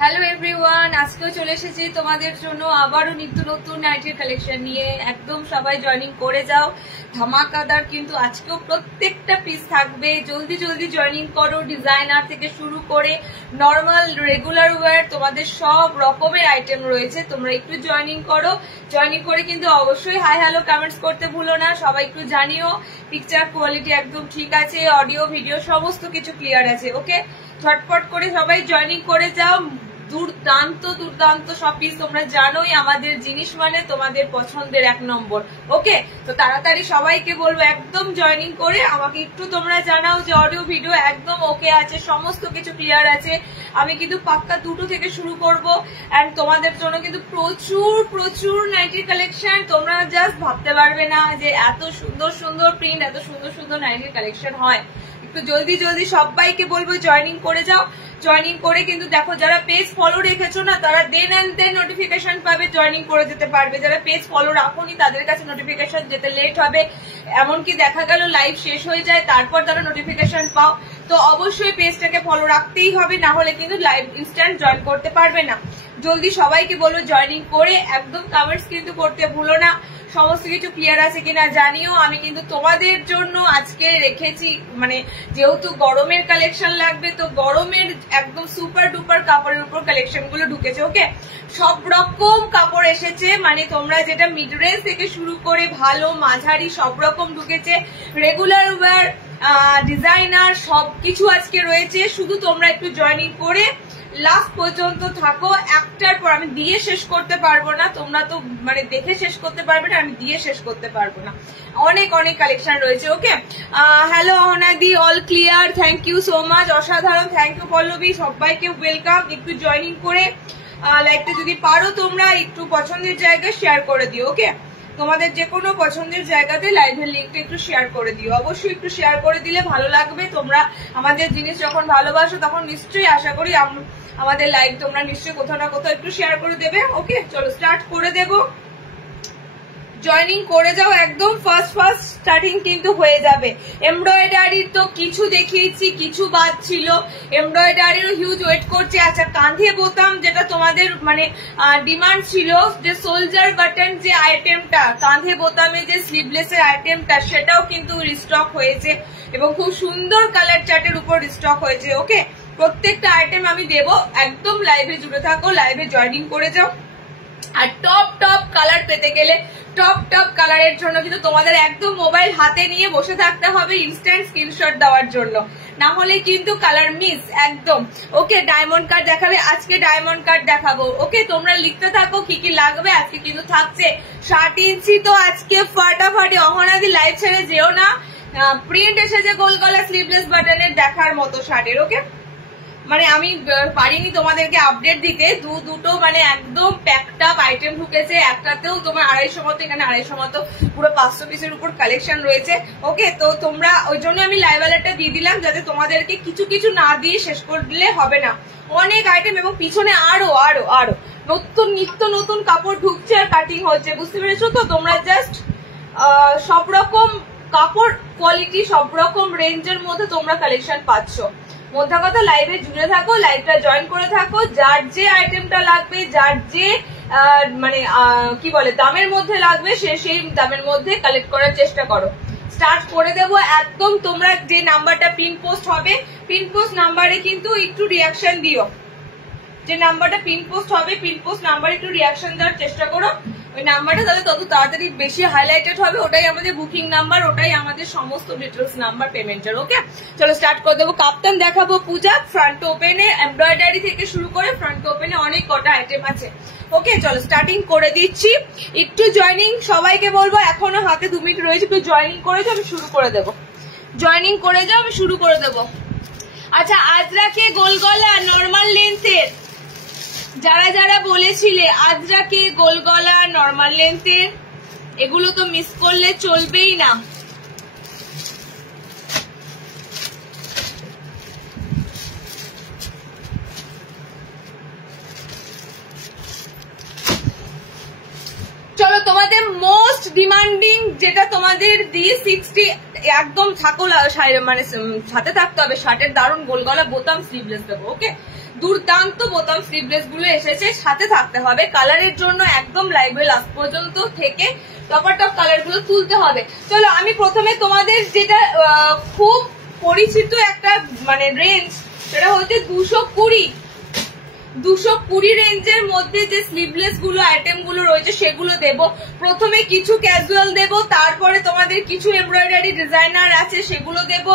Hello everyone, আজকেও চলে এসেছি তোমাদের জন্য আবারও নিত্য নতুন নাইটির কালেকশন নিয়ে। একদম সবাই জয়েনিং করে যাও, ধামাকাদার কিন্তু আজকেও প্রত্যেকটা পিস থাকবে। জলদি জলদি জয়েনিং করো, ডিজাইনার থেকে শুরু করে নর্মাল রেগুলার ওয়্যার তোমাদের সব রকমের আইটেম রয়েছে। তোমরা একটু জয়েনিং করো, জয়েনিং করে কিন্তু অবশ্যই হাই হ্যালো কমেন্টস করতে ভুলো না। সবাই একটু জানিও পিকচার কোয়ালিটি একদম ঠিক আছে, অডিও ভিডিও সমস্ত কিছু ক্লিয়ার আছে। ওকে, ঝটপট করে সবাই জয়েনিং করে যাও। দুর্দান্ত দুর্দান্ত সব পিস, তোমরা জানোই আমাদের জিনিস মানে তোমাদের পছন্দের এক নম্বর। ওকে, তো তাড়াতাড়ি সবাইকে বলবো একদম জয়েনিং করে আমাকে একটু তোমরা জানাও যে অডিও ভিডিও একদম ওকে আছে, সমস্ত কিছু ক্লিয়ার আছে। আমি কিন্তু পাক্কা 2 থেকে শুরু করবো এন্ড তোমাদের জন্য কিন্তু প্রচুর প্রচুর নাইটির কালেকশন। তোমরা জাস্ট ভাবতে পারবে না যে এত সুন্দর সুন্দর প্রিন্ট, এত সুন্দর সুন্দর নাইটির কালেকশন হয়। একটু জলদি জলদি সবাইকে বলবো জয়েনিং করে যাও। জয়েনিং করে কিন্তু দেখো, যারা পেজ ফলো রেখেছো না তারা দেন এন্ড দেন নোটিফিকেশন পাবে, জয়েনিং করে যেতে পারবে। যারা পেজ ফলো রাখোনি তাদের কাছে নোটিফিকেশন যেতে লেট হবে, এমনকি দেখা গেল লাইভ শেষ হয়ে যায় তারপর তারা নোটিফিকেশন পাও। তো অবশ্যই পেজটাকে ফলো রাখতেই হবে, না হলে কিন্তু লাইভ ইনস্ট্যান্ট জয়েন করতে পারবে না। জলদি সবাইকে বলো জয়েনিং করে একদম কমেন্টস কিন্তু করতে ভুলো না। সমস্ত কিছু ক্লিয়ার আছে কিনা জানিও। আমি কিন্তু তোমাদের জন্য আজকে রেখেছি, মানে যেহেতু গরমের কালেকশন লাগবে তো গরমের একদম সুপার ডুপার কাপড়ের উপর কালেকশন গুলো ঢুকেছে। ওকে, সব রকম কাপড় এসেছে, মানে তোমরা যেটা মিড রেঞ্জ থেকে শুরু করে ভালো মাঝারি সব রকম ঢুকেছে। রেগুলার ওয়্যার, ডিজাইনার সবকিছু আজকে রয়েছে। শুধু তোমরা একটু জয়েনিং করে লাস্ট পর্যন্ত থাকো। একটার পর আমি দিয়ে শেষ করতে পারবো না, তোমরা তো মানে দেখে শেষ করতে পারবে না, আমি দিয়ে শেষ করতে পারবো না। অনেক অনেক কালেকশন রয়েছে। ওকে, হ্যালো অহনাদি, all clear, thank you so much, অসাধারণ, থ্যাংক ইউ পল্লবী, সবাইকে ওয়েলকাম। একটু জয়েনিং করে লাইভটা যদি পারো তোমরা একটু পছন্দের জায়গায় শেয়ার করে দিও। ওকে, তোমাদের যে কোনো পছন্দের জায়গাতে লাইভের লিঙ্কটা একটু শেয়ার করে দিও। অবশ্যই একটু শেয়ার করে দিলে ভালো লাগবে। তোমরা আমাদের জিনিস যখন ভালোবাসো তখন নিশ্চয়ই আশা করি আমাদের লাইভ তোমরা নিশ্চয়ই কোথাও না কোথাও একটু শেয়ার করে দেবে। ওকে, চলো স্টার্ট করে দেবো। জয়েনিং করে যাও একদম, ফার্স্ট স্টার্টিং কিন্তু হয়ে যাবে। এমব্রয়ডারির তো কিছু দেখিয়েছি, কিছু বাদ ছিল। এমব্রয়ডারিরও হিউজ ওয়েট করছে। আচ্ছা, কাঁধে বোতাম যেটা তোমাদের মানে ডিমান্ড ছিল, যে সোলজার বাটন যে আইটেমটা, কাঁধে বোতামে যে স্লিভলেসের আইটেমটা, সেটাও কিন্তু রিস্টক হয়েছে এবং খুব সুন্দর কালার চার্টের উপর রিস্টক হয়েছে। ওকে, প্রত্যেকটা আইটেম আমি দেবো, একদম লাইভে জুড়ে থাকো, লাইভে জয়েনিং করে যাও। আর টপ টপ কালার পেতে গেলে টপ টপ কালারের জন্য কিন্তু তোমাদের একদম মোবাইল হাতে নিয়ে বসে থাকতে হবে ইনস্ট্যান্ট স্ক্রিনশট দেওয়ার জন্য, না হলে কিন্তু কালার মিস একদম। ওকে, ডায়মন্ড কাট দেখাবে, আজকে ডায়মন্ড কাট দেখাবো। ওকে, তোমরা লিখতে থাকো কি কি লাগবে। আজকে কিন্তু থাকছে 60 ইঞ্চি, তো আজকে ফাটাফাটি। অহনাদি লাইভ ছেড়ে যেও না, প্রিন্ট এসেছে গোল গলা স্লিভলেস বাটনের দেখার মতো শার্টের। ওকে, মানে আমি পারিনি তোমাদেরকে আপডেট দিতে, দুটো মানে একদম প্যাকড আপ আইটেম ঢুকেছে। একটাতেও তোমার 250 মতো, এখানে 250 মতো, পুরো 500 পিসের উপর কালেকশন রয়েছে। ওকে, তো তোমরা ওই জন্য আমি লাইভ অ্যালার্টটা দিয়ে দিলাম, যাতে তোমাদেরকে কিছু কিছু না দিয়ে শেষ করলে হবে না। অনেক আইটেম এবং পিছনে আরো আরো আরো নতুন নিত্য নতুন কাপড় ঢুকছে আর কাটিং হচ্ছে, বুঝতে পেরেছো তো? তোমরা জাস্ট সব রকম কাপড় কোয়ালিটি, সব রকম রেঞ্জের মধ্যে তোমরা কালেকশন পাচ্ছ। মধ্যে কথা, লাইভে জুড়ে থাকো, লাইভটা জয়েন করে থাকো। যার যে আইটেমটা লাগবে, যার যে মানে কি বলে দামের মধ্যে লাগবে, সেই দামের মধ্যে কালেক্ট করার চেষ্টা করো। স্টার্ট করে দেবো একদম। তোমরা যে নাম্বারটা পিন পোস্ট হবে, পিন পোস্ট নাম্বারে কিন্তু একটু রিয়াকশন দিও। যে নাম্বারটা পিন পোস্ট হবে, পিন পোস্ট নাম্বারে একটু রিয়াকশন দেওয়ার চেষ্টা করো। ওই নাম্বারটা তাহলে তত তাড়াতাড়ি বেশি হাইলাইটেড হবে। ওটাই আমাদের বুকিং নাম্বার, ওটাই আমাদের সমস্ত ডিটেলস নাম্বার পেমেন্টের। ওকে, চলো স্টার্ট করে দেবো। কাপ্তান দেখাবো পূজা, ফ্রন্ট ওপেনে এমব্রয়ডারি থেকে শুরু করে ফ্রন্ট ওপেনে অনেক কটা আইটেম আছে। ওকে, চলো স্টার্টিং করে দিচ্ছি। একটু জয়েনিং সবাইকে বলবো, এখনো হাতে 2 মিনিট রয়েছে, একটু জয়েনিং করে যাও, আমি শুরু করে দেবো। জয়েনিং করে যাও, আমি শুরু করে দেবো। আচ্ছা, আজরাকে গোল গলা নর্মাল লেন্থের, যারা যারা বলেছিলে আজরাকে গোল গলা নর্মাল লেন্থের, এগুলো তো মিস করলে চলবেই না। চলো, তোমাদের মোস্ট ডিমান্ডিং যেটা তোমাদের D60 একদম থাকো, মানে সাথে থাকতে হবে। শার্টের দারুণ গোল গলা বোতাম, স্লিভলেস দেবো। ওকে, দুর্দান্ত বোতাম স্লিভলেস গুলো এসেছে, সাথে থাকতে হবে। কালারের জন্য একদম লাইভে লাস্ট পর্যন্ত থেকে টপ কালার গুলো তুলতে হবে। চলো আমি প্রথমে তোমাদের যেটা খুব পরিচিত একটা মানে রেঞ্জ, সেটা হচ্ছে 220 রেঞ্জের মধ্যে যে স্লিভলেস গুলো আইটেম গুলো রয়েছে সেগুলো দেব। প্রথমে কিছু ক্যাজুয়াল দেব, তারপরে তোমাদের কিছু এমব্রয়ডারি ডিজাইনার আছে সেগুলো দেব,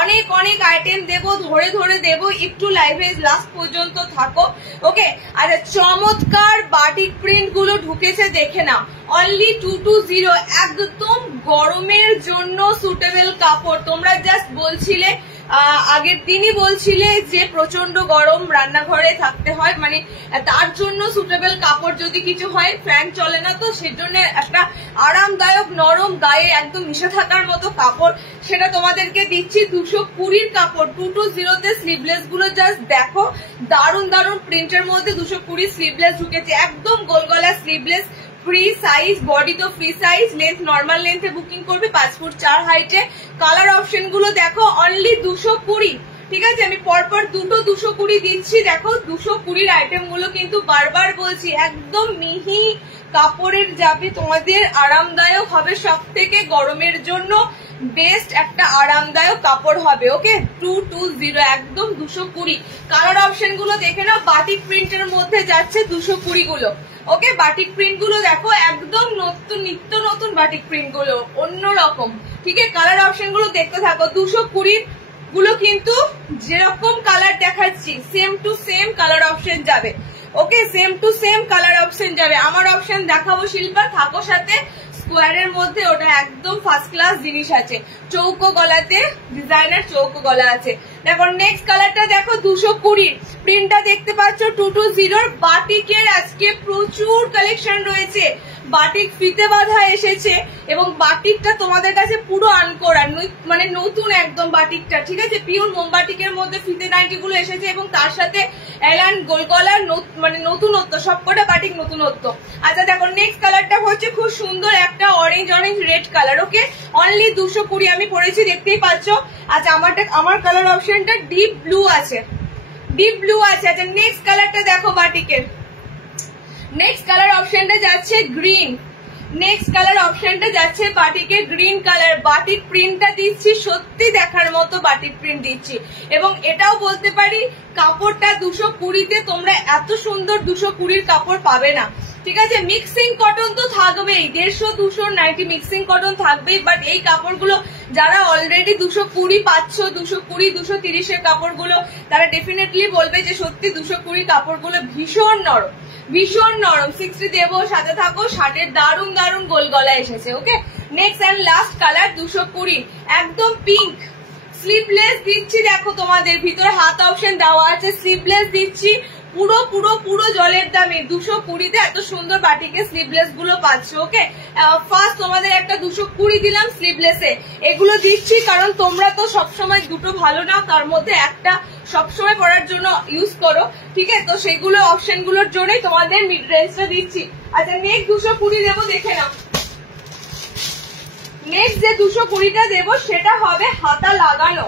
অনেক অনেক আইটেম দেব, ধরে ধরে দেব। একটু লাইভে লাস্ট পর্যন্ত থাকো, ওকে? আচ্ছা, চমৎকার বাটিক প্রিন্ট গুলো ঢুকেছে, দেখে নাও। অনলি 220, একদম গরমের জন্য সুটেবল কাপড়। তোমরা জাস্ট বলছিলে আগের দিনই বলছিলে যে প্রচন্ড গরম রান্নাঘরে থাকতে হয়, মানে তার জন্য সুটেবল কাপড় যদি কিছু হয়, ফ্যান চলে না, তো সেজন্য একটা আরামদায়ক নরম গায়ে একদম মিশে থাকার মতো কাপড়, সেটা তোমাদেরকে দিচ্ছি। 220 কাপড় 220 স্লিভলেস গুলো জাস্ট দেখো, দারুণ দারুণ প্রিন্টের মধ্যে 220 স্লিভলেস ঢুকেছে, একদম গোলগলা স্লিভলেস, ফ্রি সাইজ, বডি তো ফ্রি সাইজ, লেন্থ নর্মাল লেন্থে বুকিং করবে, 5 ফুট 4 হাইটে। কালার অপশন গুলো দেখো, অনলি 220, ঠিক আছে? আমি পরপর দুটো 220 দিচ্ছি। দেখো 220 আইটেম গুলো কিন্তু বারবার বলছি একদম মিহি কাপড়ের যাবে, তোমাদের আরামদায়ক হবে, সব থেকে গরমের জন্য বেস্ট একটা আরামদায়ক কাপড় হবে, ওকে? 220 একদম 220। কালার অপশন গুলো দেখে নাও, বাটিক প্রিন্টের মধ্যে যাচ্ছে 220 গুলো, ওকে? বাটিক প্রিন্ট গুলো দেখো, একদম নতুন নিত্য নতুন বাটিক প্রিন্ট গুলো, অন্যরকম, ঠিক আছে? কালার অপশন গুলো দেখতে থাকো। 220 গুলো কিন্তু যেরকম কালার দেখাচ্ছি same to same colour option যাবে, okay? Same to same colour option যাবে। আমার অপশন দেখাবো শিল্পা, থাকো সাথে। স্কোয়ারের মধ্যে ওটা একদম ফার্স্ট ক্লাস জিনিস আছে, চৌকো গলাতে ডিজাইনার চৌকো গলা আছে। দেখো নেক্সট কালারটা দেখো, 220 প্রিন্টটা দেখতে পাচ্ছ, 220 বাটিকের আজকে প্রচুর কালেকশন রয়েছে। বাটিক ফিতে বাঁধা এসেছে এবং বাটিকটা তোমাদের কাছে পুরো আনকোরা, মানে নতুন একদম বাটিকটা, ঠিক আছে? পিওর মোমবাটিকের মধ্যে ফিতে নাইটি গুলো এসেছে এবং তার সাথে এলান গোলগলার মানে নতুনত্ব, সবকটা বাটিক নতুনত্ব। আচ্ছা দেখো নেক্সট কালারটা হচ্ছে খুব সুন্দর একটা অরেঞ্জ রেড কালার, ওকে? অনলি 220 আমি পরেছি, দেখতেই পাচ্ছ। আচ্ছা আমার কালার অপশনটা ডিপ ব্লু আছে, ডিপ ব্লু আছে। আচ্ছা নেক্সট কালারটা দেখো বাটিকের, নেক্সট কালার অপশনটা যাচ্ছে গ্রিন, নেক্সট কালার অপশনটা যাচ্ছে বাটিকের গ্রিন কালার। বাটিক প্রিন্টটা দিচ্ছি, সত্যি দেখার মতো বাটিক প্রিন্ট দিচ্ছি, এবং এটাও বলতে পারি কাপড়টা 220-তে তোমরা এত সুন্দর 220 কাপড় পাবে না, ঠিক আছে? মিক্সিং কটন তো থাকবেই, 150-200 নাইটি মিক্সিং কটন থাকবেই, বাট এই কাপড়গুলো যারা অলরেডি 220 পাচ্ছ, 220-230 এর কাপড়গুলো, তারা ডেফিনেটলি বলবে যে সত্যি 220 কাপড়গুলো ভীষণ নরম, ভীষণ নরম। 60 দেবো, সাথে থাকো। 60-এর দারুণ দারুণ গোল গলা এসেছে, ওকে? নেক্সট অ্যান্ড লাস্ট কালার 220, একদম পিঙ্ক স্লিভলেস দিচ্ছি। দেখো তোমাদের ভিতরে হাত অপশন দেওয়া আছে, স্লিভলেস দিচ্ছি পুরো পুরো পুরো জলের দামে। 220-তে এত সুন্দর বাটিকে স্লিভলেস গুলো পাচ্ছ, ওকে? ফার্স্ট তোমাদের একটা 220 দিলাম স্লিভলেসে, এগুলো দিচ্ছি কারণ তোমরা তো সবসময় দুটো ভালো নাও, তার মধ্যে একটা সবসময় পরার জন্য ইউজ করো, ঠিক আছে? তো সেগুলো অপশন গুলোর জন্যই তোমাদের মিড রেঞ্জটা দিচ্ছি। আচ্ছা নেক্সট 220 দেবো, দেখে নাও। নেক্সট যে 220টা দেবো সেটা হবে হাতা লাগানো,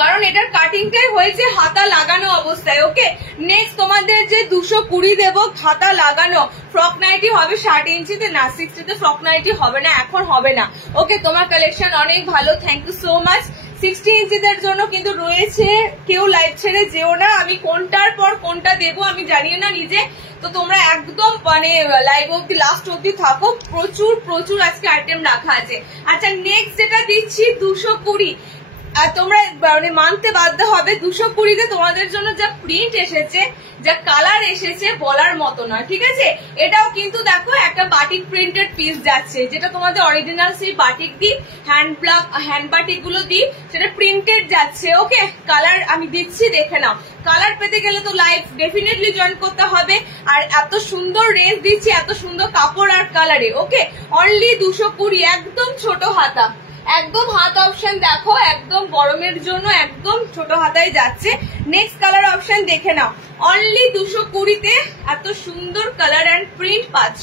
কারণ এটার কাটিংটাই হয়েছে হাতা লাগানো অবস্থায়, ওকে? নেক্সট তোমাদের যে 220 দেবো হাতা লাগানো, ফ্রক নাইটি হবে 60 ইঞ্চিতে, না 60-তে ফ্রক নাইটি হবে না, এখন হবে না, ওকে? তোমার কালেকশন অনেক ভালো, থ্যাংক ইউ সো মাচ। 60 ইঞ্চিদের জন্য কিন্তু রয়েছে, কেউ লাইভ ছেড়ে যেও না, আমি কোনটার পর কোনটা দেবো আমি জানি না নিজে, তো তোমরা একদম মানে লাইভ অব্দি লাস্ট অব্দি থাকো, প্রচুর প্রচুর আজকে আইটেম রাখা আছে। আচ্ছা নেক্সট যেটা দিচ্ছি 220, আর তোমরা মানে মানতে বাধ্য হবে 220-তে তোমাদের জন্য যা প্রিন্ট এসেছে, যা কালার এসেছে বলার মতো নয়, ঠিক আছে? এটাও কিন্তু দেখো একটা বাটিক প্রিন্টেড পিস যাচ্ছে, যেটা তোমাদের অরিজিনাল সেই বাটিক দিই, হ্যান্ড বাটিক গুলো দিই, সেটা প্রিন্টেড যাচ্ছে, ওকে? কালার আমি দিচ্ছি, দেখে নাও। কালার পেতে গেলে তো লাইভ ডেফিনেটলি জয়েন করতে হবে, আর এত সুন্দর রেঞ্জ দিচ্ছি, এত সুন্দর কাপড় আর কালারে, ওকে? অনলি 220, একদম ছোট হাতা, একদম হাত অপশন দেখো, একদম গরমের জন্য একদম ছোট হাতায় যাচ্ছে। নেক্সট কালার অপশন দেখে নাও, অনলি 220-তে এত সুন্দর কালার অ্যান্ড প্রিন্ট পাচ্ছ,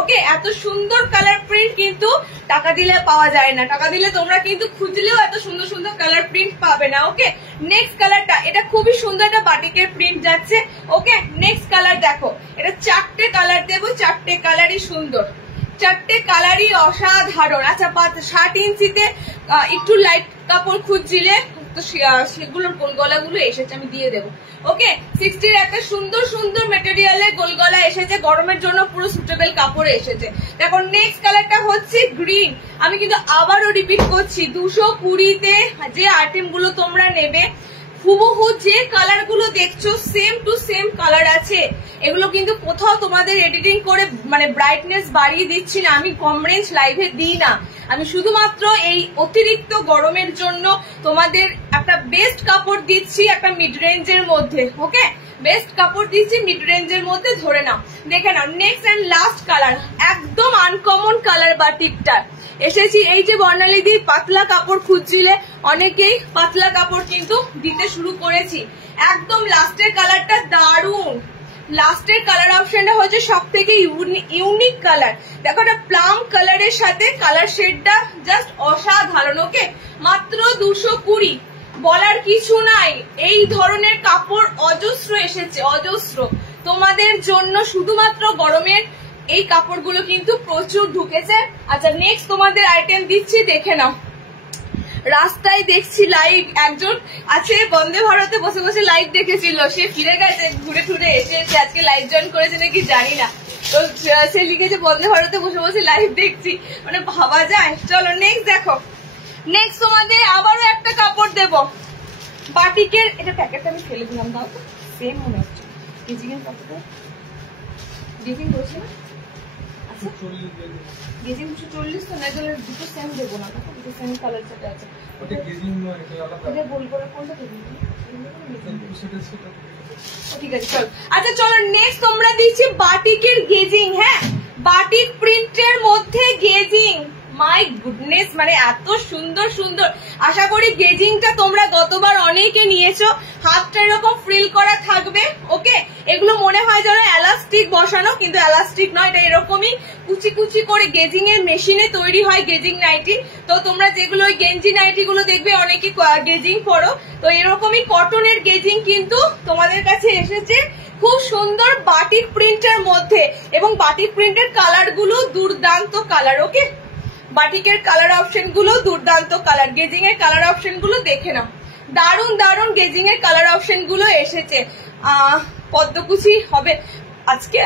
ওকে? এত সুন্দর কালার প্রিন্ট কিন্তু টাকা দিলে পাওয়া যায় না, টাকা দিলে তোমরা কিন্তু খুঁজলেও এত সুন্দর সুন্দর কালার প্রিন্ট পাবে না, ওকে? নেক্সট কালারটা, এটা খুবই সুন্দর একটা বাটিকের প্রিন্ট যাচ্ছে। ওকে, নেক্সট কালার দেখো, এটা 4টে কালার দেবো, 4টে কালারই সুন্দর, 4টে কালারই অসাধারণ। আচ্ছা 60 ইঞ্চিতে একটু লাইট কাপড় খুঁজছিলে তো সেগুলোর গোল গলাগুলো এসেছে, আমি দিয়ে দেবো। ওকে, 60 একটা সুন্দর সুন্দর মেটেরিয়ালের গোল গলা এসেছে, গরমের জন্য পুরো সুটেবল কাপড়ে এসেছে। দেখো নেক্সট কালারটা হচ্ছে গ্রিন। আমি কিন্তু আবারও রিপিট করছি, 220-তে যে আইটেম গুলো তোমরা নেবে হুবহু যে কালার গুলো দেখছো সেম টু সেম কালার আছে। এগুলো কিন্তু কোথাও তোমাদের এডিটিং করে মানে ব্রাইটনেস বাড়িয়ে দিচ্ছি না, আমি কম রেঞ্জ লাইভে দিই না, আমি শুধুমাত্র এই অতিরিক্ত গরমের জন্য তোমাদের একটা বেস্ট কাপড় দিচ্ছি একটা মিড রেঞ্জের মধ্যে। ওকে, বেস্ট কাপড় দিচ্ছি মিড রেঞ্জের মধ্যে, ধরে নাও। দেখে নাও নেক্সট এন্ড লাস্ট কালার, একদম আনকমন কালার বাটিকটা এসেছি। এই যে বর্ণালী দি পাতলা কাপড় খুঁজছিলে, অনেকেই পাতলা কাপড় কিন্তু দিতে শুরু করেছি। একদম লাস্টের কালারটা দারুণ, লাস্টের কালার অপশনটা হচ্ছে সব থেকে ইউনিক কালার। দেখো এটা প্লাম কালারের সাথে কালার শেডটা জাস্ট অসাধারণ। ওকে, মাত্র 220, বলার কিছু নাই। এই ধরনের কাপড় অজস্র এসেছে, অজস্র তোমাদের জন্য, শুধুমাত্র গরমের এই কাপড়গুলো কিন্তু প্রচুর ঢুকেছে। আচ্ছা নেক্সট তোমাদের আইটেম দিচ্ছি, দেখে নাও। রাস্তায় দেখছি লাইভ, একজন আছে বন্দে ভারতে বসে বসে লাইভ দেখেছিল, সে ফিরে গেছে ঘুরে ঘুরে এসেছে, আজকে লাইভ জয়েন করেছে নাকি জানি না, তো সে লিখেছে বন্দে ভারতে বসে বসে লাইভ দেখছি, মানে ভাবা যায়। চলো নেক্সট দেখো, নেক্সট তোমাদের আবারও একটা কাপড় দেব বাটিকের, এটা প্যাকেটটা আমি ফেলে দিলাম, দাও তো, সেম মনে হচ্ছে গেজিংয়ের কাপড়টা, গেজিং বলছি না, আচ্ছা গেজিং 240 তো না, দুটো সেম দেবো না, দুটো সেম কালার যেটা আছে ওটা গেজিং নয়, এটা আলাদা, এটা গোল করে কোনটা দেবো, ঠিক আছে চলো। আচ্ছা চলো নেক্সট তোমরা দিচ্ছি বাটিকের গেজিং। হ্যাঁ, বাটিক প্রিন্টের মধ্যে গেজিং, মাই গুডনেস, মানে এত সুন্দর সুন্দর। আশা করি গেজিংটা তোমরা গতবার অনেকে নিয়েছো, হাতটা এরকম ফ্রিল করা থাকবে। ওকে, এগুলো মনে হয় যেন এলাস্টিক বসানো, কিন্তু এলাস্টিক নয়, এটা এরকমই কুচি কুচি করে গেজিং এর মেশিনে তৈরি হয় গেজিং নাইটি। তো তোমরা যেগুলো ওই গেঞ্জি নাইটি গুলো দেখবে অনেকে গেজিং পরো, তো এরকমই কটনের গেজিং কিন্তু তোমাদের কাছে এসেছে খুব সুন্দর বাটিক প্রিন্টের মধ্যে, এবং বাটিক প্রিন্টের কালার গুলো দুর্দান্ত কালার। ওকে, বাটিকের কালার অপশন গুলো দুর্দান্ত কালার, গেজিং এর কালার অপশন গুলো দেখে নাও, দারুন দারুন গেজিং এর কালার অপশন গুলো এসেছে। পদ্মকুচি হবে আজকে,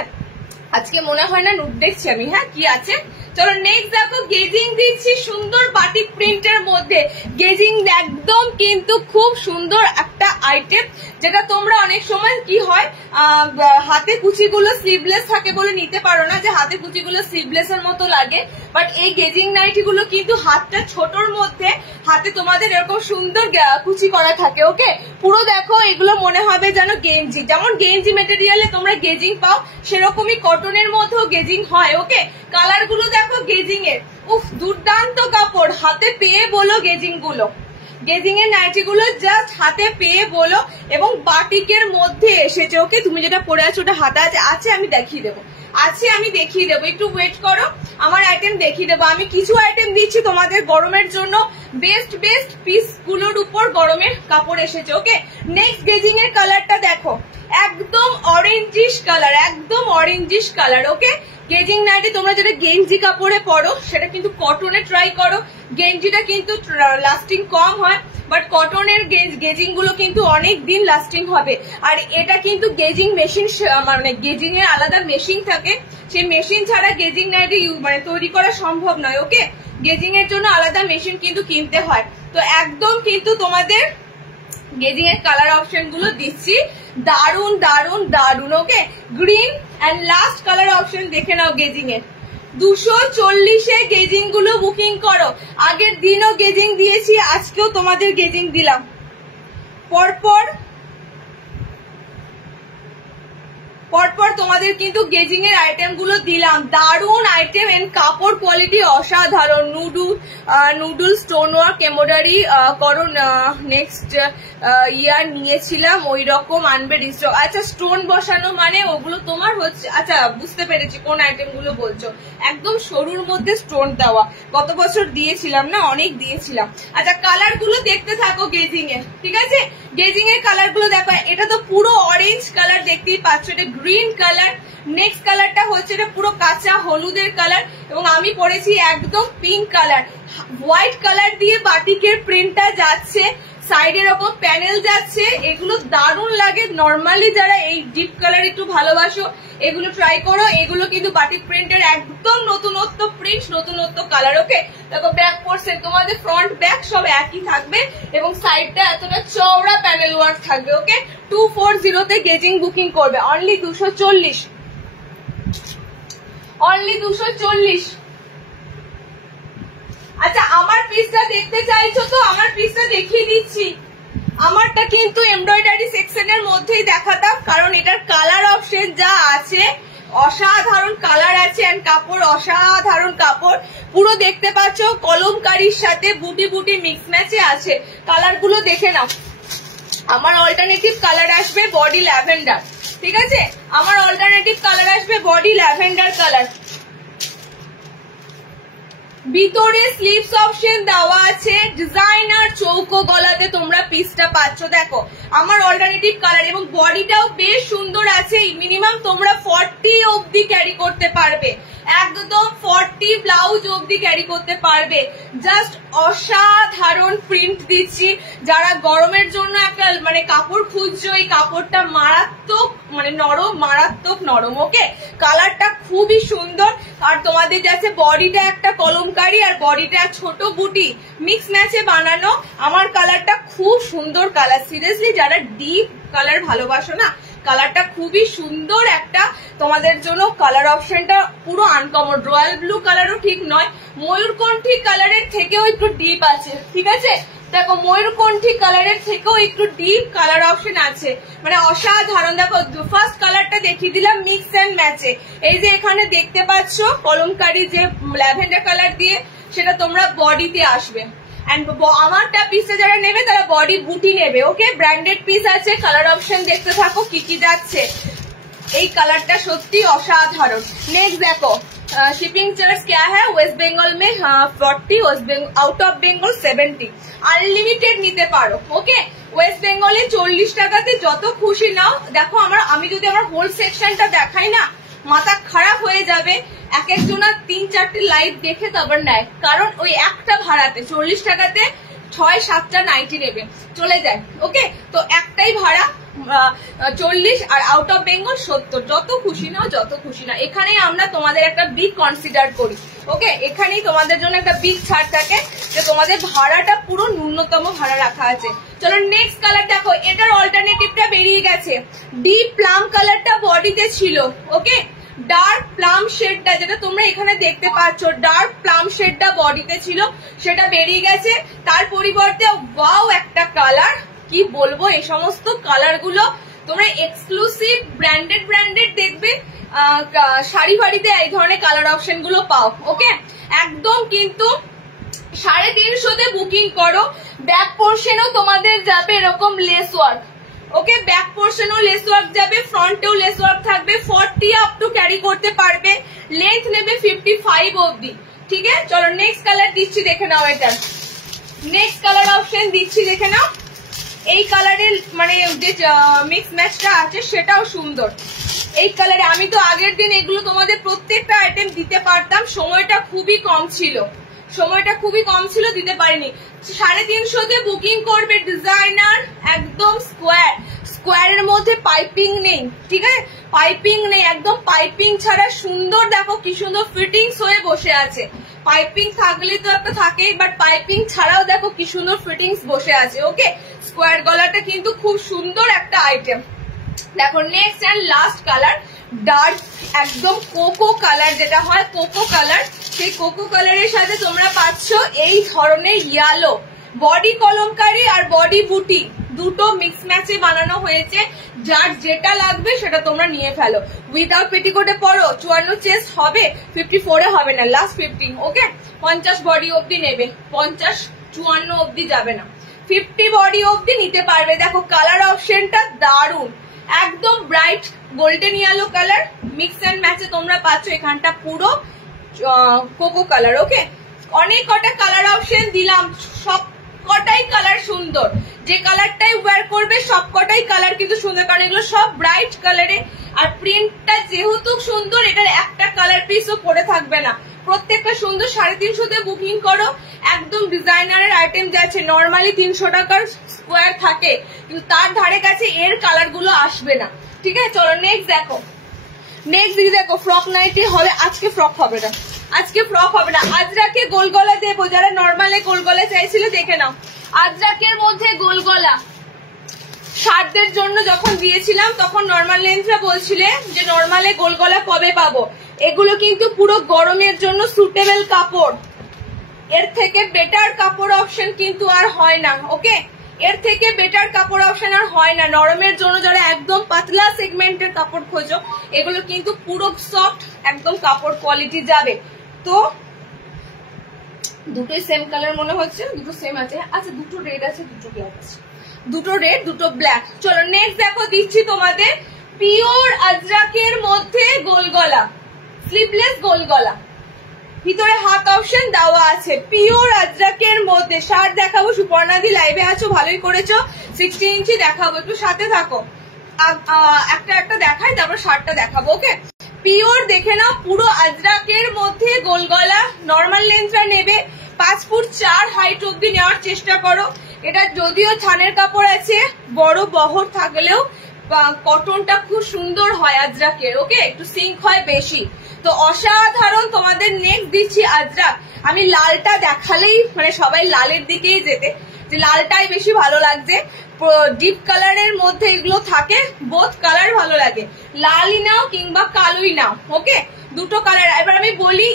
আজকে মনে হয় না, নোট দেখছি আমি। হ্যাঁ কি আছে, চলো নেক্সট দেখো গেজিং দিচ্ছি সুন্দর বাটিক প্রিন্টের মধ্যে। গেজিং একদম কিন্তু খুব সুন্দর একটা আইটেম, যেটা তোমরা অনেক সময় কি হয় হাতে কুচিগুলো স্লিভলেস থাকে বলে নিতে পারো না, যে হাতে কুচিগুলো স্লিভলেস এর মতো লাগে, বাট এই গেজিং নাইটি গুলো কিন্তু হাতটা ছোটর মধ্যে হাতে তোমাদের এরকম সুন্দর কুচি করা থাকে। ওকে, পুরো দেখো এগুলো মনে হবে যেন গেঞ্জি, যেমন গেঞ্জি মেটেরিয়ালে তোমরা গেজিং পাও সেরকমই কটনের মধ্যেও গেজিং হয়। ওকে, কালার গুলো দেখো গেজিং এর, উফ দুর্দান্ত কাপড়, হাতে পেয়ে বলো গেজিং গুলো, গেজিং এর নাইটি গুলো জাস্ট হাতে পেয়ে বলো, এবং বাটিকের মধ্যে এসেছে। ওকে, তুমি যেটা পরে আছো ওটা হাতে আছে, আমি দেখিয়ে দেবো, আছে আমি দেখিয়ে দেবো, একটু ওয়েট করো, আমার আইটেম দেখিয়ে দেবো। আমি কিছু আইটেম দিচ্ছি তোমাদের গরমের জন্য, বেস্ট বেস্ট পিস গুলোর উপর গরমের কাপড় এসেছে। ওকে, নেক্সট গেজিং এর কালারটা দেখো, একদম অরেঞ্জিশ কালার, একদম অরেঞ্জিশ কালার। ওকে, গেজিং নাইটি তোমরা যেটা গেঞ্জি কাপড়ে পরো সেটা কিন্তু কটনে ট্রাই করো, গেঞ্জিটা কিন্তু লাস্টিং কম হয়, বাট কটনের গেজিং গুলো কিন্তু অনেক দিন লাস্টিং হবে। আর এটা কিন্তু গেজিং মেশিন, মানে গেজিং এর আলাদা মেশিন থাকে, সেই মেশিন ছাড়া গেজিং নাইটি মানে তৈরি করা সম্ভব নয়। ওকে, গেজিং এর জন্য আলাদা মেশিন কিন্তু কিনতে হয়। তো একদম কিন্তু তোমাদের গেজিং এর কালার অপশন গুলো দিচ্ছি, দারুন দারুন দারুন। Okay, green and last colour option দেখে নাও গেজিং এর, 240-এ গেজিং গুলো বুকিং করো। আগের দিনও গেজিং দিয়েছি, আজকেও তোমাদের গেজিং দিলাম, পরপর তোমাদের কিন্তু গেজিং এর আইটেম গুলো দিলাম, দারুণ আইটেম এন্ড কাপড় কোয়ালিটি অসাধারণ। নুডুল স্টোন ওয়ার্ক এমব্রয়ডারি করো, নেক্সট ইয়ার নিয়েছিলাম ওই রকম আনবে ডিস্টক। আচ্ছা স্টোন বসানো মানে ওগুলো তোমার হচ্ছে, আচ্ছা বুঝতে পেরেছি কোন আইটেম গুলো বলছো, একদম সরুর মধ্যে স্টোন দেওয়া, গত বছর দিয়েছিলাম না, অনেক দিয়েছিলাম। আচ্ছা কালার গুলো দেখতে থাকো গেজিং এর, ঠিক আছে? গেজিং এর কালার গুলো দেখো, এটা তো পুরো অরেঞ্জ কালার দেখতেই পাচ্ছ, এটা গ্রিন কালার। নেক্সট কালারটা হচ্ছে এটা পুরো কাঁচা হলুদের কালার, এবং আমি পরেছি একদম পিঙ্ক কালার। হোয়াইট কালার দিয়ে বাটিকের প্রিন্টটা যাচ্ছে, সাইডে এরকম প্যানেল যাচ্ছে, এগুলো দারুণ লাগে। নর্মালি যারা এই ডিপ কালার একটু ভালোবাসো এগুলো ট্রাই করো, এগুলো কিন্তু বাটিক প্রিন্টের একদম নতুনত্ব প্রিন্ট, নতুনত্ব কালার। ওকে দেখো ব্যাক পোর্শন তোমাদের ফ্রন্ট ব্যাক সব একই থাকবে, এবং সাইডটা এতটা চওড়া প্যানেল ওয়ার্ক থাকবে। ওকে 240 তে গেজিং বুকিং করবে, অনলি 240, অনলি 240। আচ্ছা আমার পিসটা দেখতে চাইছো তো আমার পিসটা দেখিয়ে দিচ্ছি। আমারটা কিন্তু এমব্রয়ডারি সেকশনের মধ্যেই দেখাতাম, কারণ এটার কালার অপশন যা আছে অসাধারণ কালার আছে, এন্ড কাপড় অসাধারণ কাপড়, পুরো দেখতে পাচ্ছ কলমকারীর সাথে বুটি বুটি মিক্স ম্যাচে আছে। কালার গুলো দেখে নাও। আমার অল্টারনেটিভ কালার আসবে বডি ল্যাভেন্ডার, ঠিক আছে? আমার অল্টারনেটিভ কালার আসবে বডি ল্যাভেন্ডার কালার। ভিতরে স্লিভস অপশন দেওয়া আছে, ডিজাইনার চৌকো গলাতে তোমরা পিসটা পাচ্ছ। দেখো আমার অল্টারনেটিভ কালার, এবং বডিটাও বেশ সুন্দর আছে। মিনিমাম তোমরা 40 অবধি ক্যারি করতে পারবে, একদম 40 ব্লাউজ অবধি ক্যারি করতে পারবে। জাস্ট অসাধারণ প্রিন্ট দিচ্ছি। যারা গরমের জন্য একটা মানে কাপড় খুঁজছো, এই কাপড়টা মারাত্মক মানে নরম, মারাত্মক নরম। ওকে কালারটা খুবই সুন্দর, আর তোমাদের যাচ্ছে বডিটা একটা কলমকারি আর বডিটা ছোট বুটি মিক্স ম্যাচে বানানো। আমার কালারটা খুব সুন্দর কালার, সিরিয়াসলি যারা ডিপ কালার ভালোবাসো না, কালারটা খুবই সুন্দর একটা তোমাদের জন্য। কালার অপশনটা পুরো আনকমন, রয়্যাল ব্লু কালারও ঠিক নয়, ময়ূরকণ্ঠী কালারের থেকেও একটু ডিপ আছে, ঠিক আছে? দেখো ময়ূরকণ্ঠী কালারের থেকেও একটু ডিপ কালার অপশন আছে, মানে অসাধারণ। দেখো ফার্স্ট কালারটা দেখিয়ে দিলাম মিক্স অ্যান্ড ম্যাচে, এই যে এখানে দেখতে পাচ্ছ কলমকারি যে ল্যাভেন্ডার কালার দিয়ে, সেটা তোমরা বডিতে আসবে। এন্ড আমারটা পিসে যারা নেবে তারা বডি বুটি নেবে। ওকে ব্র্যান্ডেড পিস আছে, কালার অপশন দেখতে থাকো কি কি যাচ্ছে। এই কালারটা সত্যি অসাধারণ। নেক্সট দেখো शिपिंग चार्ज क्या है, वेस्ट बेंगल में 40, आउट ऑफ बेंगल 70, আনলিমিটেড নিতে পারো। ওকে ওয়েস্ট বেঙ্গলে 40 টাকাতে যত খুশি নাও। দেখো আমি যদি আমার হোল সেকশনটা দেখাই না, মাথা খারাপ হয়ে যাবে। এক একজনের 3-4টে লাইভ দেখে তারপর নেয়, কারণ ওই একটা ভাড়াতে 40 টাকাতে 6-7টা নাইটি নেবে, চলে যায়। ওকে তো একটাই ভাড়া 40, আর আউট অফ বেঙ্গল 70, যত খুশি নাও যত খুশি না। এখানেই আমরা তোমাদের একটা বিগ কনসিডার করি। ওকে এখানেই তোমাদের জন্য একটা বিগ ছাড় থাকে, যে তোমাদের ভাড়াটা পুরো ন্যূনতম ভাড়া রাখা আছে। চলো নেক্সট কালার দেখো, এটার অল্টারনেটিভটা বেরিয়ে গেছে। ডিপ প্লাম কালারটা বডিতে ছিল, ওকে ডার্ক প্লাম শেডটা যেটা তোমরা এখানে দেখতে পাচ্ছ, ডার্ক প্লাম শেডটা বডিতে ছিল, সেটা বেরিয়ে গেছে। তার পরিবর্তে ওয়াও একটা কালার, কি বলবো, এই সমস্ত কালার গুলো তোমরা এক্সক্লুসিভ ব্র্যান্ডেড দেখবে শাড়ি ফাড়িতে এই ধরনের কালার অপশন গুলো পাও। ওকে একদম কিন্তু 350 বুকিং করো। ব্যাক পোর্শনও তোমাদের যাবে এরকম লেস ওয়ার্ক। ওকে ব্যাক পোর্শনও লেস ওয়ার্ক যাবে, ফ্রন্টেও লেস ওয়ার্ক থাকবে। 40 আপ টু ক্যারি করতে পারবে, লেন্থ নেবে 55 অবধি। ঠিক আছে চলো নেক্সট কালার দিচ্ছি, দেখে নাও। এটা নেক্সট কালার অপশন দিচ্ছি, দেখে নাও। এই কালারের মানে যে মিক্স ম্যাচটা আছে সেটাও সুন্দর। এই কালারে আমি তো আগের দিন এগুলো তোমাদের প্রত্যেকটা আইটেম দিতে পারতাম, সময়টা খুবই কম ছিল, দিতে পারিনি। 350 বুকিং করবে। ডিজাইনার একদম স্কোয়ারের মধ্যে পাইপিং নেই, ঠিক আছে পাইপিং নেই, একদম পাইপিং ছাড়া সুন্দর। দেখো কি সুন্দর ফিটিংস হয়ে বসে আছে। পাইপিং থাকলে তো একটা থাকেই, বাট পাইপিং ছাড়াও দেখো কি সুন্দর ফিটিংস বসে আছে। ওকে স্কোয়ার গলাটা কিন্তু খুব সুন্দর একটা আইটেম। দেখো next and last colour, dark একদম কোকো কালার, যেটা হয় কোকো কালার, সেই কোকো কালারের সাথে তোমরা পাচ্ছ এই ধরনের ইয়েলো বডি কলমকারি আর বডি বুটি দুটো মিক্স ম্যাচে বানানো হয়েছে, যার যেটা লাগবে সেটা তোমরা নিয়ে ফেলো। উইদাউট পেটিকোটে পরো 54 চেস্ট হবে, 54 হবে না, লাস্ট 15। ওকে, 50 বডি অবধি নেবে, 50 54 অবধি যাবে না, 50 বডি অবধি নিতে পারবে। দেখো কালার অপশনটা দারুন, একদম bright golden yellow colour mix and ম্যাচে তোমরা পাচ্ছ। এখানটা পুরো কোকো কালার। ওকে, অনেক কটা কালার অপশন দিলাম, সব কটাই কালার সুন্দর, যে কালারটাই ওয়্যার করবে সব কটাই কালার কিন্তু সুন্দর, কারণ এগুলো সব ব্রাইট কালারে। আর প্রিন্টটা যেহেতু সুন্দর, এটার একটা কালার পিসও পরে থাকবে না, প্রত্যেকটা সুন্দর। 350 বুকিং করো, একদম ডিজাইনারের আইটেম যাচ্ছে। নর্মালি 300 টাকার স্কোয়ার থাকে, কিন্তু তার ধারে কাছে এর কালার গুলো আসবে না। ঠিক আছে, চলো নেক্সট দেখো। নেক্সট দিকে দেখো, ফ্রক নাইটি হবে। আজকে ফ্রক হবে না, আজকে ফ্রক হবে না। আজরাকে গোল গলা দেবো, যারা নর্মালে গোল গলা চাইছিল দেখে নাও। আজরাকের মধ্যে গোল গলা শার্টদের জন্য যখন দিয়েছিলাম তখন নর্মাল লেন্সরা বলছিলে যে নর্মালে গোল গলা কবে পাবো। এগুলো কিন্তু পুরো গরমের জন্য সুটেবল কাপড়, এর থেকে বেটার কাপড় অপশন কিন্তু আর হয় না। ওকে, এর থেকে বেটার কাপড় অপশন আর হয় না। নরমের জন্য যারা একদম পাতলা সেগমেন্টের কাপড় খোঁজো, এগুলো কিন্তু পুরো সফট একদম কাপড় কোয়ালিটি যাবে। তো দুটোই সেম কালার মনে হচ্ছে, দুটো সেম আছে। আচ্ছা, দুটো রেড আছে, দুটো ব্ল্যাক আছে, দুটো রেড দুটো ব্ল্যাক। চলো নেক্সট দেখো, দিচ্ছি তোমাদের পিওর আজরাকের মধ্যে গোল গলা, স্লিভলেস গোল গলা, ভিতরে হাত অপশন দেওয়া আছে। পিওর আজরাকের মধ্যে শার্ট দেখাবো। সুপর্ণাদি লাইভে আছো, ভালোই করেছো। 60 ইঞ্চি দেখাবো, একটু সাথে থাকো। একটা একটা দেখাই, তারপর শার্টটা দেখাবো। ওকে, পিওর দেখে নাও, পুরো আজরাকের মধ্যে গোল গলা। নর্মাল লেন্সটা নেবে 5 ফুট 4 হাইট অব্দি নেওয়ার চেষ্টা করো। এটা যদিও থানের কাপড় আছে, বড় বহর থাকলেও কটনটা খুব সুন্দর হয় আজরাকের। ওকে, একটু সিঙ্ক হয় বেশি, তো অসাধারণ। তোমাদের নেক্সট দিচ্ছি আজরাক। আমি লালটা দেখালেই মানে সবাই লালের দিকেই যেতে, যে লালটাই বেশি ভালো লাগছে। ডিপ কালারের মধ্যে এগুলো থাকে, বোথ কালার ভালো লাগে, লালই নাও কিংবা কালোই নাও। ওকে, দুটো কালার। এবার আমি বলি,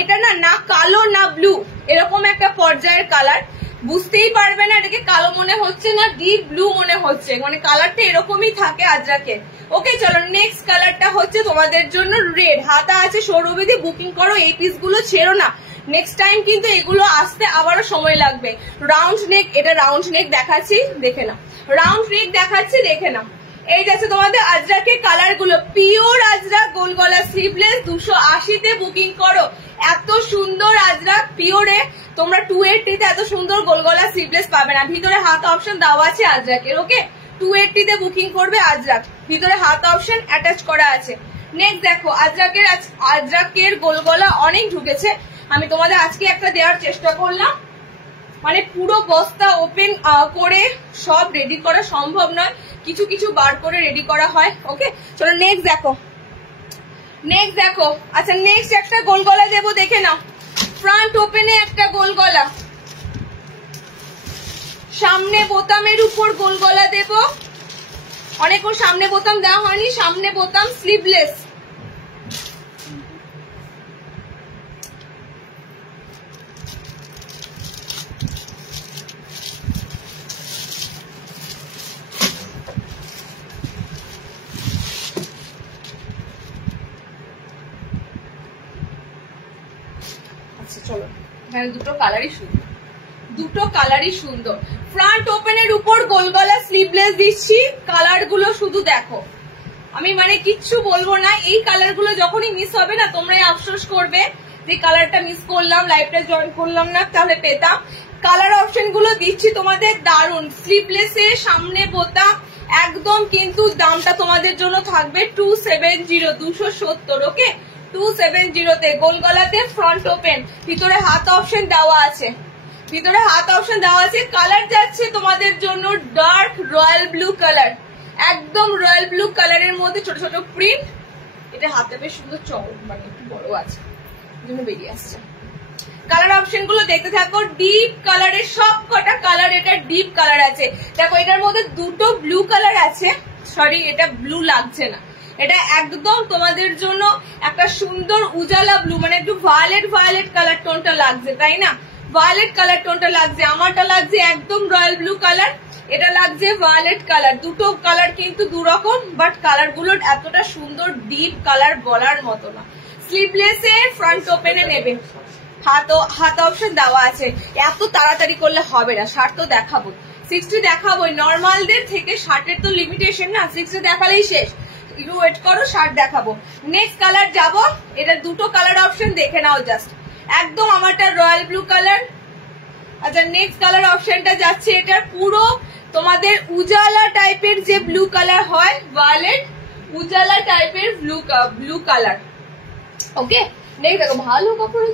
এটা না কালো না ব্লু, এরকম একটা পর্যায়ের কালার, বুঝতেই পারবে না এটাকে কালো মনে হচ্ছে না ডিপ ব্লু মনে হচ্ছে, মানে কালারটা এরকমই থাকে আজরাকে। ওকে, চলো নেক্সট কালারটা হচ্ছে তোমাদের জন্য রেড। হাতা আছে সৌরভীদি, বুকিং করো, এই পিস গুলো ছেড়ো না। নেক্সট টাইম কিন্তু এগুলো আসতে আবারও সময় লাগবে। রাউন্ড নেক, এটা রাউন্ড নেক দেখাচ্ছি, দেখে নাও। রাউন্ড নেক দেখাচ্ছি, দেখে নাও। এই যাচ্ছে তোমাদের আজরাকের কালার গুলো, পিওর আজরাক গোল গলা স্লিভলেস। 280-তে বুকিং করো। এত সুন্দর আজরাক পিওরে তোমরা 280-তে এত সুন্দর গোল গলা স্লিভলেস পাবে না। ভিতরে হাত অপশন দেওয়া আছে আজরাকের। ওকে, 280-তে বুকিং করবে আজরাক, ভিতরে হাত অপশন অ্যাটাচ করা আছে। নেক্সট দেখো, আজরাকের গোল গলা অনেক ঢুকেছে, আমি তোমাদের আজকে একটা দেওয়ার চেষ্টা করলাম। মানে পুরো বস্তা ওপেন করে সব রেডি করা সম্ভব নয়, কিছু কিছু বার করে রেডি করা হয়। ওকে, চলো নেক্সট দেখো। নেক্সট দেখো, আচ্ছা নেক্সট একটা গোল গলা দেবো, দেখে নাও। ফ্রন্ট ওপেনে একটা গোল গলা, সামনে বোতামের উপর গোল গলা দেব। অনেকক্ষণ সামনে বোতাম দেওয়া হয়নি, সামনে বোতাম স্লিভলেস। চলো, এখানে দুটো কালারই সুন্দর, দুটো কালারই সুন্দর। ফ্রন্ট ওপেনের উপর গোল গলা স্লিভলেস দিচ্ছি। কালার গুলো শুধু দেখো, আমি মানে কিচ্ছু বলবো না। এই কালার গুলো যখনই মিস হবে না, তোমরাই আফসোস করবে যে কালারটা মিস করলাম, লাইভটা জয়েন করলাম না, তাহলে পেতাম। কালার অপশন গুলো দিচ্ছি তোমাদের দারুন। স্লিভলেসে সামনে বোতাম একদম, কিন্তু দামটা তোমাদের জন্য থাকবে 270, 270। ওকে, 270-তে গোল গলাতে ফ্রন্ট ওপেন, ভিতরে হাত অপশন দেওয়া আছে, ভিতরে হাত অপশন দেওয়া আছে। কালার যাচ্ছে তোমাদের জন্য ডার্ক রয়্যাল ব্লু কালার, একদম রয়্যাল ব্লু কালারের মধ্যে ছোট ছোট প্রিন্ট। এটা হাতে বেশ সুন্দর চওড়া, মানে একটু বড় আছে, জন্য বেরিয়ে আসছে। কালার অপশন গুলো দেখতে থাকো। ডিপ কালারের সব কটা কালার, এটা ডিপ কালার আছে। দেখো এটার মধ্যে দুটো ব্লু কালার আছে, সরি এটা ব্লু লাগছে না, এটা একদম তোমাদের জন্য একটা সুন্দর উজালা ব্লু, মানে একটু ভায়োলেট ভায়োলেট কালার টোনটা লাগছে, তাই না? ভায়োলেট কালার টোনটা লাগছে, আমারটা লাগছে একদম রয়্যাল ব্লু কালার। এটা লাগছে ভায়োলেট কালার, দুটো কালার কিন্তু দু রকম, বাট কালার গুলো এতটা সুন্দর ডিপ কালার বলার মতো না। স্লিভলেসে ফ্রন্ট ওপেনে নেবেন, হাত অপশন দেওয়া আছে। এত তাড়াতাড়ি করলে হবে না, শার্ট তো দেখাবো 60 দেখাবোই, নর্মালদের থেকে শার্টের তো লিমিটেশন না, 60 দেখালেই শেষ, একটু ওয়েট করো, শার্ট দেখাবো। নেক্সট কালার যাব, এটা দুটো কালার অপশন দেখে নাও জাস্ট, একদম আমারটা রয়্যাল ব্লু কালার। আচ্ছা নেক্সট কালার অপশনটা যাচ্ছে এটার পুরো তোমাদের উজালা টাইপের যে ব্লু কালার হয়, ভায়োলেট উজালা টাইপের ব্লু কালার। ওকে নেক্সট দেখো, ভালো কাপড়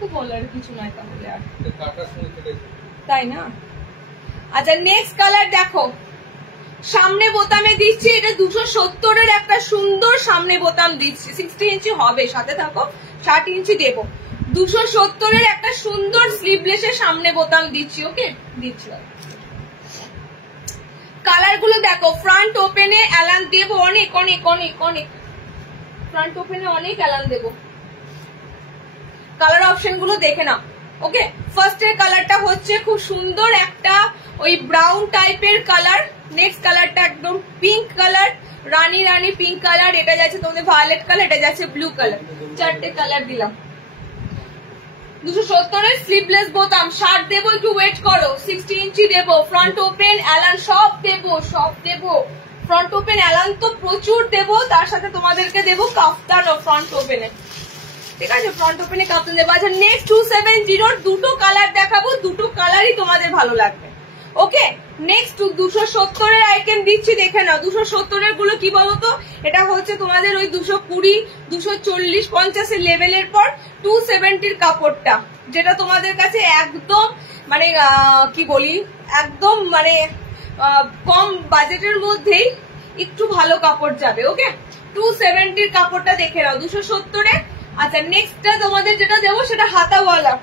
তো বলার কিছু নাই তাহলে আর, তাই না? আচ্ছা নেক্সট কালার দেখো, সামনে বোতামে দিচ্ছি, এটা 270 একটা সুন্দর সামনে বোতাম দিচ্ছি, 60 ইঞ্চি হবে, সাথে থাকো 60 ইঞ্চি দেবো, 270 একটা সুন্দর স্লিভলেসের সামনে বোতাম দিচ্ছি। ওকে দিচ্ছি, কালার গুলো দেখো, ফ্রন্ট ওপেনে অ্যালান দেবো অনেক অনেক অনেক অনেক, ফ্রন্ট ওপেনে অনেক অ্যালান দেবো, কালার অপশন গুলো দেখে নাও। ওকে ফার্স্ট এর কালারটা হচ্ছে খুব সুন্দর একটা ওই ব্রাউন টাইপের কালার, নেক্সট কালারটা একদম পিঙ্ক কালার, রানী রানী পিঙ্ক কালার, এটা যাচ্ছে তোমাদের ভায়োলেট কালার, এটা যাচ্ছে ব্লু কালার, চারটে কালার দিলাম। 270 এর স্লিভলেস বোতাম, শার্ট দেবো, একটু ওয়েট করো, 60 ইঞ্চি দেবো, ফ্রন্ট ওপেন অ্যালান সব দেবো, ফ্রন্ট ওপেন অ্যালান তো প্রচুর দেবো, তার সাথে তোমাদেরকে দেবো কাফতানও ফ্রন্ট ওপেনে, ঠিক আছে? ফ্রন্ট ওপেনে কাপ্তান দেবো। আচ্ছা নেক্সট 270 দুটো কালার দেখাবো, দুটো কালারই তোমাদের ভালো লাগবে। ওকে নেক্সট 270 এর আইটেম দিচ্ছি, দেখে নাও। 270 এর গুলো কি বলতো, এটা হচ্ছে তোমাদের ওই 220, 240, 50 এর লেভেলের পর 270 এর কাপড়টা, যেটা তোমাদের কাছে একদম মানে কি বলি, একদম মানে কম বাজেটের মধ্যেই একটু ভালো কাপড় যাবে। ওকে 270 এর কাপড়টা দেখে নাও 270 এর। আচ্ছা নেক্সটটা তোমাদের যেটা দেবো সেটা হাতাওয়ালা,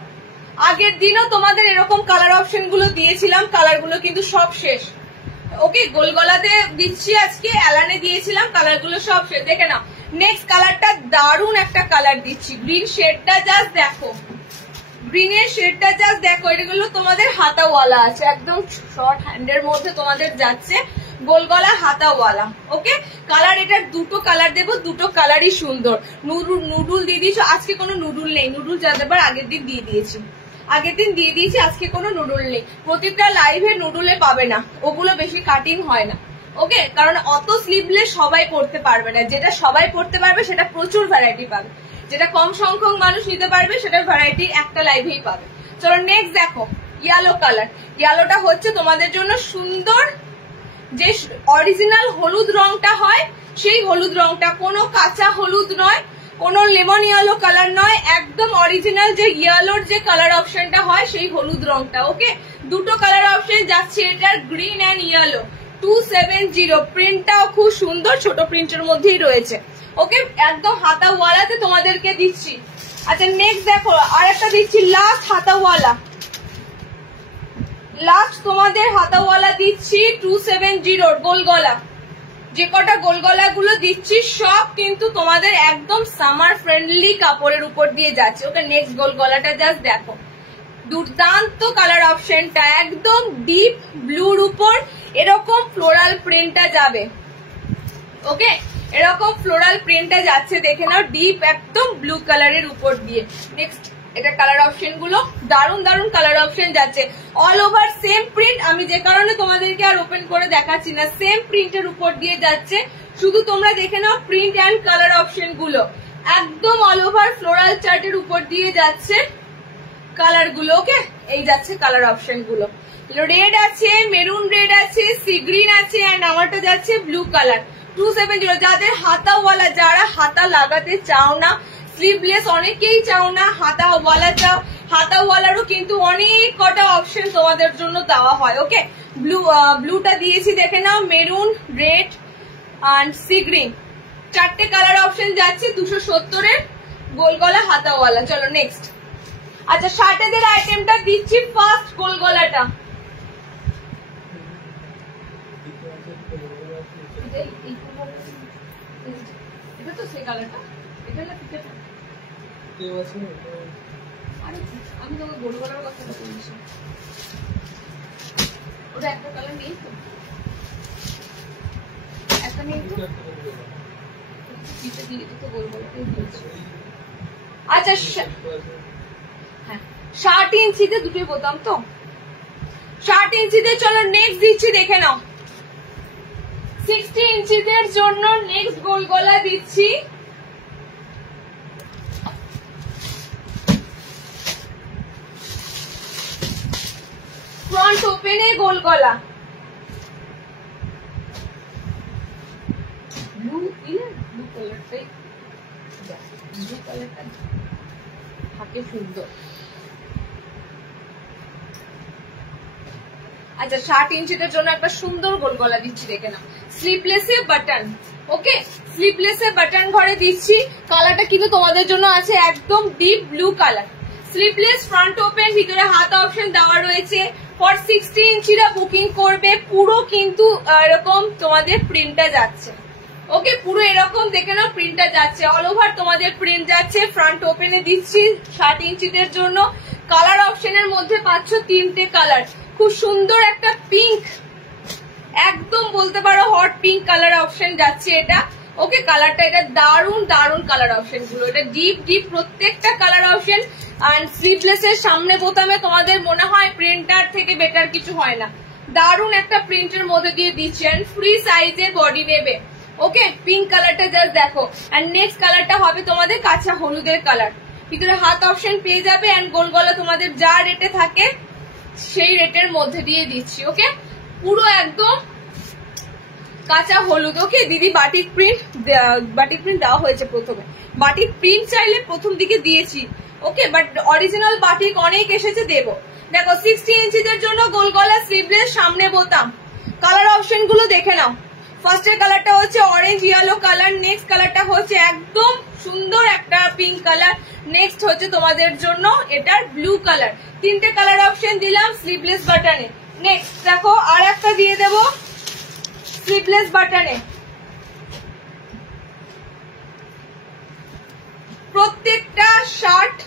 আগের দিনও তোমাদের এরকম কালার অপশন গুলো দিয়েছিলাম, কালার গুলো কিন্তু সব শেষ। ওকে গোলগলাতে দিচ্ছি আজকে, অ্যালানে দিয়েছিলাম, কালার গুলো সব শেষ, দেখে নাও। নেক্সট কালারটা দারুণ একটা কালার দিচ্ছি, গ্রিন শেডটা জাস্ট দেখো, গ্রিনের শেডটা জাস্ট দেখো, এগুলো তোমাদের হাতাওয়ালা আছে, একদম শর্ট হ্যান্ডের মধ্যে তোমাদের যাচ্ছে, গোলগলা হাতাওয়ালা। ওকে কালার এটার দুটো কালার দেবো, দুটো কালারই সুন্দর। নুডুল দিয়ে দিয়েছো, আজকে কোনো নুডুল নেই, নুডুল যা দেবার আগের দিন দিয়ে দিয়েছি, আজকে কোনো নুডুল নেই। প্রত্যেকটা লাইভে নুডুলে পাবে না, ওগুলো বেশি কাটিং হয় না। ওকে কারণ অত স্লিভলেস সবাই পড়তে পারবে না, যেটা সবাই পড়তে পারবে সেটা প্রচুর ভ্যারাইটি পাবে, যেটা কম সংখ্যক মানুষ নিতে পারবে সেটার ভ্যারাইটি একটা লাইভেই পাবে। চলো নেক্সট দেখো, ইয়েলো কালার, ইয়েলোটা হচ্ছে তোমাদের জন্য সুন্দর, যে অরিজিনাল হলুদ রংটা হয় সেই হলুদ রংটা, কোনো কাঁচা হলুদ নয়, কোনো লেমন ইয়েলো কালার নয়, একদম অরিজিনাল যে ইয়েলোর যে কালার অপশনটা হয় সেই হলুদ রংটা। ওকে দুটো কালার অপশন যাচ্ছে এটার, গ্রিন অ্যান্ড ইয়েলো, 270, প্রিন্টটাও খুব সুন্দর, ছোট প্রিন্টের মধ্যেই রয়েছে। ওকে একদম হাতাওয়ালাতে তোমাদেরকে দিচ্ছি। আচ্ছা নেক্সট দেখো আর একটা দিচ্ছি, লাস্ট হাতাওয়ালা, লাস্ট তোমাদের হাতাওয়ালা দিচ্ছি 270 গোলগলা, যে কটা গোলগলা গুলো দিচ্ছি সব কিন্তু তোমাদের একদম সামার ফ্রেন্ডলি কাপড়ের উপর দিয়ে যাচ্ছে। ওকে নেক্সট গোলগলাটা জাস্ট দেখো, দুর্দান্ত কালার অপশনটা, একদম ডিপ ব্লুর উপর এরকম ফ্লোরাল প্রিন্টটা যাবে। ওকে এরকম ফ্লোরাল প্রিন্টটা যাচ্ছে, দেখে নাও, ডিপ একদম ব্লু কালারের উপর দিয়ে। নেক্সট এটা কালার অপশন গুলো দারুন দারুন কালার অপশন যাচ্ছে, অল ওভার সেম প্রিন্ট, আমি যে কারণে তোমাদেরকে আর ওপেন করে দেখাচ্ছি না, সেম প্রিন্টের উপর দিয়ে যাচ্ছে, শুধু তোমরা দেখে নাও প্রিন্ট অ্যান্ড কালার অপশন গুলো, একদম অল ওভার ফ্লোরাল চার্টের উপর দিয়ে যাচ্ছে কালার গুলো। ওকে এই যাচ্ছে কালার অপশন গুলো, রেড আছে, মেরুন রেড আছে, সি গ্রিন আছে, অ্যান্ড আমারটা যাচ্ছে ব্লু কালার। 270 যাদের হাতাওয়ালা, যারা হাতা লাগাতে চাও না, স্লিভলেস অনেকেই চাও না, হাতাওয়ালা চাও, হাতাওয়ালারও কিন্তু অনেক কটা অপশন তোমাদের জন্য দেওয়া হয়। ওকে ব্লুটা দিয়েছি দেখে নাও, maroon, red and sea green, চারটে কালার অপশন যাচ্ছে 270 এর গোলগলা হাতাওয়ালা। চলো নেক্সট। আচ্ছা শার্টেদের আইটেমটা দিচ্ছি, ফার্স্ট গোলগলাটা, এটা তো সেই কালারটা, এটা না পিকেটা, আমি তোমাকে গোলগলার কথাটা বলছি। ওটা একটা কালার নেই তো, একটা নেই তো, দিয়ে তো গোল দিয়েছি। আচ্ছা হ্যাঁ 60 ইঞ্চিতে দুটোই বোতাম তো, 60 ইঞ্চিতে। চলো নেক্সট দিচ্ছি, দেখে নাও। 60 ইঞ্চিদের জন্য নেক্সট গোল গলা দিচ্ছি। ফ্রন্ট ওপেনে গোল গলা, ব্লু কালারটাই, ব্লু কালারটা থাকে সুন্দর। আচ্ছা 60 ইঞ্চিদের জন্য একটা সুন্দর গোল গলা দিচ্ছি, দেখে নাও। স্লিপলেসে বাটন, ওকে স্লিপলেসে বাটন ঘরে দিচ্ছি। কালারটা কিন্তু তোমাদের জন্য আছে একদম deep blue colour. Sleepless, front open, ভিতরে হাত অপশন দেওয়া রয়েছে। ফর 60 ইঞ্চিরা বুকিং করবে, পুরো কিন্তু এরকম তোমাদের প্রিন্টটা যাচ্ছে, ওকে পুরো এরকম দেখে নাও প্রিন্টটা যাচ্ছে, অল ওভার তোমাদের প্রিন্ট যাচ্ছে। ফ্রন্ট ওপেনে দিচ্ছি 60 ইঞ্চিদের জন্য। কালার অপশনের মধ্যে পাচ্ছ 3টে কালার, খুব সুন্দর একটা পিঙ্ক, একদম বলতে পারো হট পিঙ্ক কালার অপশন যাচ্ছে এটা, ওকে কালারটা এটা দারুন দারুন কালার অপশন গুলো, এটা ডিপ ডিপ প্রত্যেকটা কালার অপশন। আর স্লিভলেস এর সামনে বোতামে তোমাদের মনে হয় প্রিন্টার থেকে বেটার কিছু হয় না, দারুন একটা প্রিন্টের মধ্যে দিয়ে দিচ্ছেন, ফ্রি সাইজে বডি নেবে, ওকে পিঙ্ক কালারটা জাস্ট দেখো। আর নেক্সট কালারটা হবে তোমাদের কাঁচা হলুদের কালার, ভিতরে হাত অপশন পেয়ে যাবে। এন্ড গোল গলা তোমাদের যা রেটে থাকে সেই রেটের মধ্যে দিয়ে দিচ্ছি, ওকে পুরো একদম কাঁচা হলুদ। ওকে দিদি বাটিক প্রিন্ট দেওয়া হয়েছে প্রথমে, বাটিক প্রিন্ট চাইলে প্রথম দিকে দিয়েছি, ওকে বাট অরিজিনাল বাটিক অনেক এসেছে দেব। দেখো 60 ইঞ্চিদের জন্য গোল গলা, স্লিভলেস, সামনে বোতাম। কালার অপশন গুলো দেখে নাও। ফার্স্টের কালারটা হচ্ছে অরেঞ্জ ইয়েলো কালার, নেক্সট কালারটা হচ্ছে একদম সুন্দর একটা পিঙ্ক কালার, নেক্সট হচ্ছে তোমাদের জন্য এটার ব্লু কালার। 3টে কালার অপশন দিলাম স্লিভলেস বাটনে। নেক্সট দেখো আর একটা দিয়ে দেব স্লিভলেস বাটনে। প্রত্যেকটা শার্ট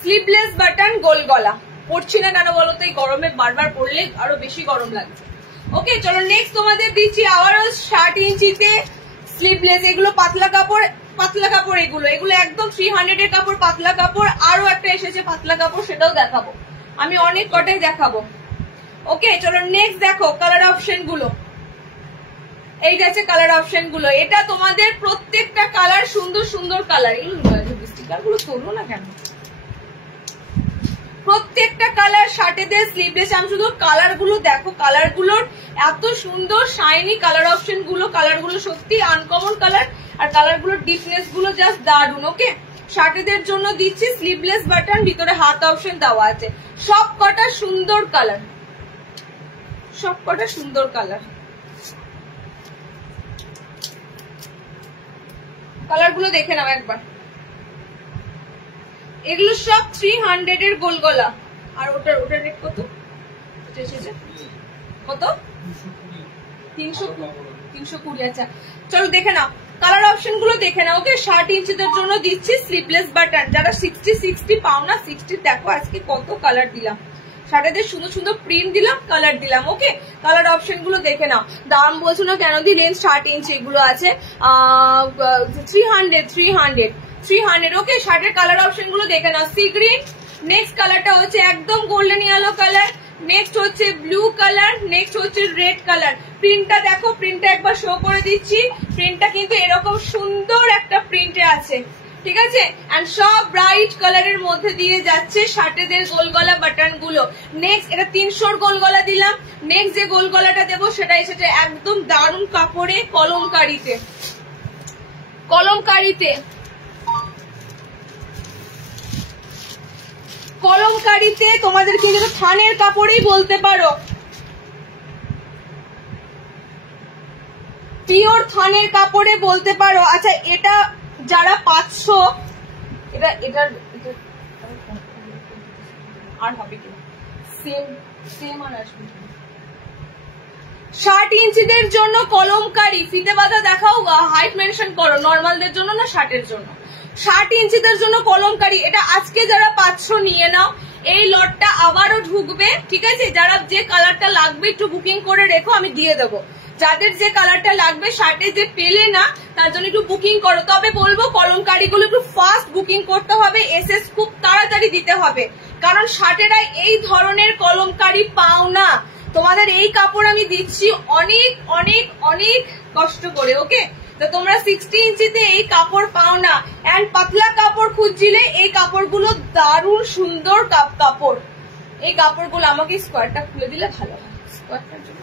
স্লিভলেস বাটন, গোল গলা। পড়ছি না কেন বলো তো, এই গরমে বারবার পড়লে আরো বেশি গরম লাগছে। ওকে চলো নেক্সট তোমাদের দিচ্ছি আবারও 60 ইঞ্চিতে স্লিভলেস, এগুলো পাতলা কাপড়, পাতলা কাপড় এগুলো একদম 300 এর কাপড়, পাতলা কাপড়। আরো একটা এসেছে পাতলা কাপড়, সেটাও দেখাবো আমি, অনেক কটাই দেখাবো। ওকে চলো নেক্সট দেখো কালার অপশন গুলো, এই যাচ্ছে কালার অপশন গুলো। এটা তোমাদের প্রত্যেকটা কালার সুন্দর সুন্দর কালার, এই স্টিকার গুলো তোলো না কেন, প্রত্যেকটা কালার শার্টেদের স্লিভলেস। আমি শুধু কালার গুলো দেখো, কালার গুলোর এত সুন্দর শাইনি কালার অপশন গুলো, কালার গুলো সত্যি আনকমন কালার, আর কালার গুলোর ডিপনেস গুলো জাস্ট দারুন। ওকে শার্টেদের জন্য দিচ্ছি স্লিভলেস বাটন, ভিতরে হাত অপশন দেওয়া আছে। সব কটা সুন্দর কালার, সব কটা সুন্দর কালার। কালার গুলো দেখে নাও একবার, এগুলো সব 300 এর গোল গলা। আর ওটার রেট কত কত? 320। আচ্ছা চলো দেখে নাও কালার অপশন গুলো দেখে নাও। ওকে 60 ইঞ্চিদের জন্য দিচ্ছি স্লিভলেস বাটন। যারা 60 পাও না, 60 দেখো আজকে কত কালার দিলাম, শার্টেদের সুন্দর সুন্দর প্রিন্ট দিলাম, কালার দিলাম। ওকে কালার অপশন গুলো দেখে নাও। দাম বলছো না কেন দিলেন, 60 ইঞ্চি এগুলো আছে 300। ওকে শার্টের কালার অপশন গুলো দেখে নাও। সি গ্রিন, নেক্সট কালারটা হচ্ছে একদম গোল্ডেন ইয়েলো কালার, নেক্সট হচ্ছে ব্লু কালার, নেক্সট হচ্ছে রেড কালার। প্রিন্টটা দেখো, প্রিন্টটা একবার শো করে দিচ্ছি। প্রিন্টটা কিন্তু এরকম সুন্দর একটা প্রিন্টে আছে, ঠিক আছে। এন্ড সব ব্রাইট কালারের মধ্যে দিয়ে যাচ্ছে শার্টেদের গোল গলা বাটন গুলো। নেক্সট এটা 300 গোল গলা দিলাম। নেক্সট যে গোল গলাটা দেবো সেটা এসেছে একদম দারুণ কাপড়ে, কলমকারিতে। কলমকারিতে তোমাদের কিন্তু থানের কাপড়েই বলতে পারো, পিওর থানের কাপড়ে বলতে পারো। আচ্ছা এটা যারা 500, এটা আর হবে কি সেম আর আসবে। 60 ইঞ্চিদের জন্য কলমকারি ফিতে বাঁধা দেখাও, হাইট মেনশন করো, নর্মালদের জন্য না শার্টের জন্য। 60 ইঞ্চিদের জন্য কলমকারি, এটা আজকে যারা 500 নিয়ে নাও, এই লটটা আবারও ঢুকবে, ঠিক আছে? যারা যে কালারটা লাগবে একটু বুকিং করে রেখো, আমি দিয়ে দেবো। যাদের যে কালারটা লাগবে শার্টে যে পেলে না তার জন্য একটু বুকিং করো। তবে বলবো কলমকারিগুলো একটু ফাস্ট বুকিং করতে হবে, এসএস খুব তাড়াতাড়ি দিতে হবে, কারণ শার্টেরা এই ধরনের কলমকারি পাও না। তোমাদের এই কাপড় আমি দিচ্ছি অনেক অনেক অনেক কষ্ট করে, ওকে? তো তোমরা 60 ইঞ্চিতে এই কাপড় পাও না, এন্ড পাতলা কাপড় খুঁজছিলে এই কাপড়গুলো দারুণ সুন্দর কাপড়। এই কাপড়গুলো আমাকে স্কোয়ারটা খুলে দিলে ভালো হয়, স্কোয়ারটার জন্য।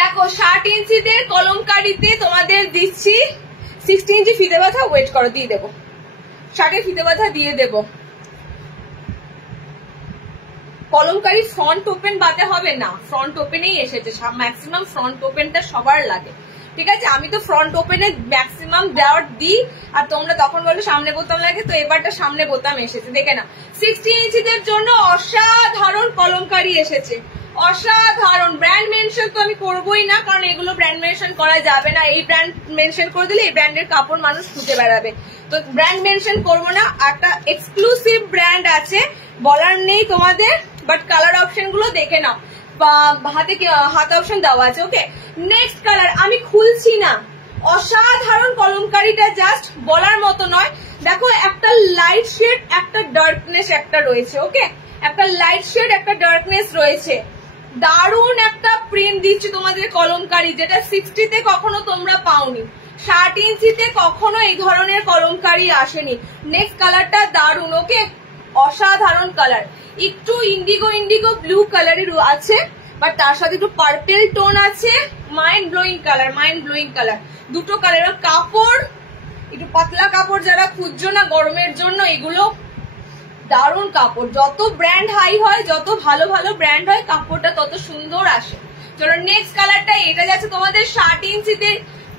দেখো 60 ইঞ্চিতে কলমকারিতে তোমাদের দিচ্ছি 60 ইঞ্চি ফিতে বাঁধা, ওয়েট করো দিয়ে দেবো, 60 ফিতে বাঁধা দিয়ে দেবো। কলমকারি ফ্রন্ট ওপেন বাঁধা হবে না, ফ্রন্ট ওপেনেই এসেছে, ম্যাক্সিমাম ফ্রন্ট ওপেনটা সবার লাগে, ঠিক আছে? আমি তো ফ্রন্ট ওপেনে ম্যাক্সিমাম দেওয়ার দিই, আর তোমরা তখন বলো সামনে বোতাম লাগে, তো এবারটা সামনে বোতাম এসেছে, দেখে না। 60 ইঞ্চিদের জন্য অসাধারণ কলমকারি এসেছে, অসাধারণ। ব্র্যান্ড মেনশন তো আমি করবোই না, কারণ এগুলো ব্র্যান্ড মেনশন করা যাবে না, এই ব্র্যান্ড মেনশন করে দিলে এই ব্র্যান্ডের কাপড় মানুষ খুঁজে বেড়াবে, তো ব্র্যান্ড মেনশন করবো না। একটা এক্সক্লুসিভ ব্র্যান্ড আছে, বলার নেই তোমাদের, বাট কালার অপশন গুলো দেখে নাও, হাত অপশন দেওয়া আছে, ওকে? নেক্সট কালার আমি খুলছি না, অসাধারণ কলমকারিটা, জাস্ট বলার মতো নয়। দেখো একটা লাইট শেড একটা ডার্কনেস একটা রয়েছে, ওকে? একটা লাইট শেড একটা ডার্কনেস রয়েছে, দারুণ একটা প্রিন্ট দিচ্ছি তোমাদের কলমকারি, যেটা 60তে কখনো তোমরা পাওনি, 60 ইঞ্চিতে কখনো এই ধরনের কলমকারি আসেনি। নেক্সট কালারটা দারুণ, ওকে? অসাধারণ কালার, একটু ইন্ডিগো ইন্ডিগো ব্লু কালারের আছে, বাট তার সাথে একটু পার্পেল টোন আছে, mind blowing colour, mind blowing colour, দুটো কালারের কাপড়। একটু পাতলা কাপড় যারা খুঁজছো না গরমের জন্য, এগুলো দারুণ কাপড়। যত ব্র্যান্ড হাই হয়, যত ভালো ভালো ব্র্যান্ড হয়, কাপড়টা তত সুন্দর আসে। চলো নেক্সট কালারটা, এটা যাচ্ছে তোমাদের 60 ইঞ্চিতে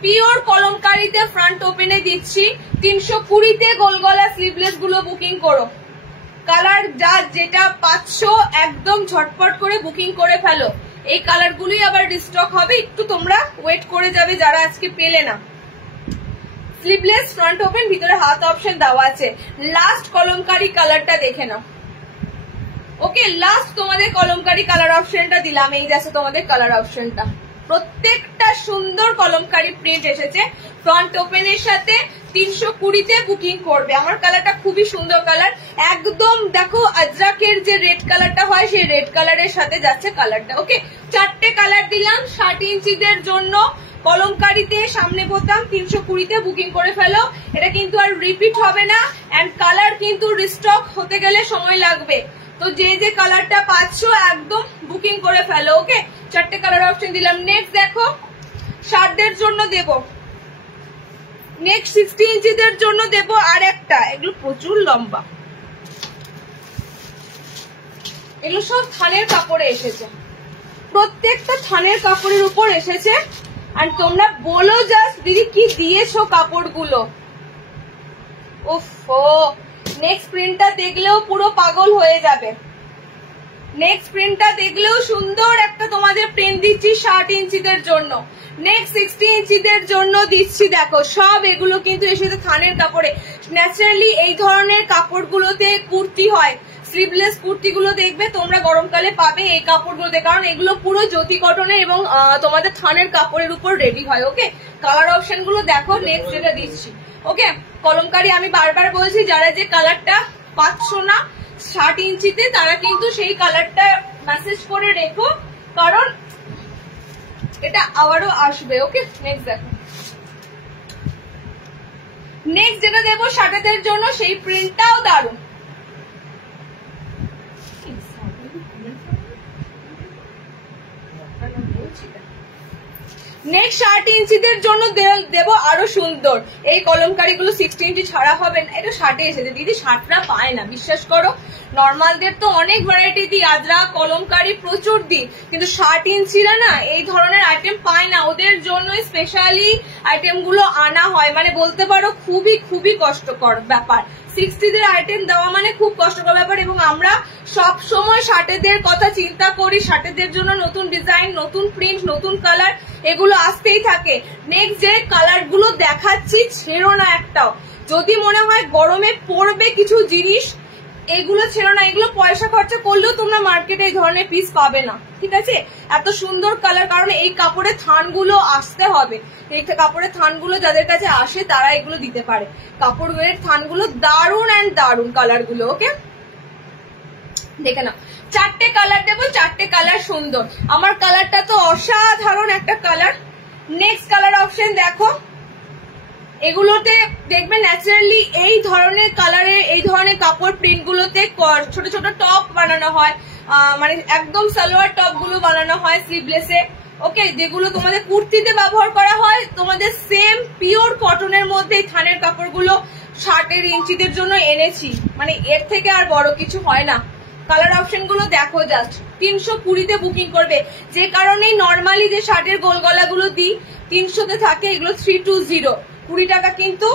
পিওর কলমকারিতে, ফ্রন্ট ওপেনে দিচ্ছি 320তে, গোলগলা স্লিভলেস গুলো বুকিং করো। কালার যা যেটা পাচ্ছ একদম ঝটপট করে বুকিং করে ফেলো, এই কালার গুলোই আবার রিস্টক হবে, একটু তোমরা ওয়েট করে যাবে যারা আজকে পেলে না। স্লিভলেস ফ্রন্ট ওপেন, ভিতরে হাত অপশন দেওয়া আছে। লাস্ট কলমকারি কালারটা দেখে নাও, ওকে? লাস্ট তোমাদের কলমকারি কালার অপশনটা দিলাম, এই যাচ্ছে তোমাদের কালার অপশনটা, প্রত্যেকটা সুন্দর কলমকারি প্রিন্ট এসেছে। ফ্রন্ট ওপেনের সাথে 320তে বুকিং করবে। আমার কালারটা খুবই সুন্দর কালার, একদম দেখো আজরাকের যে রেড কালারটা হয় সেই রেড কালারের সাথে যাচ্ছে কালারটা, ওকে? 4টে কালার দিলাম 60 ইঞ্চিদের জন্য কলমকারিতে, সামনে বোতাম, 320তে বুকিং করে ফেলো। এটা কিন্তু আর রিপিট হবে না, এন্ড কালার কিন্তু রিস্টক হতে গেলে সময় লাগবে, তো যে যে কালারটা পাচ্ছ একদম বুকিং করে ফেলো, ওকে? 4টে কালার অপশন দিলাম। নেক্সট দেখো শার্টদের জন্য দেব, নেক্সট 60 ইঞ্চিদের জন্য দেব আর একটা, এগুলো প্রচুর লম্বা, এগুলো সব থানের কাপড়ে এসেছে, প্রত্যেকটা থানের কাপড়ের উপর এসেছে। আর তোমরা বলো জাস্ট দিদি কি দিয়েছো কাপড়গুলো, ওফো। নেক্সট প্রিন্টটা দেখলেও পুরো পাগল হয়ে যাবে, নেক্সট প্রিন্টটা দেখলেও সুন্দর একটা তোমাদের প্রিন্ট দিচ্ছি 60 ইঞ্চিদের জন্য। নেক্সট 60 ইঞ্চিদের জন্য দিচ্ছি, দেখো সব এগুলো কিন্তু এসেছে থানের কাপড়ে। ন্যাচারালি এই ধরনের কাপড়গুলোতে কুর্তি হয়, স্লিভলেস কুর্তিগুলো দেখবে তোমরা গরমকালে পাবে এই কাপড়গুলোতে, কারণ এগুলো পুরো জ্যোতি কটনের এবং তোমাদের থানের কাপড়ের উপর রেডি হয়, ওকে? কালার অপশন গুলো দেখো, নেক্সট যেটা দিচ্ছি, ওকে? কলমকারি আমি বারবার বলছি, যারা যে কালারটা পাচ্ছ না 60 ইঞ্চিতে তারা কিন্তু সেই কালারটা মেসেজ করে রেখো, কারণ এটা আবারও আসবে, ওকে? নেক্সট দেখো, নেক্সট যেটা দেবো শার্টেদের জন্য, সেই প্রিন্টটাও দারুণ। নেক্সট 60 ইঞ্চিদের জন্য দেব আরো সুন্দর এই কলমকারি গুলো। 60 ইঞ্চি ছাড়া হবে না, এটা 60 এসেছে দিদি, 60টা পায় না, বিশ্বাস করো। নর্মালদের তো অনেক ভ্যারাইটি দিই, আদ্রা কলমকারি প্রচুর দিই, কিন্তু 60 ইঞ্চিরা না এই ধরনের আইটেম পায় না, ওদের জন্য স্পেশালি আইটেম গুলো আনা হয়, মানে বলতে পারো খুবই খুবই কষ্টকর ব্যাপার। 60দের আইটেম দেওয়া মানে খুব কষ্টকর ব্যাপার, এবং আমরা সব সময় শার্টেদের কথা চিন্তা করি। শার্টেদের জন্য নতুন ডিজাইন, নতুন প্রিন্ট, নতুন কালার এগুলো আসতেই থাকে। নেক্সট যে কালার গুলো দেখাচ্ছি ছেড়ো না একটাও। যদি মনে হয় গরমে পড়বে কিছু জিনিস, এগুলো ছেড়ো না। এগুলো পয়সা খরচা করলেও তোমরা মার্কেটে এই ধরনের পিস পাবে না, ঠিক আছে? এত সুন্দর কালার, কারণ এই কাপড়ের থানগুলো আসতে হবে। এই কাপড়ের থানগুলো যাদের কাছে আসে তারা এগুলো দিতে পারে। কাপড়ের থানগুলো দারুন অ্যান্ড দারুন কালার গুলো। ওকে, দেখে নাও। 4টে কালার দেবো, 4টে কালার সুন্দর। আমার কালারটা তো অসাধারণ একটা কালার। নেক্সট কালার অপশন দেখো। এগুলোতে দেখবে ন্যাচারালি এই ধরনের কালারের, এই ধরনের কাপড় প্রিন্ট গুলোতে ছোট ছোট টপ বানানো হয়, মানে একদম সালোয়ার টপ গুলো বানানো হয় স্লিভলেসে। ওকে, যেগুলো তোমাদের কুর্তিতে ব্যবহার করা হয়, তোমাদের সেম পিওর কটনের মধ্যে এই থানের কাপড়গুলো 60 ইঞ্চিদের জন্য এনেছি। মানে এর থেকে আর বড় কিছু হয় না। কালার অপশন গুলো দেখো জাস্ট। 320-তে বুকিং করবে, যে কারণে নর্মালি যে শার্টের গোল গলাগুলো দিই 300-তে থাকে, এগুলো 320। 20 টাকা কিন্তু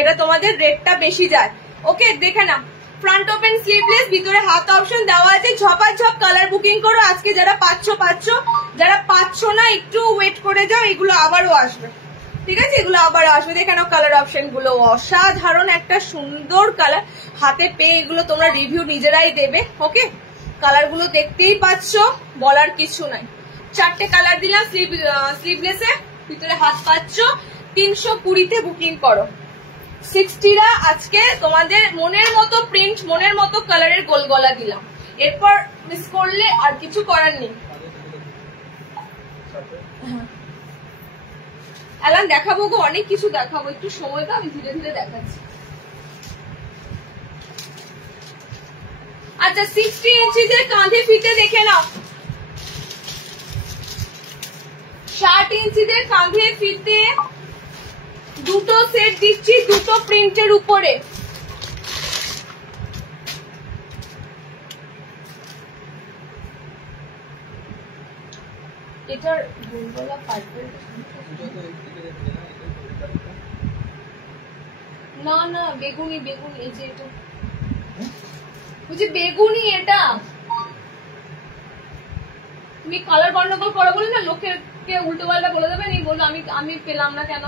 এটা তোমাদের রেটটা বেশি যায়। ওকে, দেখে না। ফ্রন্ট ওপেন স্লিভলেস, ভিতরে হাত অপশন দেওয়া আছে। ঝপাঝপ কালার বুকিং করো। আজকে যারা পাচ্ছ, যারা পাচ্ছ না একটু ওয়েট করে যাও, এগুলো আবারও আসবে, ঠিক আছে? এগুলো আবারও আসবে। দেখে নাও কালার অপশন গুলো, অসাধারণ একটা সুন্দর কালার। হাতে পেয়ে এগুলো তোমরা রিভিউ নিজেরাই দেবে। ওকে, কালার গুলো দেখতেই পাচ্ছ, বলার কিছু নাই। 4টে কালার দিলাম স্লিভলেসে, ভিতরে হাত পাচ্ছ। 320-তে বুকিং করো। 60রা আজকে তোমাদের মনের মতো প্রিন্ট, মনের মতো কালারের গোল গলা দিলাম। এরপর মিস করলে আর কিছু করার নেই। অ্যালান দেখাবো গো, অনেক কিছু দেখাবো, একটু সময় দাও, আমি ধীরে ধীরে দেখাচ্ছি। আচ্ছা, 60 ইঞ্চিদের কাঁধে ফিতে দেখে নাও। 60 ইঞ্চিদের কাঁধে ফিতে দুটো সেট দিচ্ছি, দুটো প্রিন্টের উপরে। এটার গোলগলা পার্পল না, না বেগুনি, বেগুনি। এই যে এটা বুঝি বেগুনি, এটা তুমি কালার গন্ডগোল করো বলে না লোকেরকে উল্টো পাল্টা বলে দেবে, নি বলবো আমি পেলাম না কেন।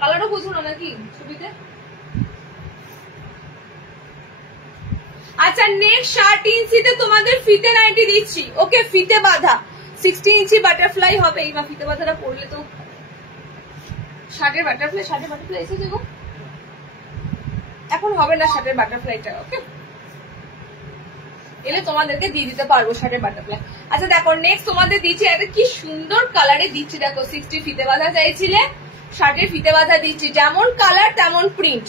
কালারও বুঝো না নাকি ছবিতে? আচ্ছা, নেক্সট 60 ইঞ্চিতে তোমাদের ফিতে নাইটি দিচ্ছি। ওকে, ফিতে বাঁধা 60 ইঞ্চি বাটারফ্লাই হবে। এই বা ফিতে বাঁধাটা পড়লে তো শার্টের বাটারফ্লাই এসেছে গো, এখন হবে না শার্টের বাটারফ্লাইটা। ওকে, এলে তোমাদেরকে দিয়ে দিতে পারবো শার্টের বাটারফ্লাই। আচ্ছা দেখো, নেক্সট তোমাদের দিচ্ছি একটা কি সুন্দর কালারে দিচ্ছি। দেখো, 60 ফিতে বাঁধা চাইছিলে, শার্টের ফিতে বাঁধা দিচ্ছি। যেমন কালার তেমন প্রিন্ট।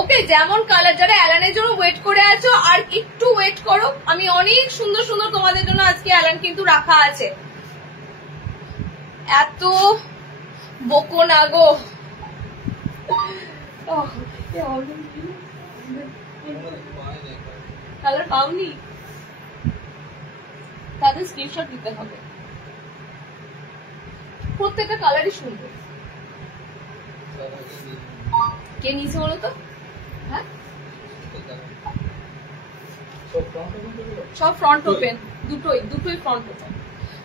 ওকে, যেমন কালার। যারা অ্যালানের জন্য ওয়েট করে আছো আর একটু ওয়েট করো, আমি অনেক সুন্দর সুন্দর তোমাদের জন্য আজকে অ্যালান কিন্তু রাখা আছে। এত বকো না গো। কালার পাওনি, তাদের স্ক্রিনশট দিতে হবে। প্রত্যেকটা কালারই সুন্দর। কে নিয়েছে বলো তো? হ্যাঁ, সব ফ্রন্ট ওপেন, দুটোই ফ্রন্ট ওপেন।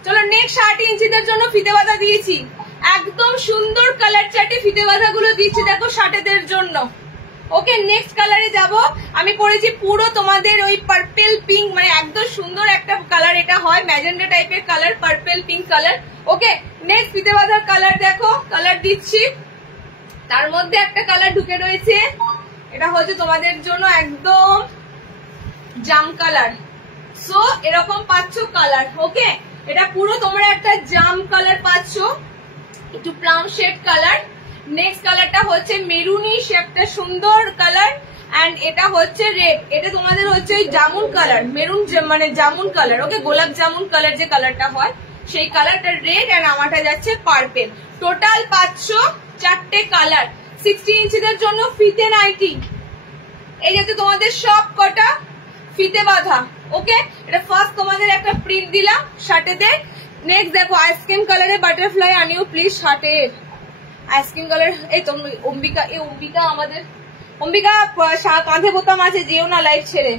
চলো, নেক্সট 60 ইঞ্চিদের জন্য ফিতে বাঁধা দিয়েছি। একদম সুন্দর কালার চার্টে ফিতে বাঁধা গুলো দিচ্ছি, দেখো শার্টেদের জন্য। ওকে, নেক্সট কালারে যাব। আমি করেছি পুরো তোমাদের ওই পার্পেল পিঙ্ক, মানে একদম সুন্দর একটা কালার। এটা হয় ম্যাজেন্ডা টাইপের কালার, পার্পেল পিঙ্ক কালার। ওকে, নেক্সট ফিতে বাঁধার কালার দেখো, কালার দিচ্ছি। তার মধ্যে একটা কালার ঢুকে রয়েছে, এটা হচ্ছে তোমাদের জন্য একদম জাম কালার। সো এরকম পাচ্ছ কালার। ওকে, এটা পুরো তোমরা একটা জাম কালার পাচ্ছ, একটু প্লাম শেড কালার। নেক্সট কালারটা হচ্ছে মেরুনি শেপটা, সুন্দর কালার। এন্ড এটা হচ্ছে রেড, এটা তোমাদের হচ্ছে জামুন কালার, মেরুন মানে জামুন কালার। ওকে, গোলাপ জামুন কালার যে কালারটা হয় সেই কালারটা রেড, এন্ড আমারটা যাচ্ছে পার্পেল। টোটাল পাচ্ছ 4টে কালার। 60 ইঞ্চিদের জন্য ফিতে নাইটি, এই যাচ্ছে তোমাদের সব কটা ফিতে বাঁধা। ওকে, এটা ফার্স্ট তোমাদের একটা প্রিন্ট দিলাম শার্টেদের। নেক্সট দেখো, আইসক্রিম কালারের বাটারফ্লাই আনিও প্লিজ শার্টের। আইসক্রিম কালার, এই তো অম্বিকা, এই অম্বিকা আমাদের অম্বিকা কাঁধে বোতাম আছে, যেও না লাইভ ছেড়ে।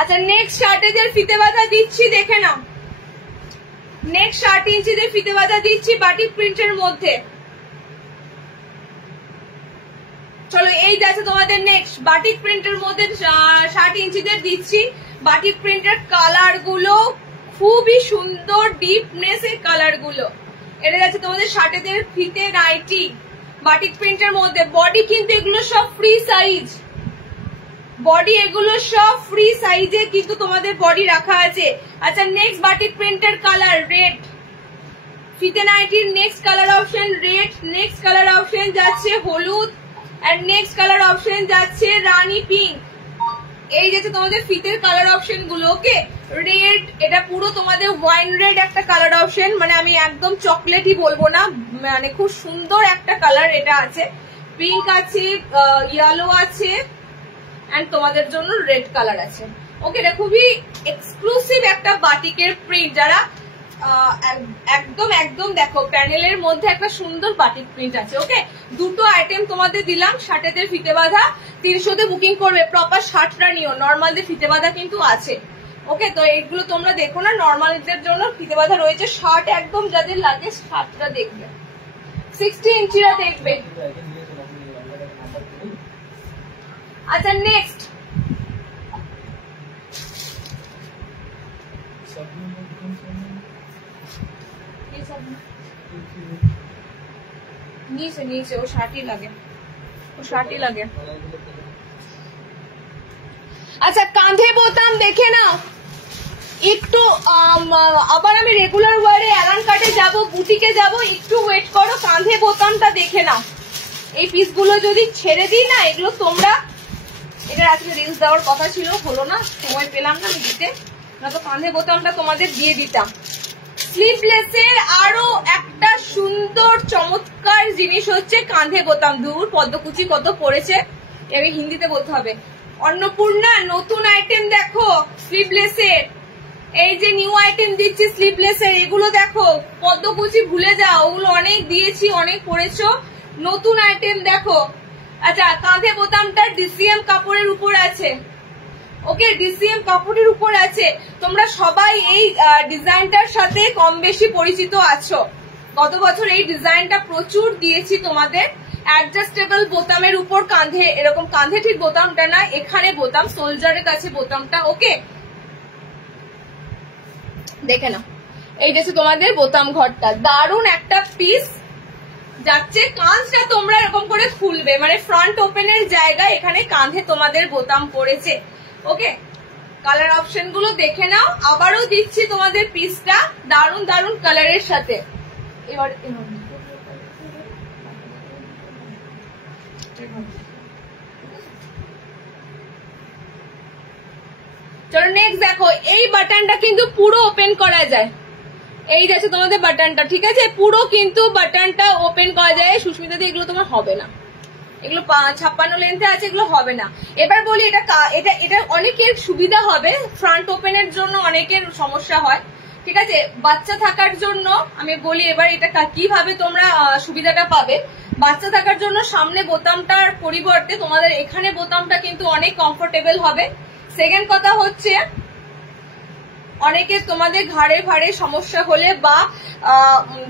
আচ্ছা নেক্সট শার্টেজের ফিতে বাঁধা দিচ্ছি, দেখে নাও। নেক্সট 60 ইঞ্চিদের ফিতে বাঁধা দিচ্ছি বাটিক প্রিন্টের মধ্যে। চলো এই যাচ্ছে তোমাদের নেক্সট বাটিক প্রিন্টের মধ্যে 60 ইঞ্চিদের দিচ্ছি। বাটিক প্রিন্টের কালার গুলো খুবই সুন্দর, ডিপনেস এর কালার গুলো। এটা যাচ্ছে তোমাদের শার্টেদের ফিতে নাইটি বাটিক প্রিন্টের মধ্যে। বডি কিন্তু এগুলো সব ফ্রি সাইজ, বডি এগুলো সব ফ্রি সাইজে কিন্তু তোমাদের বডি রাখা আছে। আচ্ছা নেক্সট বাটিক প্রিন্টের কালার রেড, ফিতে নাইটির next colour option red, next colour option যাচ্ছে হলুদ, আর নেক্সট কালার অপশন যাচ্ছে রানী পিঙ্ক। এই যে তোমাদের ফিতের কালার অপশন গুলো, ওকে রেড, এটা পুরো তোমাদের ওয়াইন রেড একটা কালার অপশন, মানে আমি একদম চকলেটই বলবো না, মানে খুব সুন্দর একটা কালার এটা আছে। পিঙ্ক আছে, ইয়েলো আছে, এন্ড তোমাদের জন্য রেড কালার আছে। ওকে এটা খুবই এক্সক্লুসিভ একটা বাটিকের প্রিন্ট, যারা একদম একদম দেখো প্যানেলের মধ্যে একটা সুন্দর বাটিক প্রিন্ট আছে। ওকে দুটো আইটেম তোমাদের দিলাম। শার্টেদের ফিতে বাঁধা 300 বুকিং করবে, প্রপার শার্টটা নিও, নর্মালদের ফিতে বাঁধা কিন্তু আছে। ওকে তো এইগুলো তোমরা দেখো না, নর্মালদের জন্য ফিতে বাঁধা রয়েছে। শার্ট একদম যাদের লাগে শার্টটা দেখবে, 60 ইঞ্চিরা দেখবে। আচ্ছা নেক্সট নিচে ও শার্টই লাগে, ও শার্টই লাগে। আচ্ছা কাঁধে বোতাম দেখে নাও একটু, আবার আমি রেগুলার ওয়ারে অ্যালান কাটে যাবো, বুটিকে যাবো, একটু ওয়েট করো। কাঁধে বোতামটা দেখে নাও। এই পিসগুলো যদি ছেড়ে দিই না, এগুলো তোমরা, এটা আজকে রিলস দেওয়ার কথা ছিল, হলো না, সময় পেলাম না দিতে, না তো কাঁধে বোতামটা তোমাদের দিয়ে দিতাম। স্লিভলেসের আরো একটা সুন্দর চমৎকার জিনিস হচ্ছে কাঁধে বোতাম। দূর পদ্মকুচি কত পড়েছে, আমি হিন্দিতে বলতে হবে। অন্নপূর্ণা নতুন আইটেম দেখো স্লিভলেসের, এই যে নিউ আইটেম দিচ্ছি স্লিভলেসের, এগুলো দেখো পদ্মকুচি ভুলে যাও, ওগুলো অনেক দিয়েছি, অনেক পড়েছো, নতুন আইটেম দেখো। আচ্ছা কাঁধে বোতামটা ডিসিএম কাপড়ের উপর আছে। ওকে ডিসিএম কাপড়ের উপর আছে। তোমরা সবাই এই ডিজাইনটার সাথে কম বেশি পরিচিত আছো, গত বছর এই ডিজাইনটা প্রচুর দিয়েছি তোমাদের। অ্যাডজাস্টেবল বোতামের উপর কাঁধে, এরকম কাঁধে ঠিক বোতামটা না, এখানে বোতাম, সোলজারের কাছে বোতামটা। ওকে দেখে নাও, এই যে তোমাদের বোতাম ঘরটা, দারুণ একটা পিস যাচ্ছে। কাঁধটা তোমরা এরকম করে খুলবে, মানে ফ্রন্ট ওপেনের জায়গায় এখানে কাঁধে তোমাদের বোতাম পড়েছে। ওকে কালার অপশন গুলো দেখে নাও। আবারও দিচ্ছি তোমাদের পিসটা দারুণ দারুণ কালারের সাথে। এবার চলো নেক্সট দেখো, এই বাটনটা কিন্তু পুরো ওপেন করা যায়। এই যাচ্ছে তোমাদের বাটনটা, ঠিক আছে, পুরো কিন্তু বাটনটা ওপেন করা যায়। সুস্মিতা দি এগুলো তোমার হবে না, এগুলো 56 লেন্থে আছে, এগুলো হবে না। এবার বলি এটা অনেকের সুবিধা হবে, ফ্রন্ট ওপেনের জন্য অনেকের সমস্যা হয়, ঠিক আছে। বাচ্চা থাকার জন্য আমি বলি এবার এটা কিভাবে তোমরা সুবিধাটা পাবে। বাচ্চা থাকার জন্য সামনে বোতামটার পরিবর্তে তোমাদের এখানে বোতামটা কিন্তু অনেক কমফোর্টেবল হবে। সেকেন্ড কথা হচ্ছে অনেকে তোমাদের ঘাড়ে ফাড়ে সমস্যা হলে বা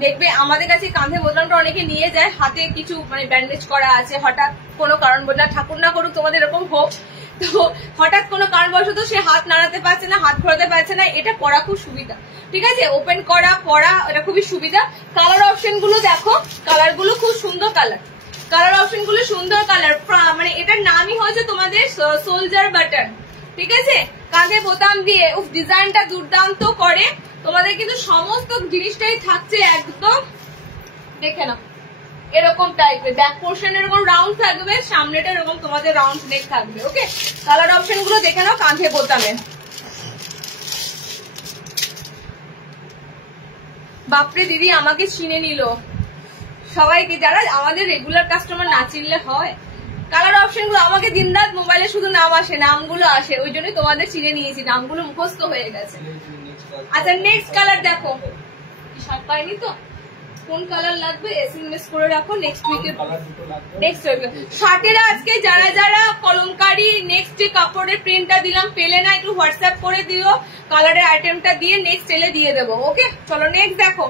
দেখবে আমাদের কাছে কাঁধে বোতামটা অনেকে নিয়ে যায়, হাতে কিছু মানে ব্যান্ডেজ করা আছে, হঠাৎ কোনো কারণ বলে, ঠাকুর না করুক তোমাদের এরকম হোক, তো হঠাৎ কোনো কারণবশত সে হাত নাড়াতে পারছে না, হাত ঘোরাতে পারছে না, এটা পরা খুব সুবিধা, ঠিক আছে, ওপেন করা পরা এটা খুবই সুবিধা। কালার অপশন গুলো দেখো, কালার গুলো খুব সুন্দর কালার, কালার অপশন গুলো সুন্দর কালার, মানে এটার নামই হচ্ছে তোমাদের সোলজার বাটন, ঠিক আছে, কাঁধে বোতাম দিয়ে। ডিজাইনটা দুর্দান্ত করে, তোমাদের কিন্তু সমস্ত জিনিসটাই থাকছে একদম, দেখে নাও এরকম টাইপের, ব্যাক পোর্শন এরকম রাউন্ড থাকবে, সামনেটা এরকম তোমাদের রাউন্ড নেক থাকবে। ওকে কালার অপশন গুলো দেখে নাও কাঁধে বোতামে। বাপরে দিদি আমাকে চিনে নিল, সবাইকে যারা আমাদের রেগুলার কাস্টমার না চিনলে হয়। কালার অপশন গুলো আমাকে দিনরাত মোবাইলে শুধু নাম আসে, নামগুলো আসে, ওই জন্যই তোমাদের চিনে নিয়েছি, নামগুলো মুখস্থ হয়ে গেছে। আচ্ছা নেক্সট কালার দেখো, সব পাইনি তো, কোন কালার লাগবে এসএমএস করে রাখো, নেক্সট উইকে কালার দুটো লাগবে। নেক্সট উইকে শার্টেরা আজকে যারা যারা কলমকারি নেক্সট যে কাপড়ের প্রিন্টটা দিলাম পেলে না একটু হোয়াটসঅ্যাপ করে দিও, কালারের আইটেমটা দিয়ে নেক্সট এলে দিয়ে দেবো। ওকে চলো নেক্সট দেখো,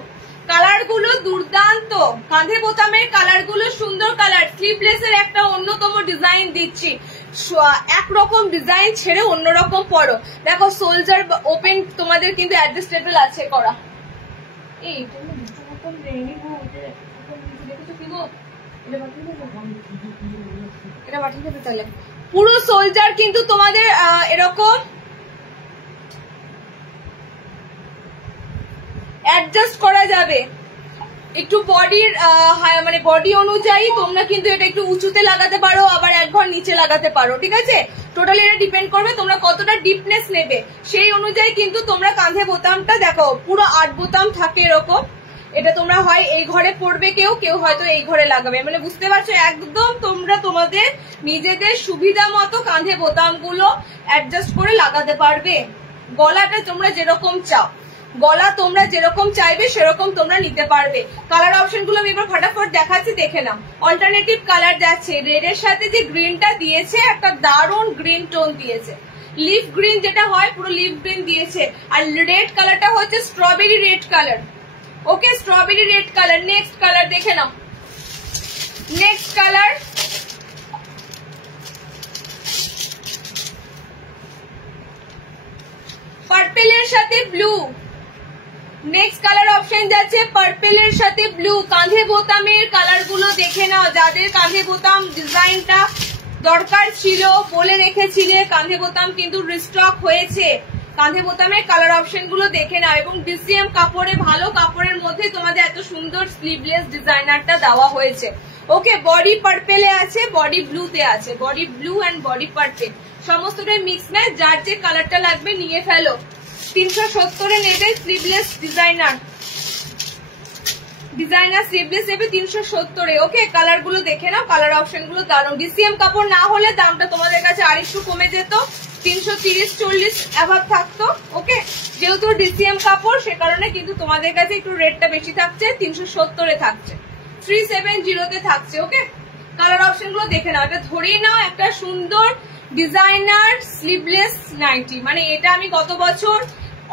কালার গুলো দুর্দান্ত, কাঁধে বোতামের কালার গুলো সুন্দর কালার। স্লিভলেস এর একটা অন্যতম ডিজাইন দিচ্ছি, একরকম ডিজাইন ছেড়ে অন্যরকম পরো। দেখো সোলজার ওপেন তোমাদের কিন্তু অ্যাডজাস্টেবল আছে করা। এটা পাঠিয়ে দেবে তাহলে। পুরো সোলজার কিন্তু তোমাদের এরকম অ্যাডজাস্ট করা যাবে, একটু বডির মানে বডি অনুযায়ী তোমরা কিন্তু এটা একটু উঁচুতে লাগাতে পারো, আবার এক ঘর নিচে লাগাতে পারো, ঠিক আছে? টোটালি এটা ডিপেন্ড করবে তোমরা কতটা ডিপনেস নেবে, সেই অনুযায়ী কিন্তু তোমরা কাঁধে বোতামটা দেখো পুরো 8 বোতাম থাকে এরকম। এটা তোমরা হয় এই ঘরে পড়বে, কেউ কেউ হয়তো এই ঘরে লাগাবে, মানে বুঝতে পারছো একদম তোমরা তোমাদের নিজেদের সুবিধা মতো কাঁধে বোতামগুলো অ্যাডজাস্ট করে লাগাতে পারবে। গলাটা তোমরা যেরকম চাও, গলা তোমরা যেরকম চাইবে সেরকম তোমরা নিতে পারবে। কালার অপশন গুলো আমি এবার ফটাফট দেখাচ্ছি, দেখে নাও। অল্টারনেটিভ কালার যাচ্ছে, রেড এর সাথে যে গ্রিনটা দিয়েছে একটা দারুণ গ্রিন টোন দিয়েছে, লিফ গ্রিন যেটা হয় পুরো লিফ গ্রিন দিয়েছে, আর রেড কালারটা হচ্ছে strawberry red colour. Okay strawberry red colour. Next colour দেখে নাও, নেক্সট কালার পার্পেলের সাথে ব্লু। নেক্সট কালার অপশন যাচ্ছে পার্পেলের সাথে ব্লু। কাঁধে বোতামের কালার গুলো দেখে নাও, যাদের কাঁধে বোতাম ডিজাইনটা দরকার ছিল বলে রেখেছিলে, কাঁধে বোতাম কিন্তু রিস্টক হয়েছে। কাঁধে বোতামের কালার অপশন গুলো দেখে নাও, এবং ডিসিএম কাপড়ে ভালো কাপড়ের মধ্যে তোমাদের এত সুন্দর স্লিভলেস ডিজাইনারটা দেওয়া হয়েছে। ওকে বডি পার্পেলে আছে, বডি ব্লুতে আছে, body blue and body purple সমস্তটাই মিক্স ম্যাচ। যার যে কালারটা লাগবে নিয়ে ফেলো। 370 নেবে স্লিভলেস ডিজাইনার, ডিজাইনার স্লিভলেস নেবে 370। ওকে কালার গুলো দেখে নাও, কালার অপশন গুলো দারুণ। ডিসিএম কাপড় না হলে দামটা তোমাদের কাছে আরেকটু কমে যেত, 330-40 অ্যাভাব থাকতো। ওকে যেহেতু ডিসিএম কাপড় সে কারণে কিন্তু তোমাদের কাছে একটু রেটটা বেশি থাকছে, 370 থাকছে, 370 থাকছে। ওকে কালার অপশন গুলো দেখে নাও, এটা ধরেই নাও একটা সুন্দর ডিজাইনার স্লিভলেস নাইটি। মানে এটা আমি গত বছর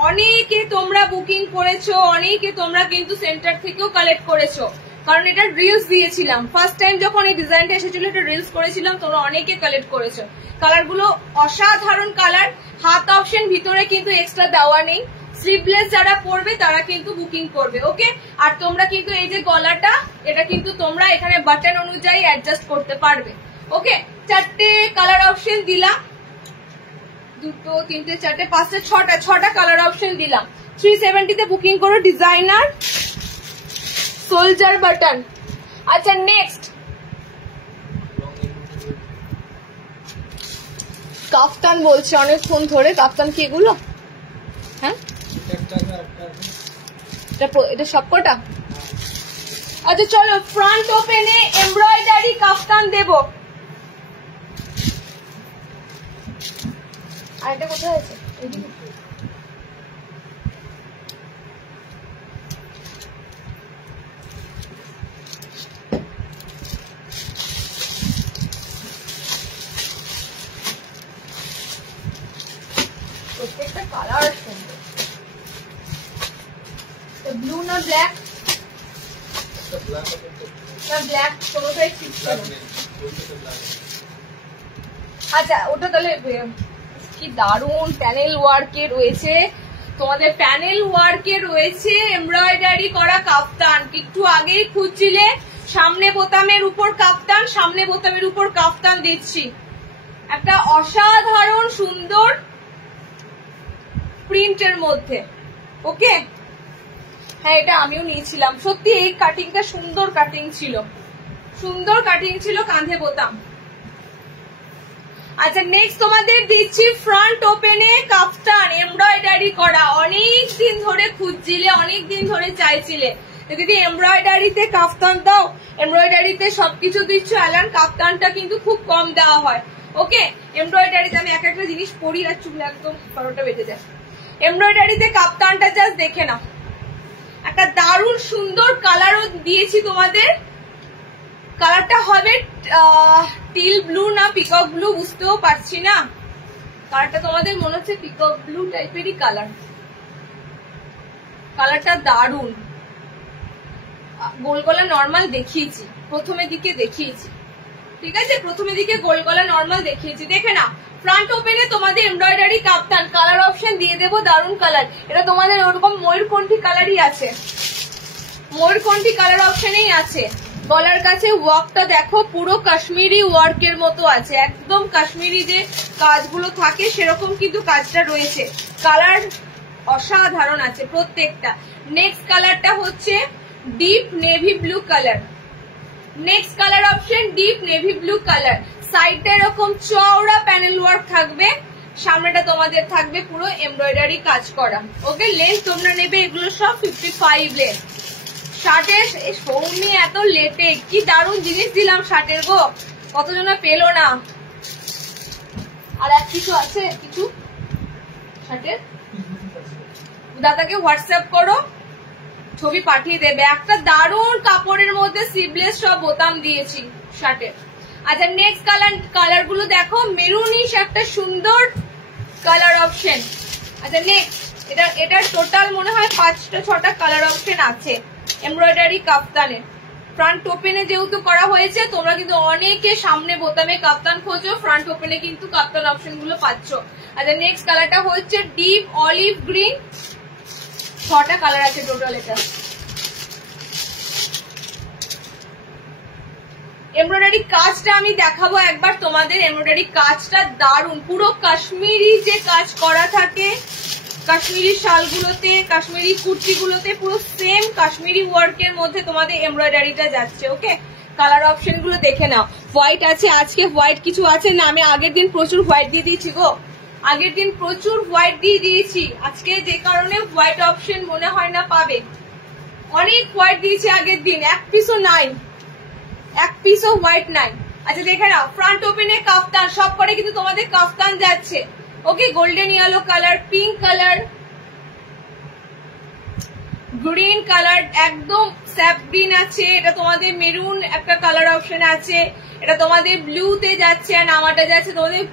অনেকে তোমরা বুকিং করেছো, অনেকে তোমরা কিন্তু সেন্টার থেকেও কালেক্ট করেছো, কারণ এটা রিলস দিয়েছিলাম ফার্স্ট টাইম যখন এই ডিজাইনটা এসেছিল, এটা রিলস করেছিলাম, তোমরা অনেকে কালেক্ট করেছো। কালার গুলো অসাধারণ কালার। হাত অপশন ভিতরে কিন্তু এক্সট্রা দেওয়া নেই, স্লিভলেস যারা পরবে তারা কিন্তু বুকিং করবে। ওকে আর তোমরা কিন্তু এই যে গলাটা, এটা কিন্তু তোমরা এখানে বাটন অনুযায়ী অ্যাডজাস্ট করতে পারবে। ওকে 4টে কালার অপশন দিলাম, 2, 3, 4, 5, 6টা কালার অপশন দিলাম। 370 বুকিং করো ডিজাইনার সোলজার বাটন। আচ্ছা নেক্সট কাফতান বলছে অনেকক্ষণ ধরে, কাফতান কি এগুলো? হ্যাঁ এটা সবকটা। আচ্ছা চলো ফ্রন্ট ওপেনে এমব্রয়ডারি কাফতান দেবো। আর এটা কোথায় আছে? প্রত্যেকটা কালার সুন্দর। ব্লু না ব্ল্যাক? না ব্ল্যাক কোনোটাই ঠিক ছিল। আচ্ছা ওটা তাহলে কি দারুন প্যানেল ওয়ার্কে রয়েছে তোমাদের, প্যানেল ওয়ার্কে রয়েছে এমব্রয়ডারি করা কাফতান। একটু আগেই খুঁজছিলে সামনে বোতামের উপর কাফতান, সামনে বোতামের উপর কাফতান দিচ্ছি, একটা অসাধারণ সুন্দর প্রিন্টের মধ্যে। ওকে হ্যাঁ এটা আমিও নিয়েছিলাম, সত্যি এই কাটিংটা সুন্দর কাটিং ছিল, সুন্দর কাটিং ছিল কাঁধে বোতাম। আচ্ছা নেক্সট তোমাদের দিচ্ছি ফ্রন্ট ওপেনে কাফতান এমব্রয়ডারি করা। অনেক দিন ধরে খুঁজছিলে, অনেক দিন ধরে চাইছিলে দিদি এমব্রয়ডারিতে কাফতান দাও, এমব্রয়ডারিতে সবকিছু দিচ্ছ অ্যালান, কাফতানটা কিন্তু খুব কম দেওয়া হয়। ওকে এমব্রয়ডারিতে আমি এক একটা জিনিস পরি আর চুল একদম 12টা বেজে যায়। এমব্রয়ডারিতে কাফতানটা জাস্ট দেখে নাও, একটা দারুণ সুন্দর কালারও দিয়েছি তোমাদের। কালারটা হবে টিল ব্লু না পিকক ব্লু বুঝতেও পারছি না, কালারটা তোমাদের মনে হচ্ছে পিকক ব্লু টাইপেরই কালার। কালারটা দারুণ। গোল গলা নর্মাল দেখিয়েছি, প্রথমের দিকে দেখিয়েছি, ঠিক আছে, প্রথমের দিকে গোল গলা নর্মাল দেখিয়েছি। দেখে না, ফ্রন্ট ওপেনে তোমাদের এমব্রয়ডারি কাপ্তান, কালার অপশন দিয়ে দেবো, দারুণ কালার। এটা তোমাদের ওরকম ময়ূরকণ্ঠী কালারই আছে, ময়ূরকণ্ঠী কালার অপশনেই আছে। গলার কাছে ওয়ার্কটা দেখো, পুরো কাশ্মীরি ওয়ার্কের মতো আছে, একদম কাশ্মীরি যে কাজগুলো থাকে সেরকম কিন্তু কাজটা রয়েছে। কালার অসাধারণ আছে প্রত্যেকটা। নেক্সট কালারটা হচ্ছে deep navy blue colour. Next colour option deep navy blue colour. সাইডটা এরকম চওড়া প্যানেল ওয়ার্ক থাকবে, সামনেটা তোমাদের থাকবে পুরো এমব্রয়ডারি কাজ করা। ওকে, লেন্থ তোমরা নেবে এগুলো সব 55 লেন্থ। শার্টের সৌমি এত লেটে কি দারুণ জিনিস দিলাম শার্টের গো, কতজন পেলো না। আর এক কিছু আছে, কিছু শার্টের দাদাকে হোয়াটসঅ্যাপ করো, ছবি পাঠিয়ে দেবে। একটা দারুণ কাপড়ের মধ্যে সিভলেস সব বোতাম দিয়েছি শার্টের। আচ্ছা, নেক্সট কালার গুলো দেখো, মেরুনিশ একটা সুন্দর কালার অপশন। আচ্ছা নেক্সট, এটার টোটাল মনে হয় 5-6টা কালার অপশন আছে এমব্রয়ডারি কাপ্তানে। ফ্রন্ট ওপেনে যেহেতু করা হয়েছে, তোমরা কিন্তু অনেকে সামনে বোতামে কাপ্তান খোঁজো, ফ্রন্ট ওপেনে কিন্তু কাপ্তান অপশন গুলো পাচ্ছ। আচ্ছা নেক্সট কালারটা হচ্ছে ডিপ অলিভ গ্রিন। 6টা কালার আছে টোটাল। এটা এমব্রয়ডারি কাজটা আমি দেখাবো একবার তোমাদের। এমব্রয়ডারি কাজটা দারুণ, পুরো কাশ্মীরি যে কাজ করা থাকে কাশ্মীরি শালগুলোতে, কাশ্মীরি কুর্তিগুলোতে, পুরো সেম কাশ্মীরি ওয়ার্কের মধ্যে তোমাদের এমব্রয়ডারিটা যাচ্ছে। ওকে, কালার অপশন গুলো দেখে নাও। হোয়াইট আছে, আজকে হোয়াইট কিছু আছে না, আমি আগের দিন প্রচুর হোয়াইট দিয়ে দিয়েছি গো, আগের দিন প্রচুর হোয়াইট দিয়ে দিয়েছি। আজকে যে কারণে হোয়াইট অপশন মনে হয় না পাবে, অনেক হোয়াইট দিয়েছি আগের দিন, এক পিসও নাই, এক পিসও হোয়াইট নাই। আচ্ছা দেখে নাও, ফ্রন্ট ওপেনে কাফতান, সব করে কিন্তু তোমাদের কাফতান যাচ্ছে। Okay, golden yellow colour, pink colour, green colour, একদম স্যাপ গ্রিন আছে, এটা তোমাদের মেরুন একটা কালার অপশন আছে, এটা তোমাদের ব্লুতে যাচ্ছে, আর নামাটা যাচ্ছে তোমাদের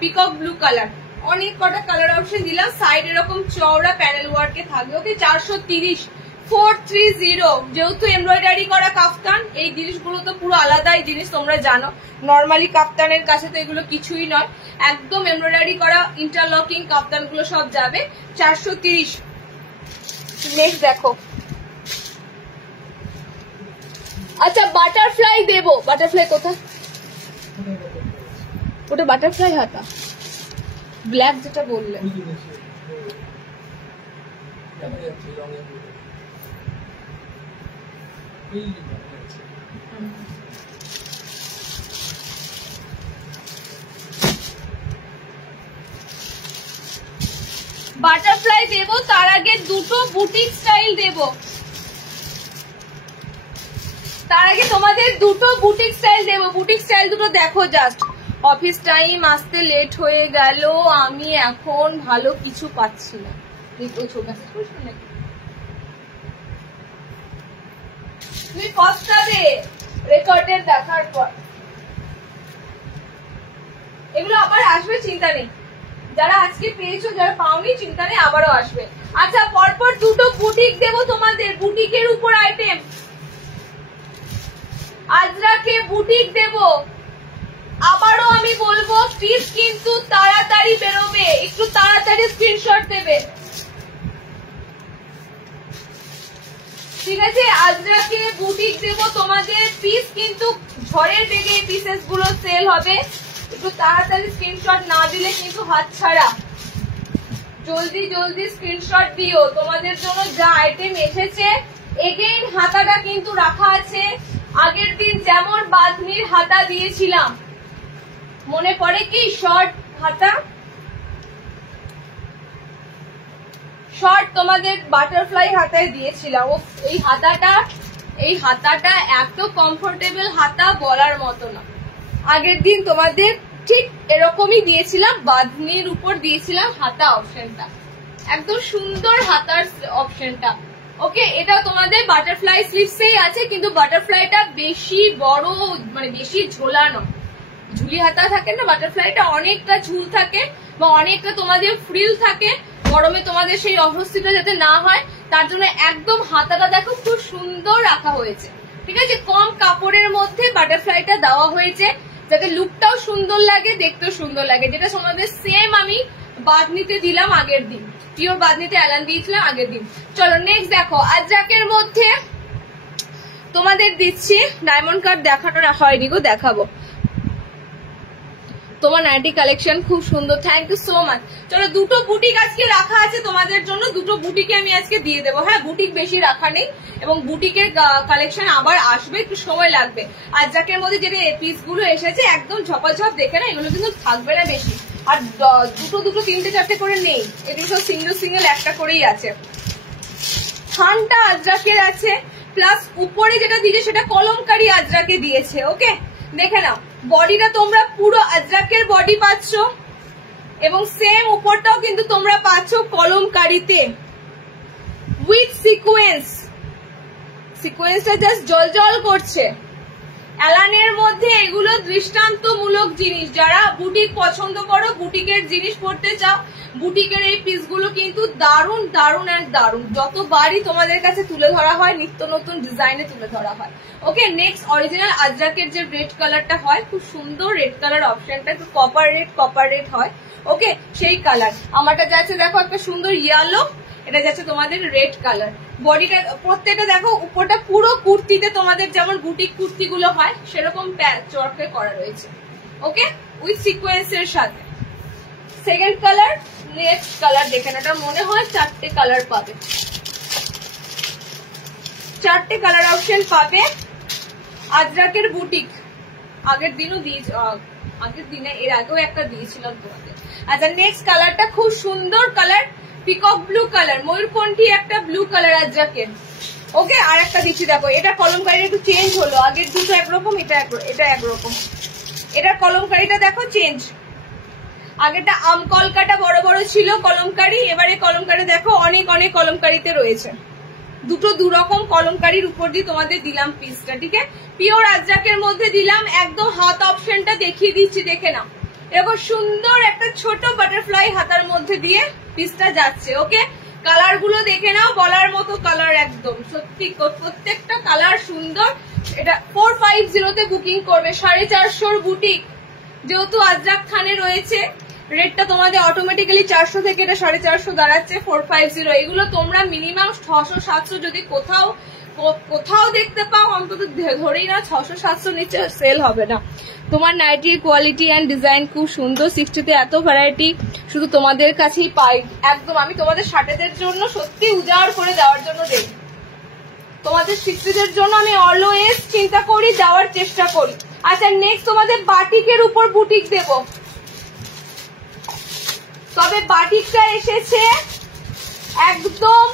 পিকক ব্লু কালার। অনেক কটা কালার অপশন দিলাম। সাইড এরকম চওড়া প্যানেল ওয়ার্কে থাকবে। ওকে, 430 430। যেহেতু এমব্রয়ডারি করা কাফতান, এই জিনিসগুলো তো পুরো আলাদা জিনিস, তোমরা জানো। নর্মালি কাফতানের কাছে তো এগুলো কিছুই নয়, একদম এমব্রয়ডারি করা ইন্টারলকিং কাফতান গুলো সব যাবে 430। নেক্সট দেখো, আচ্ছা বাটারফ্লাই দেবো। বাটারফ্লাই কোথায়? ওটা বাটারফ্লাই হাতা ব্ল্যাক যেটা বললে। বাটারফ্লাই দেবো, তার আগে দুটো বুটিক স্টাইল দেবো। তার আগে তোমাদের দুটো বুটিক স্টাইল দেবো। বুটিক স্টাইল দুটো দেখো জাস্ট। অফিস টাইম আসতে লেট হয়ে গেল, আমি এখন ভালো কিছু পাচ্ছি না। তুমি পস্তাবে রেকর্ডের দেখার পর। এগুলো আবার আসবে, চিন্তা নেই। যারা আজকে পেয়েছো, যারা পাওনি চিন্তা নেই, আবারও আসবে। আচ্ছা, পরপর দুটো বুটিক দেবো তোমাদের, বুটিকের উপর আইটেম। আজরাকে বুটিক দেবো। আবারও আমি বলবো, প্লিজ কিন্তু তাড়াতাড়ি বেরোবে, একটু তাড়াতাড়ি স্ক্রিনশট দেবে, ঠিক আছে? আজরাকে বুটিক দেবো তোমাদের, পিস কিন্তু ঝড়ের বেগে এই পিসেস গুলো সেল হবে। একটু তাড়াতাড়ি স্ক্রিনশট না দিলে কিন্তু হাত ছাড়া। জলদি জলদি স্ক্রিনশট দিও, তোমাদের জন্য যা আইটেম এসেছে। এগেইন হাতাটা কিন্তু রাখা আছে, আগের দিন যেমন বাঁধনির হাতা দিয়েছিলাম, মনে পড়ে কি? শর্ট হাতা, শর্ট তোমাদের বাটারফ্লাই হাতায় দিয়েছিলাম। এই হাতাটা এত কমফোর্টেবল হাতা বলার মতো না। আগের দিন তোমাদের ঠিক এরকমই দিয়েছিলাম, বাঁধনির উপর দিয়েছিলাম হাতা অপশনটা, একদম সুন্দর হাতার অপশনটা। ওকে, এটা তোমাদের বাটারফ্লাই স্লিভসেই আছে, কিন্তু বাটারফ্লাইটা বেশি বড় মানে বেশি ঝোলানো, ঝুলি হাতা থাকে না, বাটারফ্লাইটা অনেকটা ঝুল থাকে বা অনেকটা তোমাদের ফ্রিল থাকে। গরমে তোমাদের সেই অস্বস্তিটা যাতে না হয় তার জন্য একদম হাতাটা দেখো খুব সুন্দর রাখা হয়েছে, ঠিক আছে। কম কাপড়ের মধ্যে বাটারফ্লাইটা দেওয়া হয়েছে যাতে লুকটাও সুন্দর লাগে, দেখতেও সুন্দর লাগে। যেটা তোমাদের সেম আমি বাঁধনিতে দিলাম আগের দিন, পিওর বাঁধনিতে অ্যালান দিয়েছিলাম আগের দিন। চলো নেক্সট দেখো, আজরাকের মধ্যে তোমাদের দিচ্ছি, ডায়মন্ড কাট দেখানো হয়নি গো, দেখাবো। তোমার নাইটি কালেকশন খুব সুন্দর, থ্যাংক ইউ সো মাচ। চলো দুটো বুটিক আজকে রাখা আছে তোমাদের জন্য, দুটো বুটিকে আমি আজকে দিয়ে দেবো। হ্যাঁ, বুটিক বেশি রাখা নেই এবং বুটিকের কালেকশন আবার আসবে, একটু সময় লাগবে। আজরাকের মধ্যে যেটা পিস গুলো এসেছে একদম ঝপাঝপ দেখে না, এগুলো কিন্তু থাকবে না বেশি, আর দুটো দুটো তিনটে চারটে করে নেই, এগুলো সব সিঙ্গেল সিঙ্গেল একটা করেই আছে। থানটা আজরাকের আছে, প্লাস উপরে যেটা দিয়েছে সেটা কলমকারি আজরাকে দিয়েছে। ওকে, দেখে নাও, বডিটা তোমরা পুরো আজরাকের বডি পাচ্ছ এবং সেম উপরটাও কিন্তু তোমরা পাচ্ছ কলমকারিতে উইথ সিকোয়েন্স। সিকোয়েন্সটা জাস্ট জলজল করছে। অ্যালানের মধ্যে এগুলো দৃষ্টান্তমূলক জিনিস, যারা বুটিক পছন্দ করো, বুটিকের জিনিস পড়তে চাও, বুটিকের এই পিসগুলো কিন্তু দারুণ দারুণ এন্ড দারুণ। যতবারই তোমাদের কাছে তুলে ধরা হয় নিত্য নতুন ডিজাইনে তুলে ধরা হয়। ওকে, নেক্সট অরিজিনাল আজরাকের যে রেড কালারটা হয়, খুব সুন্দর রেড কালার অপশনটা, একটু কপার রেড হয়। ওকে, সেই কালার আমারটা যাচ্ছে দেখো একটা সুন্দর ইয়েলো, এটা যাচ্ছে তোমাদের রেড কালার। বডিটা প্রত্যেকটা দেখো, উপরটা পুরো কুর্তিতে তোমাদের যেমন বুটিক কুর্তি গুলো হয় সেরকম চরকে করা রয়েছে। ওকে, উইথ সিকোয়েন্স এর সাথে। সেকেন্ড কালার, নেক্সট কালার দেখেন, এটা মনে হয় চারটে কালার পাবে, চারটে কালার অপশন পাবে। আজরাকের বুটিক আগের দিনও দিয়েছি, আগের দিনে এর আগেও একটা দিয়েছিলাম তোমাদের। আচ্ছা, নেক্সট কালারটা খুব সুন্দর কালার, পিকক ব্লু কালার, ময়ূরকণ্ঠী একটা ব্লু কালার আজরাকের। ওকে, আর একটা দিচ্ছি দেখো, এটা কলমকারিটা একটু চেঞ্জ হলো, আগের দুটো একরকম, এটা একরকম। এটার কলমকারিটা দেখো চেঞ্জ, আগেটা আম কলকাটা বড় বড় ছিল কলমকারি, এবারে কলমকারি দেখো অনেক অনেক কলমকারিতে রয়েছে। দুটো দুরকম কলমকারির উপর দিয়ে তোমাদের দিলাম পিসটা, ঠিক আছে। পিওর আজরাকের মধ্যে দিলাম, একদম হাত অপশনটা দেখিয়ে দিচ্ছি, দেখে নাও। এরকম সুন্দর একটা ছোট বাটারফ্লাই হাতার মধ্যে দিয়ে পিসটা যাচ্ছে। ওকে, কালার গুলো দেখে নাও, বলার মতো কালার, একদম সত্যি প্রত্যেকটা কালার সুন্দর। এটা 450 তে বুকিং করবে, 450 বুটিক, যেহেতু আজরাক থানে রয়েছে, রেটটা তোমাদের অটোমেটিক্যালি 400 থেকে এটা 450 দাঁড়াচ্ছে 450। এগুলো তোমরা মিনিমাম 600-700 যদি কোথাও দেখতে পাও, অন্তত ধরেই না 600-700 নিচে সেল হবে না। তোমার নাইটির কোয়ালিটি এন্ড ডিজাইন খুব সুন্দর, 60 তে এত ভ্যারাইটি শুধু তোমাদের কাছেই পাই। একদম আমি তোমাদের শার্টেদের জন্য সত্যি উজাড় করে দেওয়ার জন্য দেই, তোমাদের 60দের জন্য আমি অলওয়েজ চিন্তা করি, দেওয়ার চেষ্টা করি। আচ্ছা, নেক্সট তোমাদের বাটিকের উপর বুটিক দেব, তবে বাটিকটা এসেছে একদম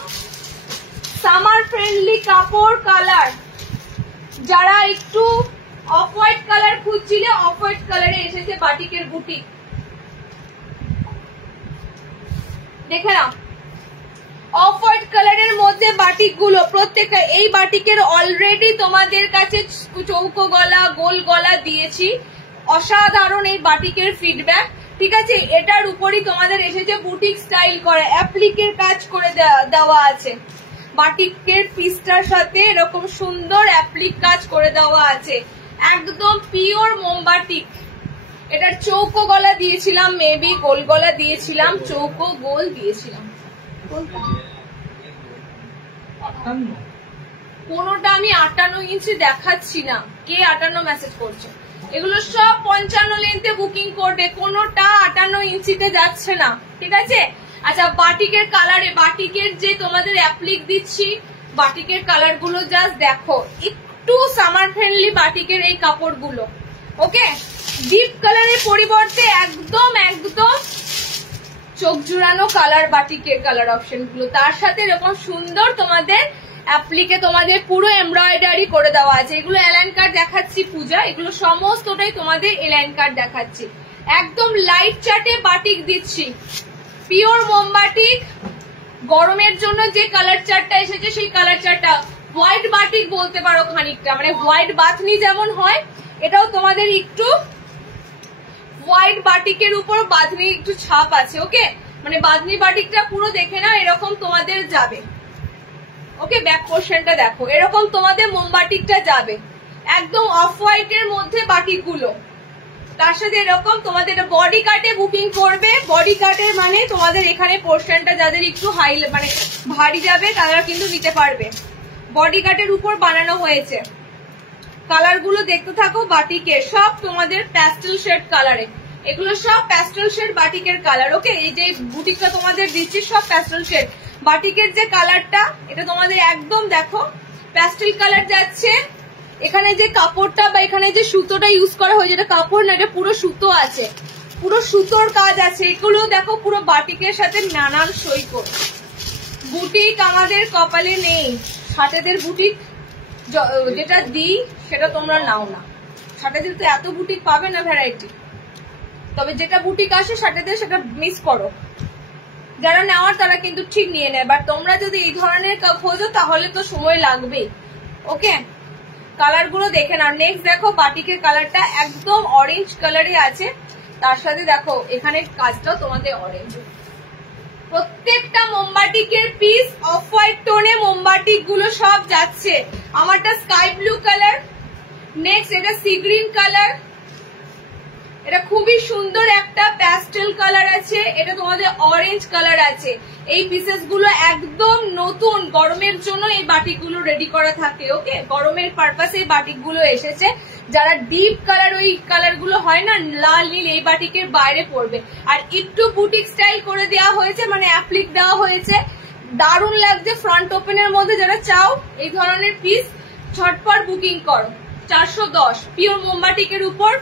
সামার ফ্রেন্ডলি কাপড় কালার। যারা একটু অফ হোয়াইট কালার খুঁজছিলে, অফ হোয়াইট কালারে এসেছে বাটিকের বুটিক, দেখে নাও। অফ হোয়াইট কালারের মধ্যে বাটিক গুলো প্রত্যেকটা, এই বাটিকের অলরেডি তোমাদের কাছে চৌকো গলা গোল গলা দিয়েছি, অসাধারণ এই বাটিকের ফিডব্যাক, ঠিক আছে। এটার উপরই তোমাদের এসেছে বুটিক স্টাইল করা, অ্যাপ্লিকের কাজ করে দেওয়া আছে, বাটিকের পিসটার সাথে এরকম সুন্দর অ্যাপ্লিক কাজ করে দেওয়া আছে, একদম পিওর মোমবাটিক। এটার চৌকো গলা দিয়েছিলাম, মেবি গোল গলা দিয়েছিলাম, চৌকো গোল দিয়েছিলাম, কোনোটা আমি 58 ইঞ্চি দেখাচ্ছি না, কে 58 মেসেজ করছে? এগুলো সব 55 লেন্থে বুকিং করবে, কোনোটা 58 ইঞ্চিতে যাচ্ছে না, ঠিক আছে। আচ্ছা, বাটিকের কালারে, বাটিকের যে তোমাদের অ্যাপ্লিক দিচ্ছি, বাটিকের কালার গুলো জাস্ট দেখো, একটু সামার ফ্রেন্ডলি বাটিকের এই কাপড়গুলো। ওকে, ডিপ কালারের পরিবর্তে একদম একদম চোখ জুড়ানো কালার, বাটিকের কালার অপশন গুলো, তার সাথে এরকম সুন্দর তোমাদের অ্যাপ্লিকে তোমাদের পুরো এমব্রয়ডারি করে দেওয়া আছে। এগুলো এলাইন কার্ড দেখাচ্ছি পূজা, এগুলো সমস্তটাই তোমাদের এলাইন কার্ড দেখাচ্ছি। একদম লাইট চার্টে বাটিক দিচ্ছি, পিওর মোমবাটিক, গরমের জন্য যে কালার চার্টটা এসেছে সেই কালার চার্টটা হোয়াইট বাটিক বলতে পারো খানিকটা, মানে হোয়াইট বাথনি যেমন হয় এটাও তোমাদের একটু হোয়াইট বাটিকের উপর বাঁধনি একটু ছাপ আছে। ওকে, মানে বাঁধনি বাটিকটা পুরো দেখে না এরকম তোমাদের যাবে। ওকে, ব্যাক পোর্শনটা দেখো এরকম তোমাদের মোমবাটিকটা যাবে একদম অফ হোয়াইটের মধ্যে বাটিক গুলো, তার সাথে এরকম তোমাদের বডি কাটে বুকিং করবে। বডি কাটের মানে তোমাদের এখানে পোর্শনটা যাদের একটু হাই মানে ভারী যাবে তারা কিন্তু নিতে পারবে। বডি কাটের উপর বানানো হয়েছে। কালার গুলো দেখতে থাকো বাটিকের, সব তোমাদের প্যাস্টেল শেড কালারে, এগুলো সব প্যাস্টেল শেড বাটিকের কালার। ওকে, এই যে বুটিকটা তোমাদের দিচ্ছি সব প্যাস্টেল শেড বাটিকের যে কালারটা এটা তোমাদের একদম দেখো প্যাস্টেল কালার যাচ্ছে। এখানে যে কাপড়টা বা এখানে যে সুতোটা ইউজ করা হয় যেটা কাপড় না, এটা পুরো সুতো আছে, পুরো সুতোর কাজ আছে। এগুলো দেখো পুরো বাটিকের সাথে নানান সৈকত। বুটিক আমাদের কপালে নেই, সাথেদের বুটিক যেটা দিই সেটা তোমরা নাও না। সাথেদের তো এত বুটিক পাবে না ভ্যারাইটি, তবে যেটা বুটিক আসে সাথেদের সেটা মিস করো। যারা নেওয়ার তারা কিন্তু ঠিক নিয়ে নেয়, বাট তোমরা যদি এই ধরনের খোঁজো তাহলে তো সময় লাগবেই। ওকে, কালার গুলো দেখে নাও। নেক্সট দেখো বাটিকের কালারটা একদম অরেঞ্জ কালারে আছে, তার সাথে দেখো এখানে কাজটাও তোমাদের অরেঞ্জ। প্রত্যেকটা মোমবাটিকের পিস অফ হোয়াইট টোনে মোমবাটিক গুলো সব যাচ্ছে। আমারটা স্কাই ব্লু কালার, নেক্সট এটা সি গ্রিন কালার, এটা খুবই সুন্দর একটা প্যাস্টেল কালার আছে, এটা তোমাদের অরেঞ্জ কালার আছে। এই পিসেস গুলো একদম নতুন, গরমের জন্য এই বাটিক গুলো রেডি করা থাকে। ওকে, গরমের পারপাসে এই বাটিক গুলো এসেছে। যারা ডিপ কালার ওই কালার গুলো হয় না লাল নীল, এই বাটিকের বাইরে পড়বে। আর একটু বুটিক স্টাইল করে দেওয়া হয়েছে, মানে অ্যাপ্লিক দেওয়া হয়েছে, দারুণ লাগছে। ফ্রন্ট ওপেনের মধ্যে যারা চাও এই ধরনের পিস ঝটপট বুকিং করো। 410 পিওর মোমবাটিকের উপর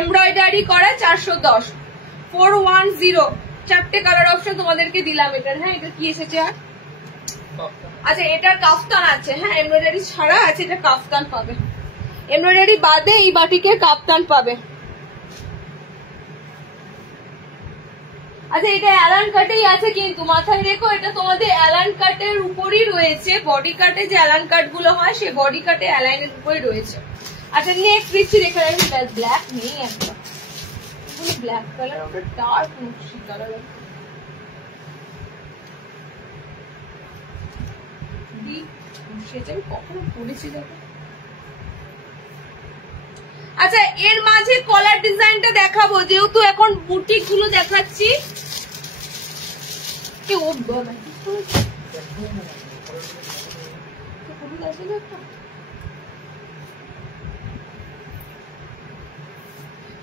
এমব্রয়ডারি করা, 410 410। চারটে কালার অপশন তোমাদেরকে দিলাম এটার। হ্যাঁ, এটা কি এসেছে আর আচ্ছা এটার কাফতান আছে। হ্যাঁ, এমব্রয়ডারি ছাড়া আছে, এটা কাফতান পাবে। এমব্রয়ডারি বাদে এই বাটিকের কাফতান পাবে। আচ্ছা এটা অ্যালান কাটেই আছে, কিন্তু মাথায় রেখো এটা তোমাদের অ্যালান কাটের উপরই রয়েছে। বডি কাটে যে অ্যালান কাট গুলো হয় সেই বডি কাটে অ্যালাইনের উপরই রয়েছে। আচ্ছা নেক্সট দিচ্ছি, দেখে ব্ল্যাক নেই একটা, ব্ল্যাক কালার, ওটা ডার্ক নকশি কালার। সেটা আমি কখনো পড়েছি দেখো। আচ্ছা এর মাঝে কলার ডিজাইনটা দেখাবো, যেহেতু এখন বুটিক গুলো দেখাচ্ছি।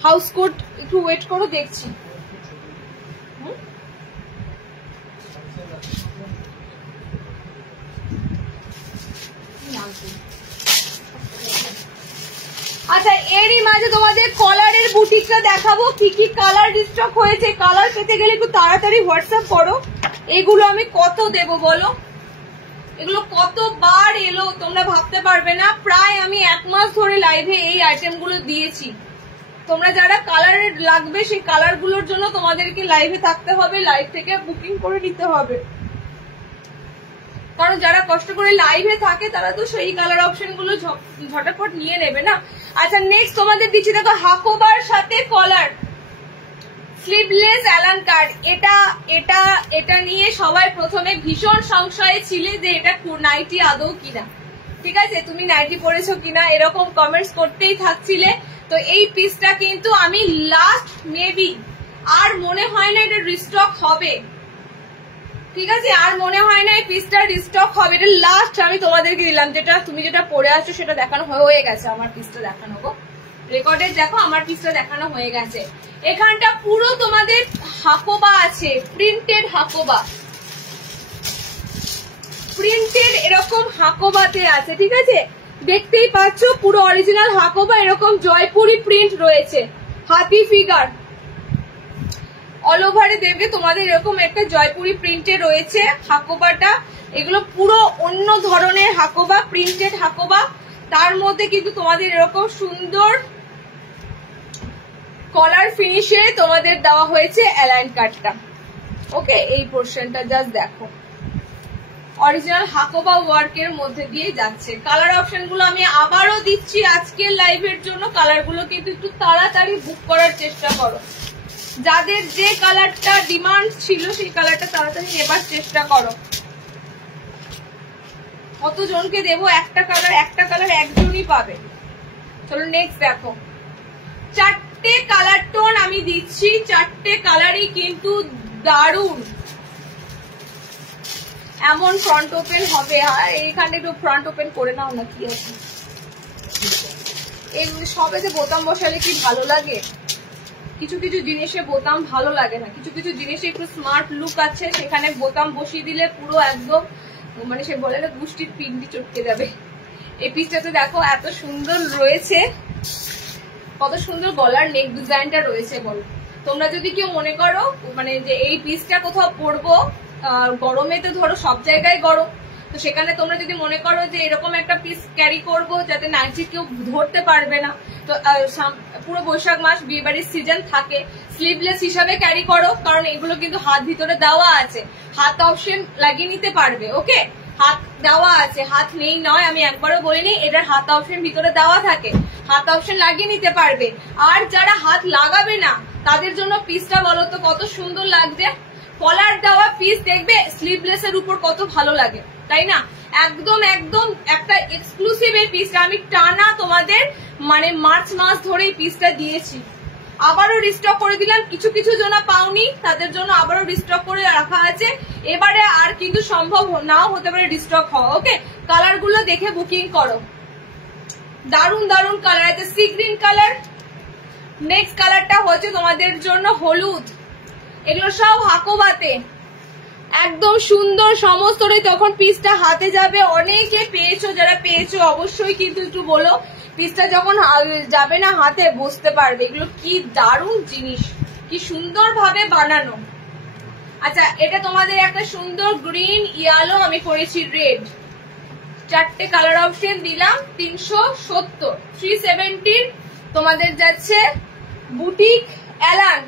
হাউস কোট একটু ওয়েট করো, দেখছি। আচ্ছা এরই মাঝে তোমাদের কলারের বুটিকটা দেখাবো, কি কি কালার স্টক হয়েছে। কালার পেতে গেলে একটু তাড়াতাড়ি হোয়াটসঅ্যাপ করো। এগুলো আমি কত দেব বলো, এগুলো কতবার এলো তোমরা ভাবতে পারবে না। প্রায় আমি 1 মাস ধরে লাইভে এই আইটেম গুলো দিয়েছি। তোমরা যারা কালার লাগবে সেই কালার গুলোর জন্য তোমাদেরকে লাইভে থাকতে হবে, লাইভ থেকে বুকিং করে নিতে হবে, কারণ যারা কষ্ট করে লাইভে থাকে তারা তো সেই কালার অপশন গুলো ঝটাপট নিয়ে নেবে না। আচ্ছা নেক্সট তোমাদের দিচ্ছি দেখো হাকোবার সাথে কলার, স্লিভলেস অ্যালান কাট। এটা নিয়ে সবাই প্রথমে ভীষণ সংশয়ে ছিলে যে এটা নাইটি আদৌ কিনা। ঠিক আছে, তুমি নাইটি পরেছো কিনা এরকম কমেন্টস করতেই থাকছিলে। তো এই পিসটা কিন্তু আমি লাস্ট মেবি, আর মনে হয় না এটা রিস্টক হবে। ঠিক আছে, আর মনে হয় না এই পিসটা রিস্টক হবে। এটা লাস্ট আমি তোমাদেরকে দিলাম, যেটা তুমি যেটা পরে আসছো সেটা দেখানো হয়ে গেছে। আমার পিসটা দেখানো গো, রেকর্ডে দেখো আমার পিসটা দেখানো হয়ে গেছে। এখানটা পুরো তোমাদের হাকোবা আছে, প্রিন্টেড হাকোবা, প্রিন্টেড এরকম হাকোবাতে আছে। ঠিক আছে, দেখতেই পাচ্ছ পুরো অরিজিনাল হাকোবা, এরকম জয়পুরি প্রিন্ট রয়েছে, হাতি ফিগার অল ওভারে দেখবে তোমাদের এরকম একটা জয়পুরি প্রিন্টে রয়েছে হাকোবাটা। এগুলো পুরো অন্য ধরনের হাকোবা, প্রিন্টেড হাকোবা, তার মধ্যে কিন্তু তোমাদের এরকম সুন্দর কলার ফিনিশে তোমাদের দেওয়া হয়েছে অ্যালাইন কাটটা। ওকে, এই পোর্শনটা জাস্ট দেখো, অরিজিনাল হাকোবা ওয়ার্কের মধ্যে দিয়ে যাচ্ছে। কালার অপশন গুলো আমি আবারও দিচ্ছি আজকের লাইভের জন্য। কালার গুলো কিন্তু একটু তাড়াতাড়ি বুক করার চেষ্টা করো, যাদের যে কালারটা ডিমান্ড ছিল সেই কালারটা তাড়াতাড়ি নেবার চেষ্টা করো। কতজনকে দেবো একটা কালার একজনই পাবে। চলো নেক্সট দেখো, 4টে কালার টোন আমি দিচ্ছি, 4টে কালারই কিন্তু দারুণ। এমন ফ্রন্ট ওপেন হবে, আর এইখানে একটু ফ্রন্ট ওপেন করে নাও না, কি আছে এগুলো সবে যে বোতাম বসালে কি ভালো লাগে। কিছু কিছু জিনিসে বোতাম ভালো লাগে না, কিছু কিছু জিনিসে একটু স্মার্ট লুক আছে, সেখানে বোতাম বসিয়ে দিলে পুরো একদম মানে সে বলে না গুষ্টির পিন্ডি চটকে যাবে। এই পিসটাতে দেখো এত সুন্দর রয়েছে, কত সুন্দর গলার নেক ডিজাইনটা রয়েছে। বলো তোমরা যদি কেউ মনে করো মানে যে এই পিসটা কোথাও পরবো, গরমে তো ধরো সব জায়গায় গরম, তো সেখানে তোমরা যদি মনে করো যে এরকম একটা পিস ক্যারি করবো যাতে নাইটি কেউ ধরতে পারবে না, তো পুরো বৈশাখ মাস বিয়ে বাড়ির সিজন থাকে, স্লিভলেস হিসাবে ক্যারি করো, কারণ এগুলো কিন্তু হাত ভিতরে দেওয়া আছে, হাত অপশন লাগিয়ে নিতে পারবে। ওকে, হাত দেওয়া আছে, হাত নেই নয়, আমি একবারও বলিনি, এটার হাত অপশন ভিতরে দেওয়া থাকে, হাত অপশন লাগিয়ে নিতে পারবে। আর যারা হাত লাগাবে না তাদের জন্য পিসটা বলো তো কত সুন্দর লাগছে। কলার দেওয়া পিস দেখবে স্লিভলেস এর উপর কত ভালো লাগে, তাই না? একদম একদম একটা এক্সক্লুসিভ এই পিসটা আমি টানা তোমাদের মানে মার্চ মাস ধরে এই পিসটা দিয়েছি, আবারও রিস্টক করে দিলাম। কিছু কিছু জনা পাওনি, তাদের জন্য আবারও রিস্টক করে রাখা আছে। এবারে আর কিন্তু সম্ভব নাও হতে পারে রিস্টক হওয়া। ওকে, কালার গুলো দেখে বুকিং করো, দারুন দারুন কালার আছে। সি গ্রিন কালার, নেক্সট কালারটা হচ্ছে তোমাদের জন্য হলুদ। এগুলো সব হাকোবাতে একদম সুন্দর সমস্তটাই, তখন পিসটা হাতে যাবে। অনেকে পেয়েছো, যারা পেয়েছো অবশ্যই কিন্তু একটু বলো, পিসটা যখন যাবে না হাতে বুঝতে পারবে এগুলো কি দারুণ জিনিস, কি সুন্দর ভাবে বানানো। আচ্ছা, এটা তোমাদের একটা সুন্দর গ্রিন, ইয়েলো, আমি করেছি রেড, 4টে কালার অপশন দিলাম। 370, 370 তোমাদের যাচ্ছে বুটিক অ্যালান,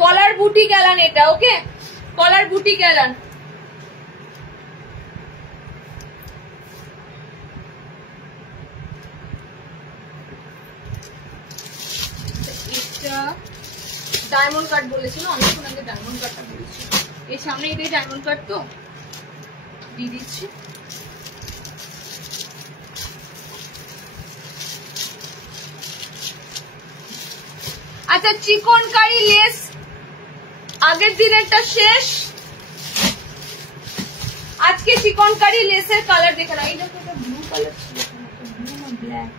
কলার বুটিক অ্যালান এটা। ওকে, কলার বুটিক অ্যালান। এটা ডায়মন্ড কাট বলেছিল, অনেকক্ষণ আগে ডায়মন্ড কাটটা বলেছি, এর সামনে এটাই ডায়মন্ড কাট, তো দিয়ে দিচ্ছি। আচ্ছা, চিকনকারি লেস আগের দিনেরটা শেষ, আজকে চিকনকারি লেসের কালার দেখে না। এইটা তো ব্লু কালার ছিল, ব্লু না ব্ল্যাক,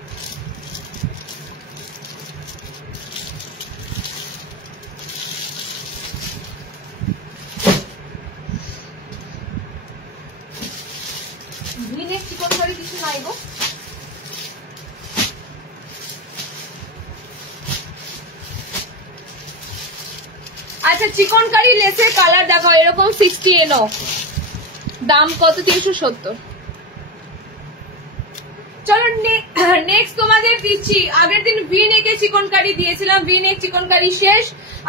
গ্রিনের চিকনকারি কিছু নাই গো। আচ্ছা, চিকনকারি লেসের কালার দেখো, এরকম 60 এনো, দাম কত? 370। চলো নেক্সট তোমাদের দিচ্ছি, আগের দিন ভি নেকে চিকনকারি দিয়েছিলাম, ভি নেক চিকনকারি শেষ,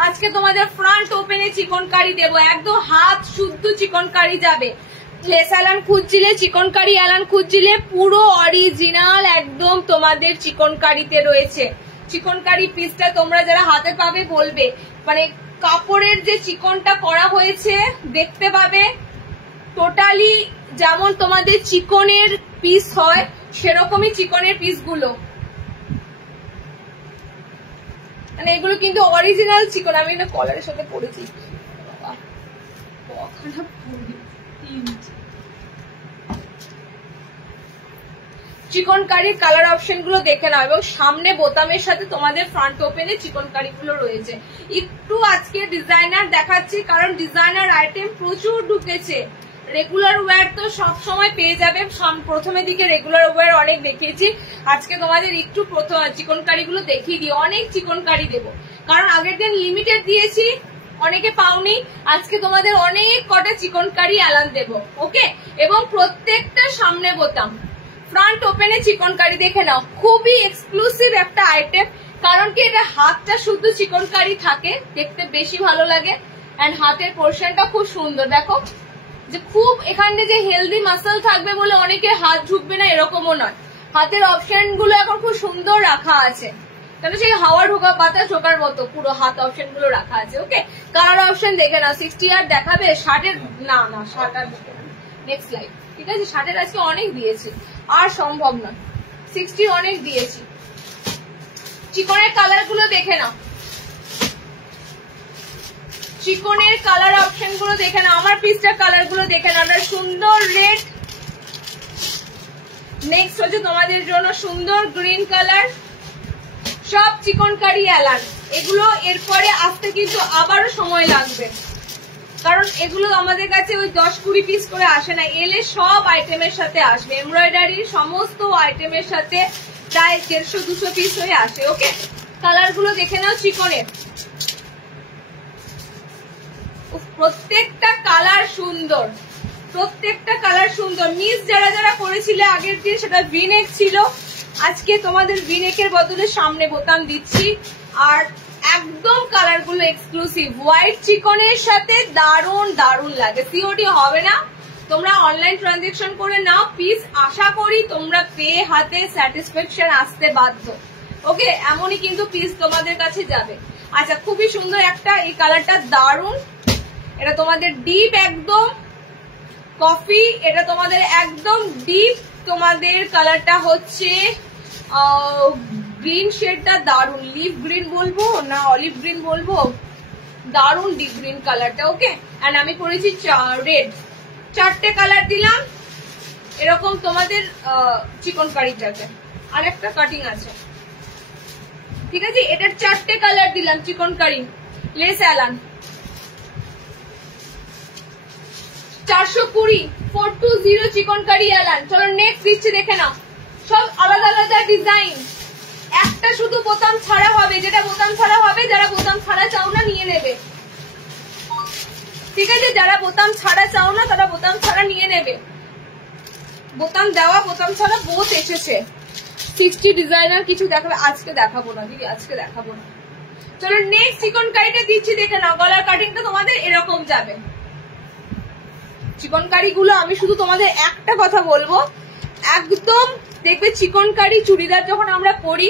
আজকে তোমাদের ফ্রন্ট ওপেনে চিকনকারি দেবো, একদম হাত শুদ্ধ চিকনকারি যাবে। লেস অ্যালান খুঁজছিলে, চিকনকারি অ্যালান খুঁজছিলে, পুরো অরিজিনাল একদম তোমাদের চিকনকারিতে রয়েছে। চিকনকারি পিসটা তোমরা যারা হাতে পাবে বলবে, মানে কাপড়ের যে চিকনটা করা হয়েছে দেখতে পাবে, টোটালি যেমন তোমাদের চিকনের পিস হয় সেরকমই চিকনের পিসগুলো, মানে এগুলো কিন্তু অরিজিনাল চিকন। আমি এটা কলারের সাথে পরেছি, চিকনকারির কালার অপশন গুলো দেখে নাও, এবং সামনে বোতামের সাথে তোমাদের ফ্রন্ট ওপেনে চিকনকারি গুলো রয়েছে। একটু আজকে ডিজাইনার দেখাচ্ছি, কারণ ডিজাইনার আইটেম প্রচুর ঢুকেছে। রেগুলার ওয়্যার তো সব সময় পেয়ে যাবে, প্রথমের দিকে রেগুলার ওয়্যার অনেক দেখিয়েছি, আজকে তোমাদের একটু চিকনকারি গুলো দেখিয়ে দিই। অনেক চিকনকারি দেবো, কারণ আগের দিন লিমিটেড দিয়েছি, অনেকে পাওনি, আজকে তোমাদের অনেক কটা চিকনকারি অ্যালান দেবো। ওকে, এবং প্রত্যেকটা সামনে বোতাম, ফ্রন্ট ওপেনে চিকনকারি দেখে নাও, খুবই এক্সক্লুসিভ একটা আইটেম, কারণ কি এটা হাতটা শুধু চিকনকারি থাকে, দেখতে বেশি ভালো লাগে, এন্ড হাতের পোর্শনটা খুব সুন্দর। দেখো যে খুব এখানে যে হেলদি মাসল থাকবে বলে অনেকে হাত ঢুকবে না এরকমও নয়। হাতের অপশন গুলো এখন খুব সুন্দর রাখা আছে, কারণ সেই হাওয়া ঢোকা বাতাস ঢোকার মতো পুরো হাত অপশন গুলো রাখা আছে। ওকে, কালার অপশন দেখে না 60 আর দেখাবে, 60 না 60 আর নেক্সট লাইভ। ঠিক আছে, 60 আজকে অনেক দিয়েছি, আর সম্ভব না, 60 অনেক দিয়েছি। চিকনের কালার গুলো দেখে নাও, চিকনের কালার অপশন গুলো দেখে নাও, আমার পিসটার কালার গুলো দেখে নাও। সুন্দর রেড, নেক্সট হচ্ছে তোমাদের জন্য সুন্দর গ্রিন কালার, সব চিকনকারি অ্যালান। এগুলো এরপরে আসতে কিন্তু আবারও সময় লাগবে, কারণ এগুলো আমাদের কাছে ওই 10-20 পিস করে আসে না, এলে সব আইটেমের সাথে আসবে। এমব্রয়ডারির সমস্ত আইটেমের সাথে প্রায় 150-200 পিস হয়ে আসে। ওকে, কালার গুলো দেখে নাও চিকনের, প্রত্যেকটা কালার সুন্দর, প্রত্যেকটা কালার সুন্দর। মিস যারা যারা করেছিলে আগের দিন সেটা ভিনেক ছিল, আজকে তোমাদের ভিনেকের বদলে সামনে বোতাম দিচ্ছি। আর একদম কালার গুলো এক্সক্লুসিভ, হোয়াইট চিকনের সাথে দারুণ দারুণ লাগে। সিওডি হবে না, তোমরা অনলাইন ট্রানজেকশন করে নাও পিস, আশা করি তোমরা পেয়ে হাতে স্যাটিসফ্যাকশন আসতে বাধ্য। ওকে, এমনই কিন্তু পিস তোমাদের কাছে যাবে। আচ্ছা, খুবই সুন্দর একটা, এই কালারটা দারুণ, এটা তোমাদের ডিপ একদম কফি, এটা তোমাদের একদম ডিপ, তোমাদের কালারটা হচ্ছে গ্রিন শেডটা দারুণ, লিভ গ্রিন বলবো না অলিভ গ্রিন বলবো, দারুণ ডিপ গ্রিন কালারটা। ওকে, এন্ড আমি করেছি রেড, 4টে কালার দিলাম এরকম তোমাদের চিকনকারিটাতে। আর একটা কাটিং আছে, ঠিক আছে, এটার 4টে কালার দিলাম চিকনকারি লেস অ্যালান। 420 420 চিকনকারি অ্যালান। চলো নেক্সট দিচ্ছি, দেখে নাও, সব আলাদা আলাদা ডিজাইন, একটা শুধু বোতাম ছাড়া হবে, যেটা বোতাম ছাড়া হবে, যারা বোতাম ছাড়া চাও না নিয়ে নেবে। ঠিক আছে, যারা বোতাম ছাড়া চাও না তারা বোতাম ছাড়া নিয়ে নেবে। বোতাম দেওয়া বোতাম ছাড়া বোথ এসেছে। 60 ডিজাইনার কিছু দেখাবে, আজকে দেখাবো না দিদি, আজকে দেখাবো না। চলো নেক্সট চিকনকারিটা দিচ্ছি, দেখে নাও, গলার কাটিংটা তোমাদের এরকম যাবে। চিকনকারি গুলো আমি শুধু তোমাদের একটা কথা বলবো, একদম দেখবে চিকনকারি চুড়িদার যখন আমরা পরি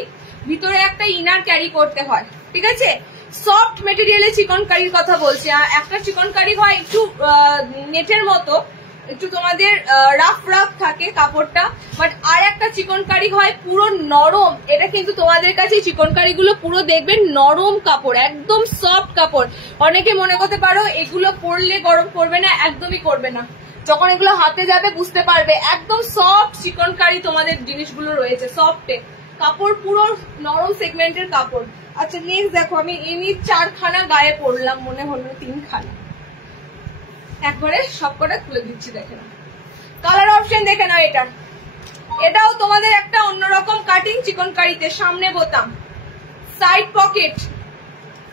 ভিতরে একটা ইনার ক্যারি করতে হয়, ঠিক আছে, সফট মেটেরিয়ালে চিকনকারির কথা বলছি। একটা চিকনকারি হয় একটু নেটের মতো, একটু তোমাদের রাফ রাফ থাকে কাপড়টা, বাট আর একটা চিকনকারি হয় পুরো নরম। এটা কিন্তু তোমাদের কাছে চিকনকারি গুলো পুরো দেখবেন নরম কাপড়, একদম সফট কাপড়। অনেকে মনে করতে পারো এগুলো পরলে গরম করবে না, একদমই করবে না, যখন এগুলো হাতে যাবে বুঝতে পারবে একদম সফট চিকনকারি তোমাদের জিনিসগুলো রয়েছে, সফটে কাপড় পুরো নরম সেগমেন্টের কাপড়। আচ্ছা নেক্সট দেখো, আমি এমনি 4খানা গায়ে পরলাম, মনে হলো 3খানা, একবারে সবকটা খুলে দিচ্ছি, দেখে নাও কালার অপশন, দেখে নাও এটার, এটাও তোমাদের একটা অন্যরকম কাটিং চিকনকারিতে, সামনে বোতাম, side pocket.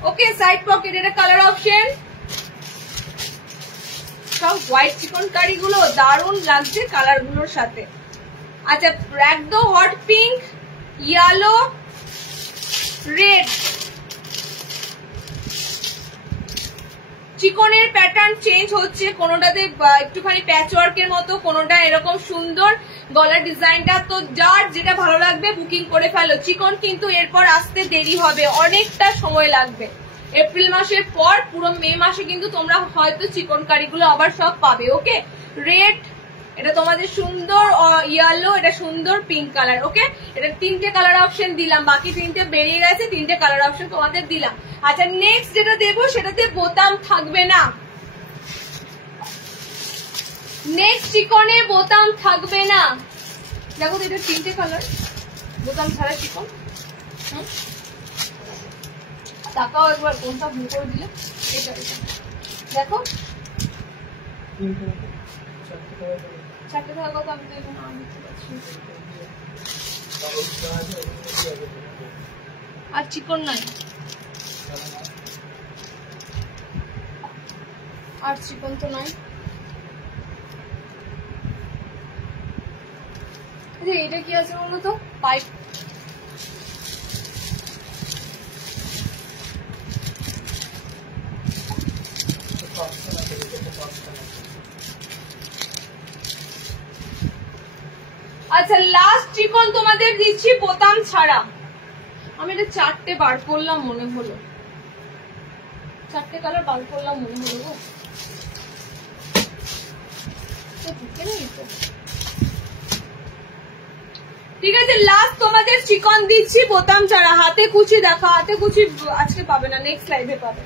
Okay, side pocket, এটা কালার অপশন, সব হোয়াইট চিকনকারি গুলো দারুণ লাগছে কালার গুলোর সাথে। আচ্ছা, একদম হট পিঙ্ক, ইয়েলো, রেড, চিকনের প্যাটার্ন চেঞ্জ হচ্ছে, কোনোটাতে একটুখানি প্যাচ ওয়ার্কের মতো, কোনোটা এরকম সুন্দর গলার ডিজাইনটা। তো যার যেটা ভালো লাগবে বুকিং করে ফেলো। চিকন কিন্তু এরপর আসতে দেরি হবে, অনেকটা সময় লাগবে, এপ্রিল মাসের পর পুরো মে মাসে কিন্তু তোমরা হয়তো চিকনকারিগুলো আবার সব পাবে। ওকে, রেড, এটা তোমাদের সুন্দর ইয়েলো, এটা সুন্দর পিঙ্ক কালার। ওকে, এটা 3টে কালার অপশন দিলাম, বাকি 3টে বেরিয়ে গেছে, 3টে কালার অপশন তোমাদের দিলাম। আচ্ছা নেক্সট যেটা দেবো সেটাতে বোতাম থাকবে না, নেক্সট চিকনে বোতাম থাকবে না। দেখো তো, এটা 3টে কালার, বোতাম ছাড়া চিকন। তাকাও একবার, কোনটা ভুল করে দিলে, এটা এটা দেখো, 4টে থাকা তো আমি তো এখানে নাম দিতে পারছি। আর চিকন নাই, আর চিকন তো নাই। এটা কি আছে বলো তো, পাইপ, চিকন তোমাদের দিচ্ছি বোতাম ছাড়া। আমি এটা 4টে বার করলাম মনে হলো, 4টে কালার বার করলাম মনে হলো গো। ঠিক আছে, লাস্ট তোমাদের চিকন দিচ্ছি বোতাম ছাড়া। হাতে কুচি দেখা, হাতে কুচি আজকে পাবে না, নেক্সট লাইভে পাবে।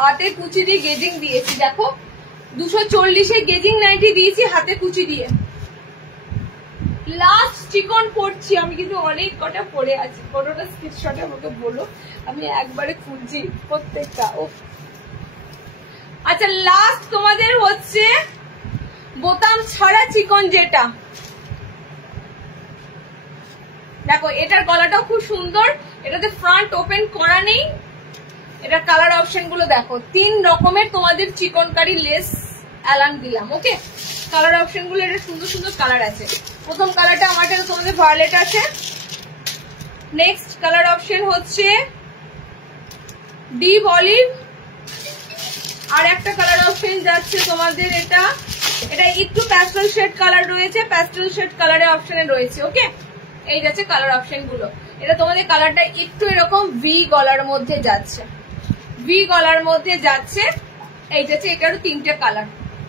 হাতে কুচি দিয়ে গেজিং দিয়েছি, দেখো 240-এ গেজিং নাইটি দিয়েছি হাতে কুচি দিয়ে। লাস্ট চিকন পড়ছি আমি, কিন্তু অনেক কটা পড়ে আছে, কোনোটা স্ক্রিনশটে আমাকে বলো, আমি একবারে খুলছি প্রত্যেকটা। আচ্ছা লাস্ট তোমাদের হচ্ছে বোতাম ছাড়া চিকন, যেটা দেখো এটার গলাটাও খুব সুন্দর, এটাতে ফ্রন্ট ওপেন করা নেই। এটার কালার অপশন গুলো দেখো, 3 রকমের তোমাদের চিকনকারি লেস অ্যালান দিলাম। ওকে, কালার অপশন গুলো এটা সুন্দর সুন্দর কালার আছে। প্রথম কালারটা আমার কাছে তোমাদের ভায়োলেট আছে। নেক্সট কালার অপশন হচ্ছে ডিপ অলিভ, আর একটা কালার অপশন যাচ্ছে তোমাদের এটা একটু প্যাস্টেল শেড কালার রয়েছে, প্যাস্টেল শেড কালারের অপশনে রয়েছে। ওকে, এই যাচ্ছে কালার অপশন গুলো। এটা তোমাদের কালারটা একটু এরকম ভি গলার মধ্যে যাচ্ছে, ভি গলার মধ্যে যাচ্ছে। এই যাচ্ছে এটারও 3টে কালার।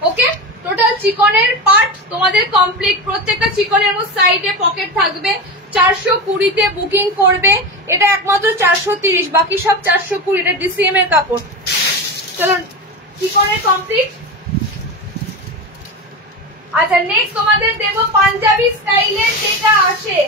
ওকে, টোটাল চিকনের পার্ট তোমাদের কমপ্লিট। প্রত্যেকটা চিকনের মধ্যে সাইডে পকেট থাকবে। 420-তে বুকিং করবে, এটা একমাত্র 430, বাকি সব 420। এটা ডিসিএম এর কাপড়। চলো চিকনের কমপ্লিট। আচ্ছা নেক্সট তোমাদের দেব পাঞ্জাবি স্টাইলের যেটা আসে,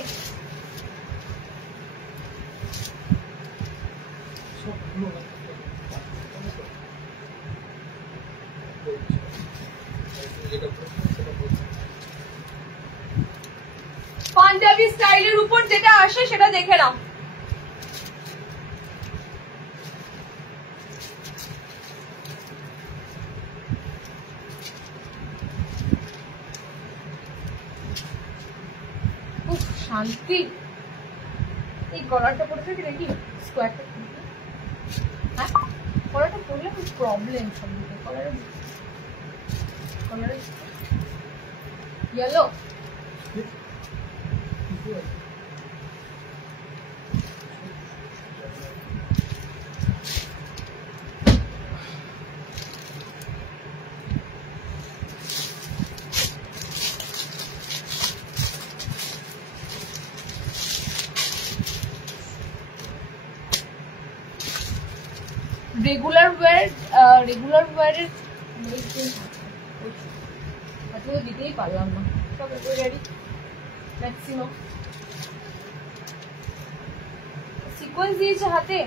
পাঞ্জাবি স্টাইলের উপর যেটা আসে সেটা দেখে নাও। শান্তি, এই গলাটা পড়েছে কি দেখি, স্কোয়ারটা গলাটা পড়লে খুব প্রবলেম। সবদিকে কলারের ইয়েলো, রেগুলার ওয়্যারের দিতেই পারলাম না, সব এমব্রয়ডারি ম্যাক্সিমাম। সিকোয়েন্স দিয়েছে হাতে,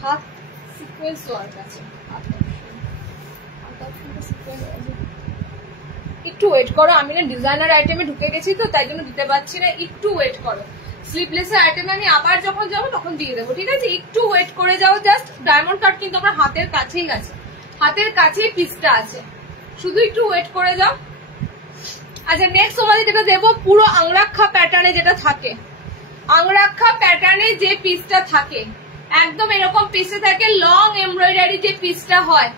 হাত সিকোয়েন্স ওয়ার্ক আছে। একটু ওয়েট করো, আমি না ডিজাইনার আইটেমে ঢুকে গেছি তো তাই জন্য দিতে পারছি না, একটু ওয়েট করো। স্লিপলেসের আইটেম আমি আবার যখন যাবো তখন দিয়ে দেবো, ঠিক আছে? একটু ওয়েট করে যাও। জাস্ট ডায়মন্ড কাট কিন্তু আমার হাতের কাছেই আছে, হাতের কাছেই পিসটা আছে, শুধু একটু ওয়েট করে যাও। আচ্ছা নেক্সট তোমাদের যেটা দেবো পুরো আংরাক্ষা প্যাটার্নে যেটা থাকে, আংরাক্ষা প্যাটার্নে যে পিসটা থাকে একদম এরকম পিসে থাকে, লং এমব্রয়ডারি যে পিসটা হয়।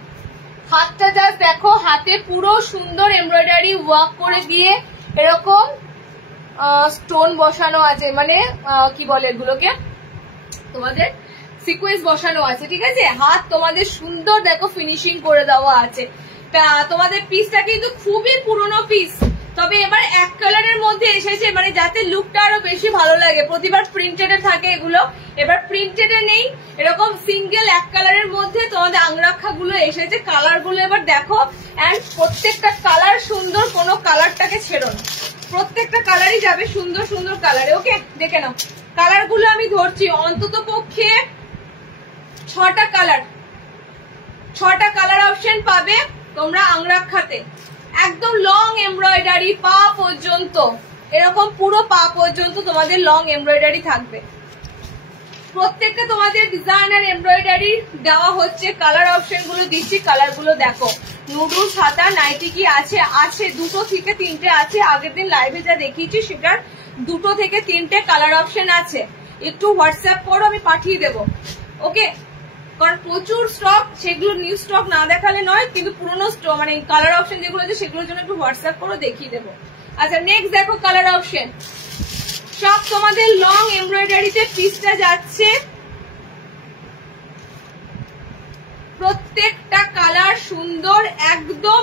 হাতটা জাস্ট দেখো, হাতে পুরো সুন্দর এমব্রয়ডারি ওয়ার্ক করে দিয়ে এরকম স্টোন বসানো আছে, মানে কি বলে এগুলোকে, তোমাদের সিকোয়েন্স বসানো আছে, ঠিক আছে? হাত তোমাদের সুন্দর দেখো ফিনিশিং করে দেওয়া আছে। তোমাদের পিসটা কিন্তু খুবই পুরনো পিস, তবে এবার এক কালারের মধ্যে এসেছে, মানে যাতে লুকটা আরো বেশি ভালো লাগে। প্রতিবার প্রিন্টেডে থাকে এগুলো, এবার প্রিন্টেডে নেই, এরকম সিঙ্গেল এক কালারের মধ্যে তোমাদের আংরাক্ষা গুলো এসেছে। কালার গুলো এবার দেখো, এন্ড প্রত্যেকটা কালার সুন্দর, কোনো কালারটাকে ছেড়ো না, প্রত্যেকটা কালারই যাবে সুন্দর সুন্দর কালারে। ওকে, দেখে নাও কালার গুলো আমি ধরছি, অন্তত পক্ষে 6টা কালার, 6টা কালার অপশন পাবে তোমরা আংরাক্ষাতে। একদম লং এমব্রয়ডারি পা পর্যন্ত, এরকম পুরো পা পর্যন্ত তোমাদের লং এমব্রয়ডারি থাকবে। প্রত্যেকটা তোমাদের ডিজাইনার এমব্রয়ডারি দেওয়া হচ্ছে। কালার অপশন গুলো দিচ্ছি, কালার গুলো দেখো। নুডুলস হাতা নাইটি কি আছে, আছে 2 থেকে 3টে আছে। আগের দিন লাইভে যা দেখিয়েছি সেটার 2 থেকে 3টে কালার অপশন আছে। একটু হোয়াটসঅ্যাপ করো, আমি পাঠিয়ে দেবো। ওকে, কারণ প্রচুর স্টক, সেগুলো নিউ স্টক না দেখালে নয়, কিন্তু পুরোনো স্টক মানে কালার অপশন যেগুলো আছে সেগুলোর জন্য একটু হোয়াটসঅ্যাপ করো, দেখিয়ে দেবো। আচ্ছা নেক্সট দেখো কালার অপশন, সব তোমাদের লং এমব্রয়ডারিতে পিসটা যাচ্ছে, প্রত্যেকটা কালার সুন্দর, একদম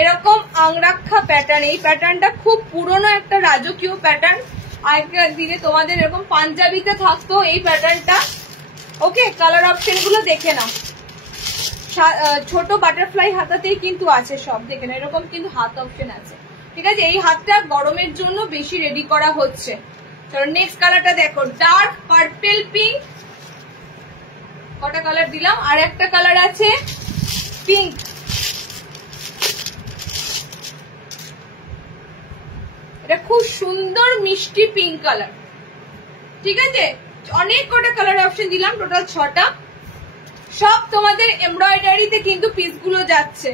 এরকম আংরাক্ষা প্যাটার্ন। এই প্যাটার্নটা খুব পুরনো একটা রাজকীয় প্যাটার্ন, আগেকার দিনে তোমাদের এরকম পাঞ্জাবিতে থাকতো এই প্যাটার্নটা। ওকে, কালার অপশন গুলো দেখে নাও, ছোট বাটারফ্লাই হাতাতেই কিন্তু আছে সব, দেখে নাও এরকম কিন্তু হাত অপশন আছে, ঠিক আছে। এই হাতটা গরমের জন্য বেশি রেডি করা হচ্ছে। চলো নেক্সট কালারটা দেখো, ডার্ক পার্পল পিঙ্ক, কটা কালার দিলাম, আর একটা কালার আছে পিঙ্ক, এটা খুব সুন্দর মিষ্টি পিঙ্ক কালার, ঠিক আছে। অনেক কটা কালার অপশন দিলাম, টোটাল 6টা, সব তোমাদের এমব্রয়ডারিতে কিন্তু পিসগুলো যাচ্ছে।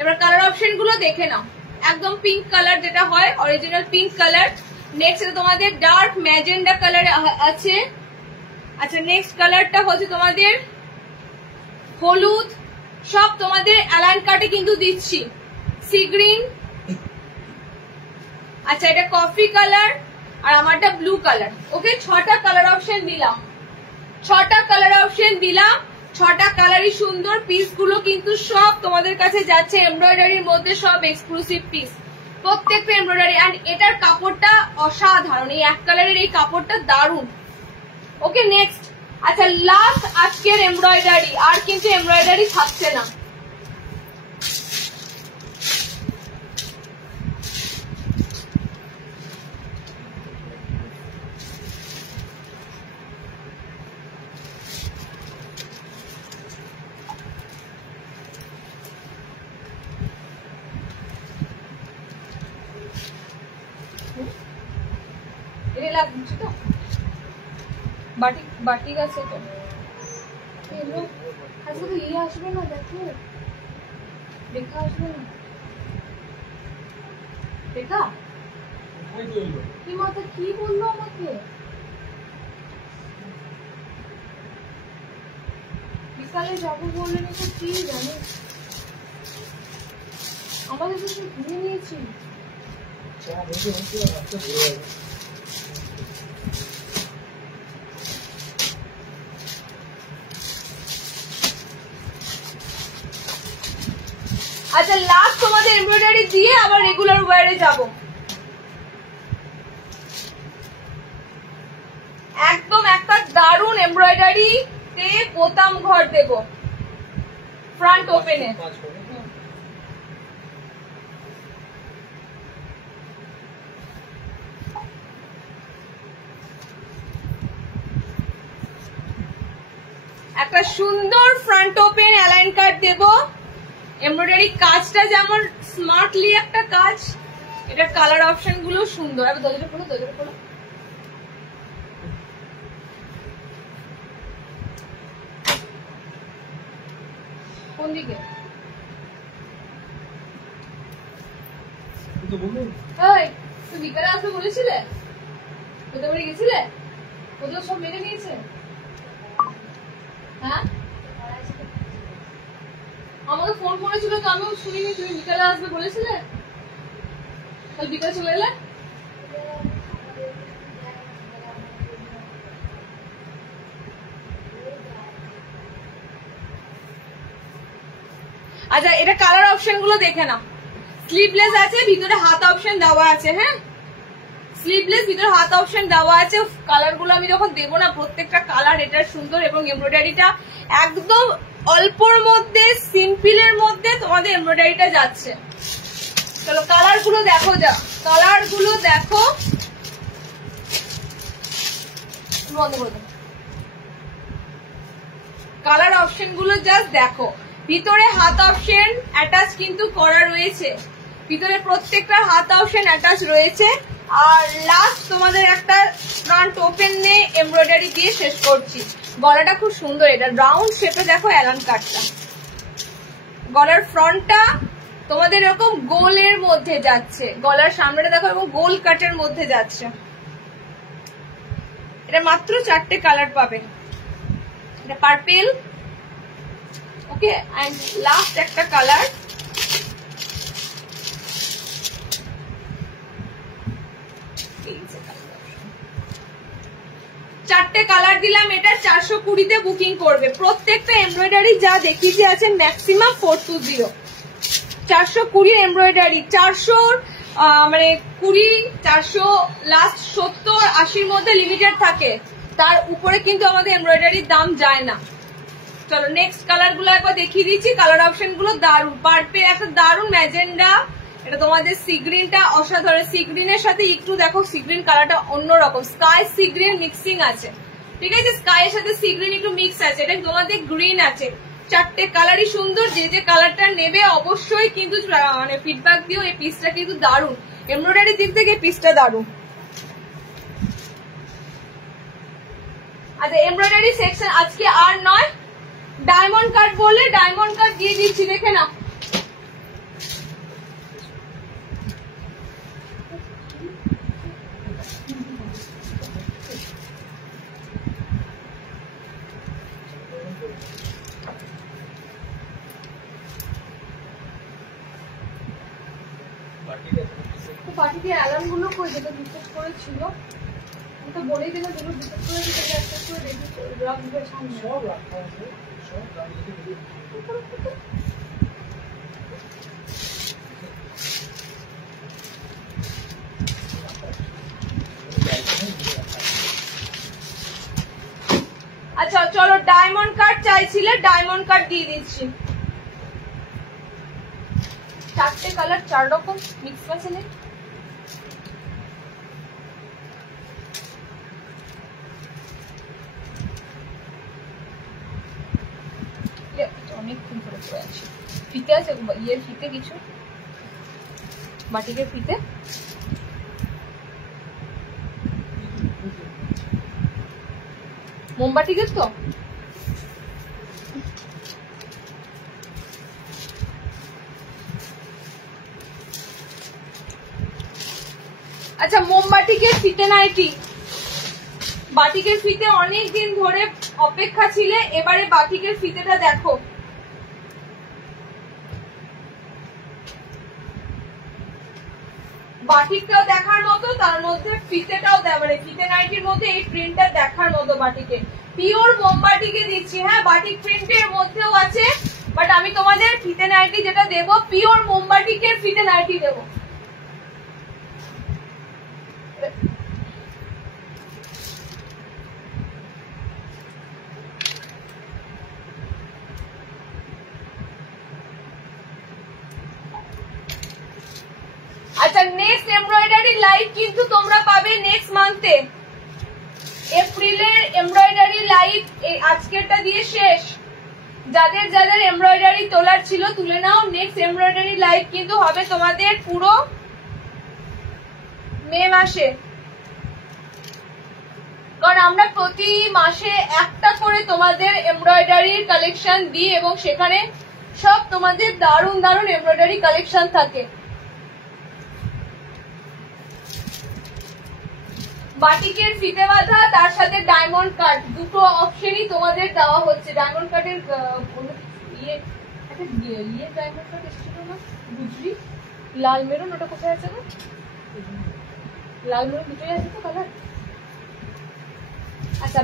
এবার কালার অপশন গুলো দেখে নাও, একদম পিঙ্ক কালার যেটা হয় অরিজিনাল পিঙ্ক কালার। নেক্সট তোমাদের ডার্ক ম্যাজেন্ডা কালার আছে। আচ্ছা নেক্সট কালারটা হচ্ছে তোমাদের হলুদ, সব তোমাদের অ্যালাইন কাটে কিন্তু দিচ্ছি, সি গ্রিন, আচ্ছা এটা কফি কালার, আর আমারটা ব্লু কালার। ওকে, 6টা কালার অপশন দিলাম, 6টা কালার অপশন দিলাম, 6টা কালারই সুন্দর, পিসগুলো কিন্তু সব তোমাদের কাছে যাচ্ছে এমব্রয়ডারির মধ্যে, সব এক্সক্লুসিভ পিস, প্রত্যেকটা এমব্রয়ডারি। আর এটার কাপড়টা অসাধারণ, এই এক কালারের এই কাপড়টা দারুণ। ওকে নেক্সট, আচ্ছা লাস্ট আজকের এমব্রয়ডারি, আর কিন্তু এমব্রয়ডারি থাকছে না। বাটিক আছে তো, আজকে তো ইয়ে আসবে না, দেখো দেখা আসবে না, দেখা কি মাথা কি বললো আমাকে, বিকালে যাবো বললেন তো, কি জানি আমাদের তো ঘুরে নিয়েছি। আচ্ছা লাস্ট তোমাদের এমব্রয়ডারি দিয়ে আবার রেগুলার ওয়্যারে যাব। একদম একটা দারুণ এমব্রয়ডারি তে বোতাম ঘর দেব ফ্রন্ট ওপেনে। একটা সুন্দর ফ্রন্ট ওপেন অ্যালাইন কাট দেব, এমব্রয়ডারি কাজটা যেমন স্মার্টলি একটা কাজ, এটার কালার অপশন গুলো সুন্দর। এবার দরজাটা খোলো, দরজাটা খোলো। কোন দিকে? তুই বিকালে আসবে বলেছিলে, কোথাও বাড়ি গেছিলে, কোথাও সব মেনে নিয়েছে। হ্যাঁ আমাকে ফোন করেছিল তো আমিও শুনিনি, তুমি বিকালে আসবে বলেছিলে, কাল বিকালে চলে এলে। আচ্ছা এটা কালার অপশন গুলো দেখে নাও, স্লিভলেস আছে, ভিতরে হাত অপশন দেওয়া আছে। হ্যাঁ স্লিভলেস, ভিতরে হাত অপশন দেওয়া আছে। কালার গুলো আমি যখন দেবো না, প্রত্যেকটা কালার এটার সুন্দর, এবং এমব্রয়ডারিটা একদম অল্পর মধ্যে সিম্পলের মধ্যে তোমাদের এমব্রয়ডারিটা যাচ্ছে। চলো কালার গুলো দেখো, যা কালার গুলো দেখো, বন্ধ করে দাও। কালার অপশন গুলো জাস্ট দেখো, ভিতরে হাত অপশন অ্যাটাচ কিন্তু করা রয়েছে, ভিতরে প্রত্যেকটা হাত অপশন অ্যাটাচ রয়েছে। আর লাস্ট তোমাদের একটা ফ্রন্ট ওপেন নিয়ে এমব্রয়ডারি দিয়ে শেষ করছি। গলাটা খুব সুন্দর, এটা রাউন্ড শেপে দেখো অ্যালান কাটটা, গলার ফ্রন্টটা তোমাদের এরকম গোলের মধ্যে যাচ্ছে, গলার সামনেটা দেখো এরকম গোল কাটের মধ্যে যাচ্ছে। এটা মাত্র 4টে কালার পাবে, এটা পার্পল, ওকে, এন্ড লাস্ট একটা কালার 4টে কালার দিলাম, এটা 420-তে বুকিং করবে। প্রত্যেকটা এমব্রয়ডারি যা দেখিয়েছি আছে ম্যাক্সিমাম 420, 420 এমব্রয়ডারি, 400 মানে 20, 400 লাস্ট 70-80-র মধ্যে লিমিটেড থাকে, তার উপরে কিন্তু আমাদের এমব্রয়ডারির দাম যায় না। চলো নেক্সট কালার গুলো একবার দেখিয়ে দিচ্ছি। কালার অপশন গুলো দারুন, পার্পল একটা দারুন ম্যাজেন্ডা, এটা তোমাদের সি গ্রিনটা অসাধারণ, সি গ্রিনের সাথে একটু দেখো সি গ্রিন কালারটা অন্যরকম, স্কাই সি গ্রিন মিক্সিং আছে, ঠিক আছে, স্কাই এর সাথে সি গ্রিন একটু মিক্স আছে, এটা তোমাদের গ্রিন আছে। 4টে কালারই সুন্দর, যে যে কালারটা নেবে অবশ্যই কিন্তু মানে ফিডব্যাক দিও। এই পিসটা কিন্তু দারুন, এমব্রয়ডারির দিক থেকে পিসটা দারুন। আচ্ছা এমব্রয়ডারি সেকশন আজকে আর নয়, ডায়মন্ড কাট বললে ডায়মন্ড কাট দিয়ে দিচ্ছি, দেখে না। পার্টিতে অ্যালার্ম গুলো কই যেটা রিসেট করেছিল, আমি তো বলেই দিলাম যেগুলো রিসেট করে দিতে একটা করে রেডি রাখবে সামনে, সব রাখা আছে, সব রাখবে। আচ্ছা চলো ডায়মন্ড কাট চাইছিলে, ডায়মন্ড কাট দিয়ে দিচ্ছি। 4টে কালার 4 রকম মিক্স আছে না, অনেকক্ষণ ধরে পড়ে আছে। ফিতে আছে, ইয়ের ফিতে কিছু, বাটিকের ফিতে, মোমবাটিকের তো আচ্ছা মোমবাটিকের ফিতে নাইটি, বাটিকের ফিতে অনেকদিন ধরে অপেক্ষা ছিলে, এবারে বাটিকের ফিতেটা দেখো, বাটিকটাও দেখার মতো, তার মধ্যে ফিতেটাও মানে ফিতে নাইটির মধ্যে এই প্রিন্টটা দেখার মতো। বাটিকে পিওর মোমবাটিকে দিচ্ছি, হ্যাঁ বাটিক প্রিন্টের মধ্যেও আছে, বাট আমি তোমাদের ফিতে নাইটি যেটা দেবো পিওর মোমবাটিকের ফিতে নাইটি দেবো। আচ্ছা নেক্সট এমব্রয়ডারি লাইভ কিন্তু তোমরা পাবে নেক্সট মান্থে, এপ্রিলের এমব্রয়ডারি লাইভ আজকেরটা দিয়ে শেষ। যাদের যাদের এমব্রয়ডারি তোলার ছিল তুলে নাও, নেক্সট এমব্রয়ডারি লাইভ কিন্তু হবে তোমাদের পুরো মে মাসে, কারণ আমরা প্রতি মাসে একটা করে তোমাদের এমব্রয়ডারির কালেকশন দিই এবং সেখানে সব তোমাদের দারুণ দারুণ এমব্রয়ডারি কালেকশন থাকে। বাটিকের ফিতে বাঁধা তার সাথে ডায়মন্ড কাট, দুটো অপশনই তোমাদের দেওয়া হচ্ছে। ডায়মন্ড কাটের ইয়ে ডায়মন্ড কাট এসেছিল না, গুজরি লাল মেরুন, ওটা কোথায় আছে না, লাল মেরুন দুটোই আছে তো কালার। আচ্ছা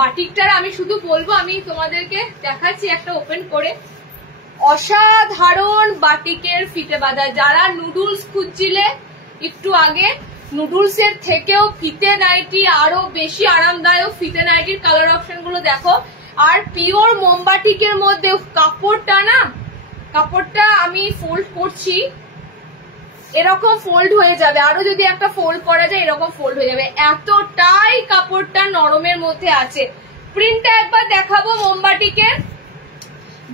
বাটিকটার আমি শুধু বলবো, আমি তোমাদেরকে দেখাচ্ছি একটা ওপেন করে, অসাধারণ বাটিকের ফিতে বাঁধা। যারা নুডলস খুঁজছিলে একটু আগে, নুডলস এর থেকেও ফিতে নাইটি আরো বেশি আরামদায়ক, ফিতে নাইটির কালার অপশন গুলো দেখো। আর পিওর মোমবাটিকের মধ্যে কাপড়টা না, কাপড়টা আমি ফোল্ড করছি, এরকম ফোল্ড হয়ে যাবে, আরো যদি একটা ফোল্ড করা যায় এরকম ফোল্ড হয়ে যাবে, এতটাই কাপড়টা নরমের মধ্যে আছে। প্রিন্টটা একবার দেখাবো মোমবাটিকের,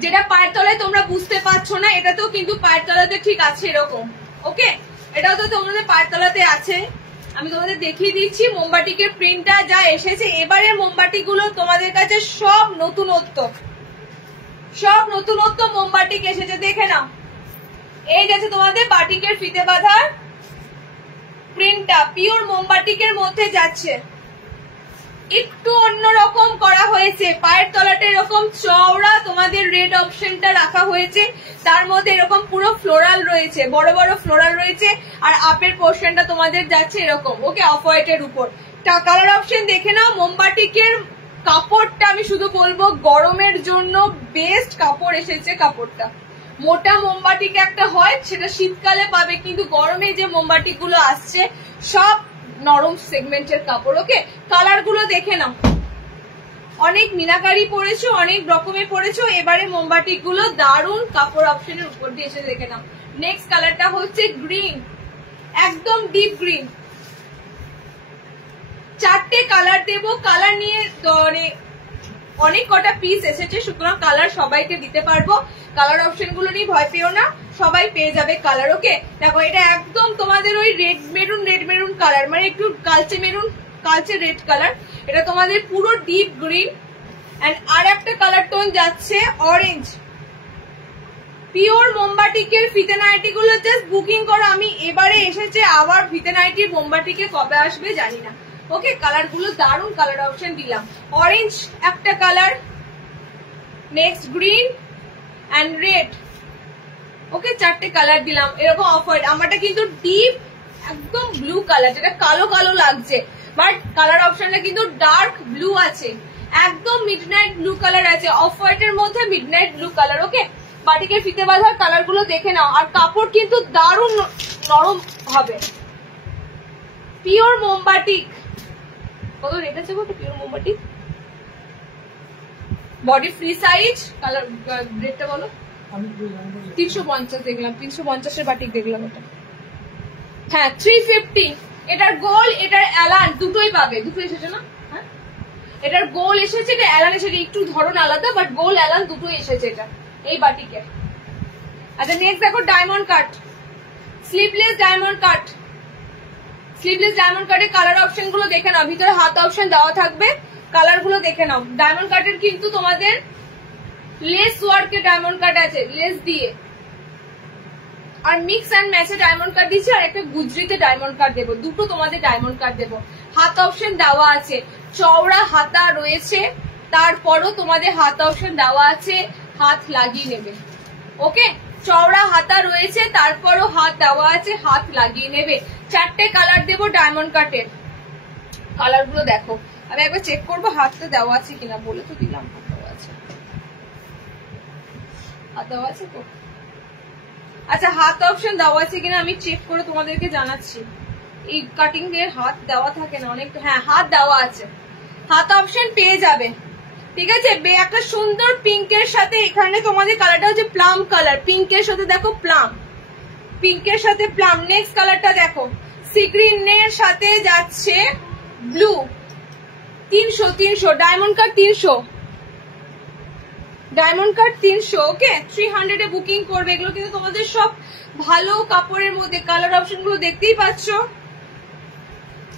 যেটা পায়ের তলায় তোমরা বুঝতে পারছো না, এটাতেও কিন্তু পায়ের তলাতে ঠিক আছে এরকম, ওকে, এটাও তো তোমাদের পায়ের তলাতে আছে। আমি তোমাদের দেখিয়ে দিচ্ছি মোমবাটিকের প্রিন্টটা যা এসেছে। এবারে মোমবাটি গুলো তোমাদের কাছে সব নতুনত্ব, সব নতুনত্ব মোমবাটিক এসেছে, দেখে নাও। এই গেছে তোমাদের বাটিকের ফিতে বাঁধার প্রিন্টটা, পিওর মোমবাটিকের মধ্যে যাচ্ছে, একটু অন্যরকম করা হয়েছে। পায়ের তলাটা এরকম চওড়া তোমাদের রেড অপশনটা রাখা হয়েছে, তার মধ্যে এরকম পুরো ফ্লোরাল রয়েছে, বড় বড় ফ্লোরাল রয়েছে, আর আপের পোর্শনটা তোমাদের যাচ্ছে এরকম, ওকে, অফ হোয়াইটের উপর। কালার অপশন দেখে নাও। মোমবাটিকের কাপড়টা আমি শুধু বলবো গরমের জন্য বেস্ট কাপড় এসেছে। কাপড়টা মোটা মোমবাটিক একটা হয়, সেটা শীতকালে পাবে, কিন্তু গরমে যে মোমবাটিক গুলো আসছে সব নরম সেগমেন্টের কাপড়। ওকে, কালার গুলো দেখে নাও। অনেক মিনাকারি পরেছো, অনেক রকমের পরেছো, এবারে মোমবাটিক গুলো দারুণ কাপড় অপশনের উপর দিয়ে এসে দেখে নাও। নেক্সট কালারটা হচ্ছে গ্রিন, একদম ডিপ গ্রিন। 4টে কালার দেবো, কালার নিয়ে অনেক কটা পিস এসেছে, সুতরাং কালার সবাইকে দিতে পারবো। কালার অপশন গুলো নিয়ে ভয় পেও না, সবাই পেয়ে যাবে কালার। ওকে, দেখো এটা একদম তোমাদের ওই রেড মেরুন কালার, মানে একটু কালচে রেড কালার। এটা তোমাদের পুরো ডিপ গ্রিন। এন্ড আর একটা কালার টোন যাচ্ছে অরেঞ্জ। পিওর মোমবাটিকের ফিতে নাইটি গুলো জাস্ট বুকিং করো। আমি এবারে এসেছে আবার ফিতে নাইটির মোমবাটিকে কবে আসবে জানি না। ওকে, কালার গুলো দারুণ কালার অপশন দিলাম। অরেঞ্জ একটা colour, next green and red. Okay, 4টে কালার দিলাম। এরকম অফ হোয়াইট, আমারটা কিন্তু ডিপ একদম ব্লু কালার, যেটা কালো কালো লাগছে, বাট কালার অপশনটা কিন্তু ডার্ক ব্লু আছে, একদম মিডনাইট ব্লু কালার আছে, অফ হোয়াইট এর মধ্যে মিডনাইট ব্লু কালার। ওকে, বাটিকের ফিতে বাঁধার কালার গুলো দেখে নাও। আর কাপড় কিন্তু দারুণ নরম হবে। পিওর মোমবাটিক, কত রেট আছে গো পিওর মোমবাটিক? বডি ফ্রি সাইজ, কালার রেটটা বলো। 350 দেখলাম, 350 বাটিক দেখলাম এটা। হ্যাঁ 350। এটার গোল, এটার অ্যালান দুটোই পাবে। দুটো এসেছে না? হ্যাঁ, এটার গোল এসেছে, এটা অ্যালান এসেছে, একটু ধরন আলাদা, বাট গোল অ্যালান দুটোই এসেছে এটা এই বাটিকে। আচ্ছা নেক্সট দেখো diamond cut, sleeveless diamond cut. Sleeveless diamond কাটের কালার অপশন গুলো দেখে নাও, ভিতরে হাত অপশন দেওয়া থাকবে, কালার গুলো দেখে নাও। ডায়মন্ড কাটের কিন্তু তোমাদের লেস ওয়ার্কে ডায়মন্ড কাট আছে, লেস দিয়ে, আর মিক্স অ্যান্ড ম্যাচে ডায়মন্ড কাট দিচ্ছি, আর একটা গুজরিতে ডায়মন্ড কাট দেবো, দুটো তোমাদের ডায়মন্ড কাট দেবো। হাত অপশন দেওয়া আছে, চওড়া হাতা রয়েছে, তারপরও তোমাদের হাত অপশন দেওয়া আছে, হাত লাগিয়ে নেবে। ওকে, চওড়া হাতা রয়েছে, তারপরও হাত দেওয়া আছে, হাত লাগিয়ে নেবে। 4টে কালার দেবো ডায়মন্ড কাটের। কালার গুলো দেখো, আমি একবার চেক করবো হাতটা দেওয়া আছে কিনা, বলে তো দিলাম হাত দেওয়া আছে, হাত দেওয়া আছে তো। আচ্ছা হাত অপশন দেওয়া আছে কিনা আমি চেক করে তোমাদেরকে জানাচ্ছি। এই কাটিং এর হাত দেওয়া থাকে না অনেক, হ্যাঁ হাত দেওয়া আছে, হাত অপশন পেয়ে যাবে। ঠিক আছে, একটা সুন্দর পিঙ্কের সাথে, এখানে তোমাদের কালারটা হচ্ছে প্লাম কালার, পিঙ্কের সাথে দেখো প্লাম, পিঙ্কের সাথে প্লাম। নেক্সট কালারটা দেখো, সি গ্রিনের সাথে যাচ্ছে blue. 300 diamond cut, 300 diamond cut 300। ওকে, 300 এ বুকিং করবে। এগুলো কিন্তু তোমাদের সব ভালো কাপড়ের মধ্যে, কালার অপশন গুলো দেখতেই পাচ্ছ।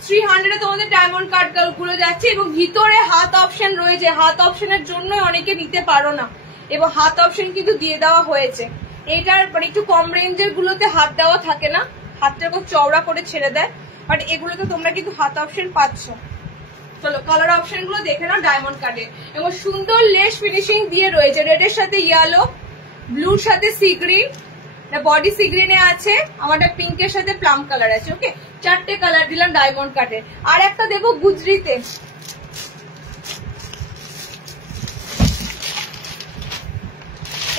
300 এ তোমাদের ডায়মন্ড কাট গুলো যাচ্ছে, এবং ভিতরে হাত অপশন রয়েছে। হাত অপশনের জন্য অনেকে নিতে পারো না, এবং হাত অপশন কিন্তু দিয়ে দেওয়া হয়েছে। এটার মানে একটু কম রেঞ্জের গুলোতে হাত দেওয়া থাকে না, হাতটা খুব চওড়া করে ছেড়ে দেয়, বাট এগুলোতে তোমরা কিন্তু হাত অপশন পাচ্ছ। চলো কালার অপশন গুলো দেখে নাও ডায়মন্ড কাটে, এবং সুন্দর লেস ফিনিশিং দিয়ে রয়েছে। রেডের সাথে ইয়েলো, ব্লুর সাথে সি গ্রিন, বডি সি গ্রিনে আছে, আমাদের পিঙ্কের সাথে প্লাম কালার আছে। ওকে, 4টে কালার দিলাম ডায়মন্ড কাটে। আর একটা দেবো গুজরিতে,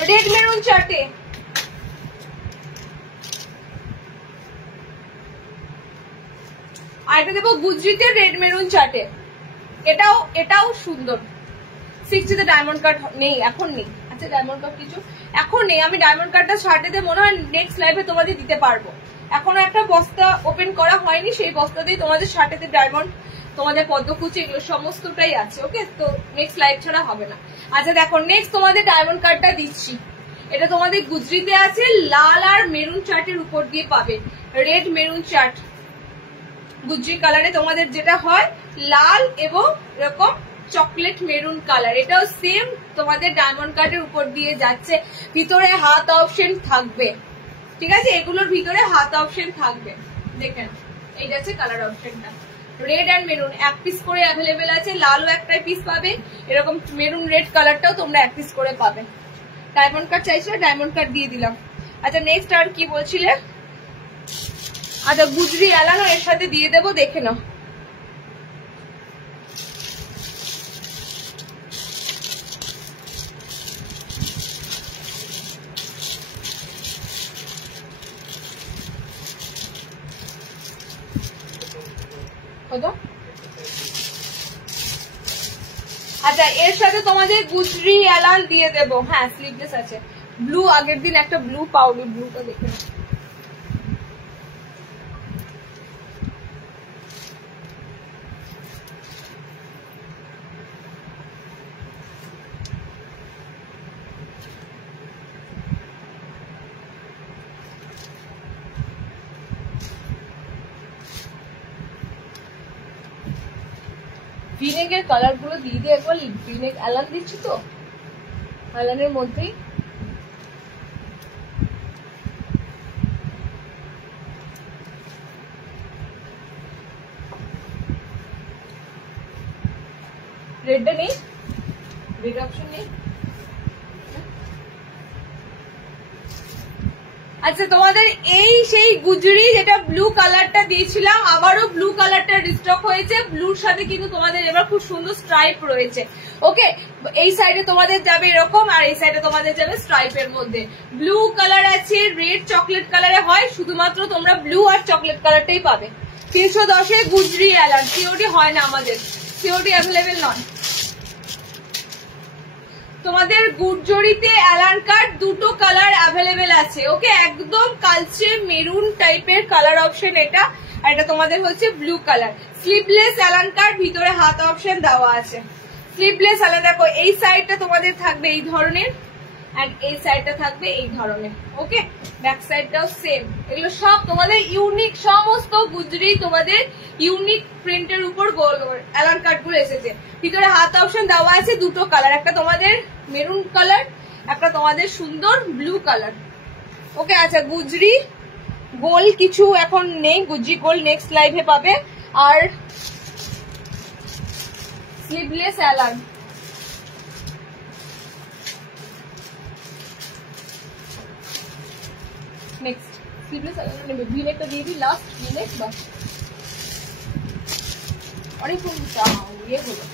রেড মেরুন চার্টে। আর একটা দেবো গুজরিতে রেড মেরুন চার্টে, এটাও সুন্দর। 60 ডায়মন্ড কাট নেই, এখন নেই। আচ্ছা ডায়মন্ড কাট কিছু এখন নেই, আমি ডায়মন্ড কাটটা শার্টেতে মনে হয় নেক্সট লাইভে তোমাদের দিতে পারবো। এখনো একটা বস্তা ওপেন করা হয়নি, সেই বস্তাতেই তোমাদের শার্টেতে ডায়মন্ড, তোমাদের পদ্মকুচি, এগুলো সমস্তটাই আছে। ওকে, তো নেক্সট লাইভ ছাড়া হবে না। আচ্ছা দেখো নেক্সট তোমাদের ডায়মন্ড কাটটা দিচ্ছি, এটা তোমাদের গুজরিতে আছে, লাল আর মেরুন চার্টের উপর দিয়ে পাবে। রেড মেরুন চার্ট, গুজরি কালারে তোমাদের যেটা হয় লাল এবং এরকম চকলেট মেরুন কালার, এটাও সেম তোমাদের ডায়মন্ড কাটের উপর দিয়ে যাচ্ছে। ভিতরে হাত অপশন থাকবে, ঠিক আছে, এগুলোর ভিতরে হাত অপশন থাকবে। দেখেন এই যাচ্ছে কালার অপশনটা, রেড অ্যান্ড মেরুন এক পিস করে অ্যাভেলেবেল আছে, লালও একটা পিস পাবে, এরকম মেরুন রেড কালারটাও তোমরা এক পিস করে পাবে। ডায়মন্ড কাট চাইছিলে, ডায়মন্ড কাট দিয়ে দিলাম। আচ্ছা নেক্সট আর কি বলছিলে? আচ্ছা গুজরি এলানো এর সাথে দিয়ে দেবো, দেখে নাও। কত? আচ্ছা, এর সাথে তোমাদের গুজরি অ্যালান দিয়ে দেবো। হ্যাঁ, স্লিভলেস আছে। ব্লু, আগের দিন একটা ব্লু পাউডার, ব্লুটা দেখে ভিনেগের কালার গুলো দিয়ে দিয়ে একবার। ভিনেগ অ্যালান দিচ্ছি তো, অ্যালানের মধ্যেই রেডটা নেই, রেড অপশন নেই। আচ্ছা, তোমাদের এই সেই গুজরি যেটা ব্লু কালারটা দিয়েছিলাম, আবারও ব্লু কালারটা রিস্টক হয়েছে। ব্লুর সাথে কিন্তু তোমাদের এবার খুব সুন্দর স্ট্রাইপ রয়েছে। ওকে, এই সাইডে তোমাদের যাবে এরকম, আর এই সাইডে তোমাদের যাবে স্ট্রাইপের মধ্যে। ব্লু কালার আছে, রেড চকলেট কালারে হয়, শুধুমাত্র তোমরা ব্লু আর চকলেট কালারটাই পাবে। 310-এ গুজরি অ্যালান, সিওডি হয় না আমাদের, সিওডি অ্যাভেলেবেল নয়। তোমাদের গুজরিতে অ্যালান কার্ড দুটো কালার অ্যাভেলেবেল আছে। ওকে, একদম কালচে মেরুন টাইপের কালার অপশন এটা, আর এটা তোমাদের হচ্ছে ব্লু কালার। স্লিভলেস অ্যালান কার্ড, ভিতরে হাত অপশন দেওয়া আছে। স্লিভলেস অ্যালান, দেখো এই সাইডটা তোমাদের থাকবে এই ধরনের, এন্ড এই সাইডটা থাকবে এই ধরনের। ওকে, ব্যাক সাইডটাও সেম। এগুলো সব তোমাদের ইউনিক, সমস্ত গুজরি তোমাদের ইউনিক প্রিন্টের উপর গোল অ্যালান কার্ড গুলো এসেছে। ভিতরে হাত অপশন দেওয়া আছে দুটো কালার, একটা তোমাদের মেরুন কালার, একটা তোমাদের সুন্দর ব্লু কালার। ওকে, আচ্ছা, গুজরি গোল কিছু এখন নেই, গুজরি গোল নেক্সট লাইভে পাবে। আর sleeveless A-line, next sleeveless A-line নেবে। ভিনেকটা দিয়ে দিই, লাস্ট ভিনেক, বাস। অনেকক্ষণ ইয়ে হলো,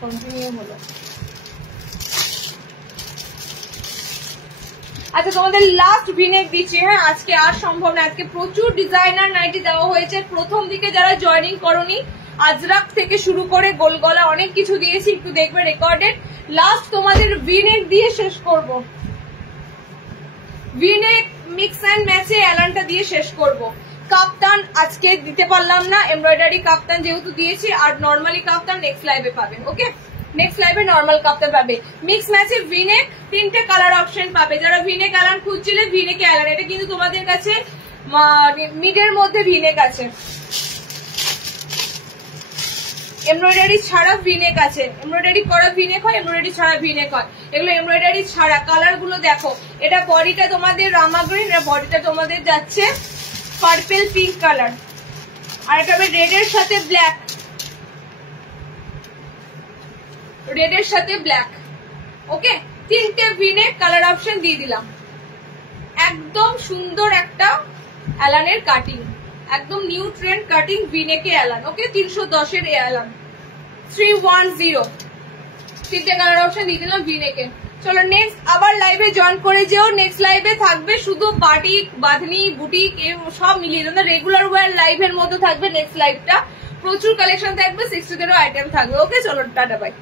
কন্টিনিউ হলো। আচ্ছা, তোমাদের লাস্ট ভিনেক দিচ্ছি। হ্যাঁ, আজকে আর সম্ভব না, আজকে প্রচুর ডিজাইনার নাইটি দেওয়া হয়েছে। প্রথম দিকে যারা জয়েনিং করনি, আজরাক থেকে শুরু করে গোলগলা অনেক কিছু দিয়েছি, একটু দেখবে রেকর্ডেড। লাস্ট তোমাদের ভিনেক দিয়ে শেষ করব, ভিনেক মিক্স অ্যান্ড ম্যাচে অ্যালানটা দিয়ে শেষ করব। কাপ্তান আজকে দিতে পারলাম না, এমব্রয়ডারি কাপ্তান যেহেতু দিয়েছি, আর নর্মালি কাপ্তান নেক্সট লাইভে পাবেন। ওকে, নেক্সট লাইভে নর্মাল কাপ্তান পাবে। মিক্স ম্যাচে ভিনেক, 3টে কালার অপশন পাবে। যারা ভিনেক অ্যালান খুঁজছিলে, ভিনেকে অ্যালান, এটা কিন্তু তোমাদের কাছে মিডের মধ্যে ভিনেক আছে। এমব্রয়ডারি ছাড়া ভিনেক আছে, এমব্রয়ডারি করা ভিনেক হয়, এমব্রয়ডারি ছাড়া ভিনেক হয়। এগুলো এমব্রয়ডারি ছাড়া। কালার গুলো দেখো, এটা বডিটা তোমাদের রামা গ্রিন, এটা বডিটা তোমাদের যাচ্ছে পার্পেল পিঙ্ক কালার, আর এটা হবে রেডের সাথে ব্ল্যাক, রেডের সাথে ব্ল্যাক। ওকে, 3টে ভিনেক কালার অপশন দিয়ে দিলাম। একদম সুন্দর একটা অ্যালানের কাটিং, একদম নিউ ট্রেন্ড কাটিং ভিনেকে অ্যালান। ওকে, 310-এর অ্যালান 310, 3টে কালার অপশন দিয়ে দিলাম ভিনেকে। চলো নেক্সট আবার লাইভে জয়েন করে যেও। নেক্সট লাইভে থাকবে শুধু বাটিক, বাঁধনি, বুটিক সব মিলিয়ে, রেগুলার ওয়ার লাইভের মতো থাকবে নেক্সট লাইভটা। প্রচুর কালেকশন থাকবে, 60 আইটেম থাকবে। ওকে, চলো টাটা, বাই।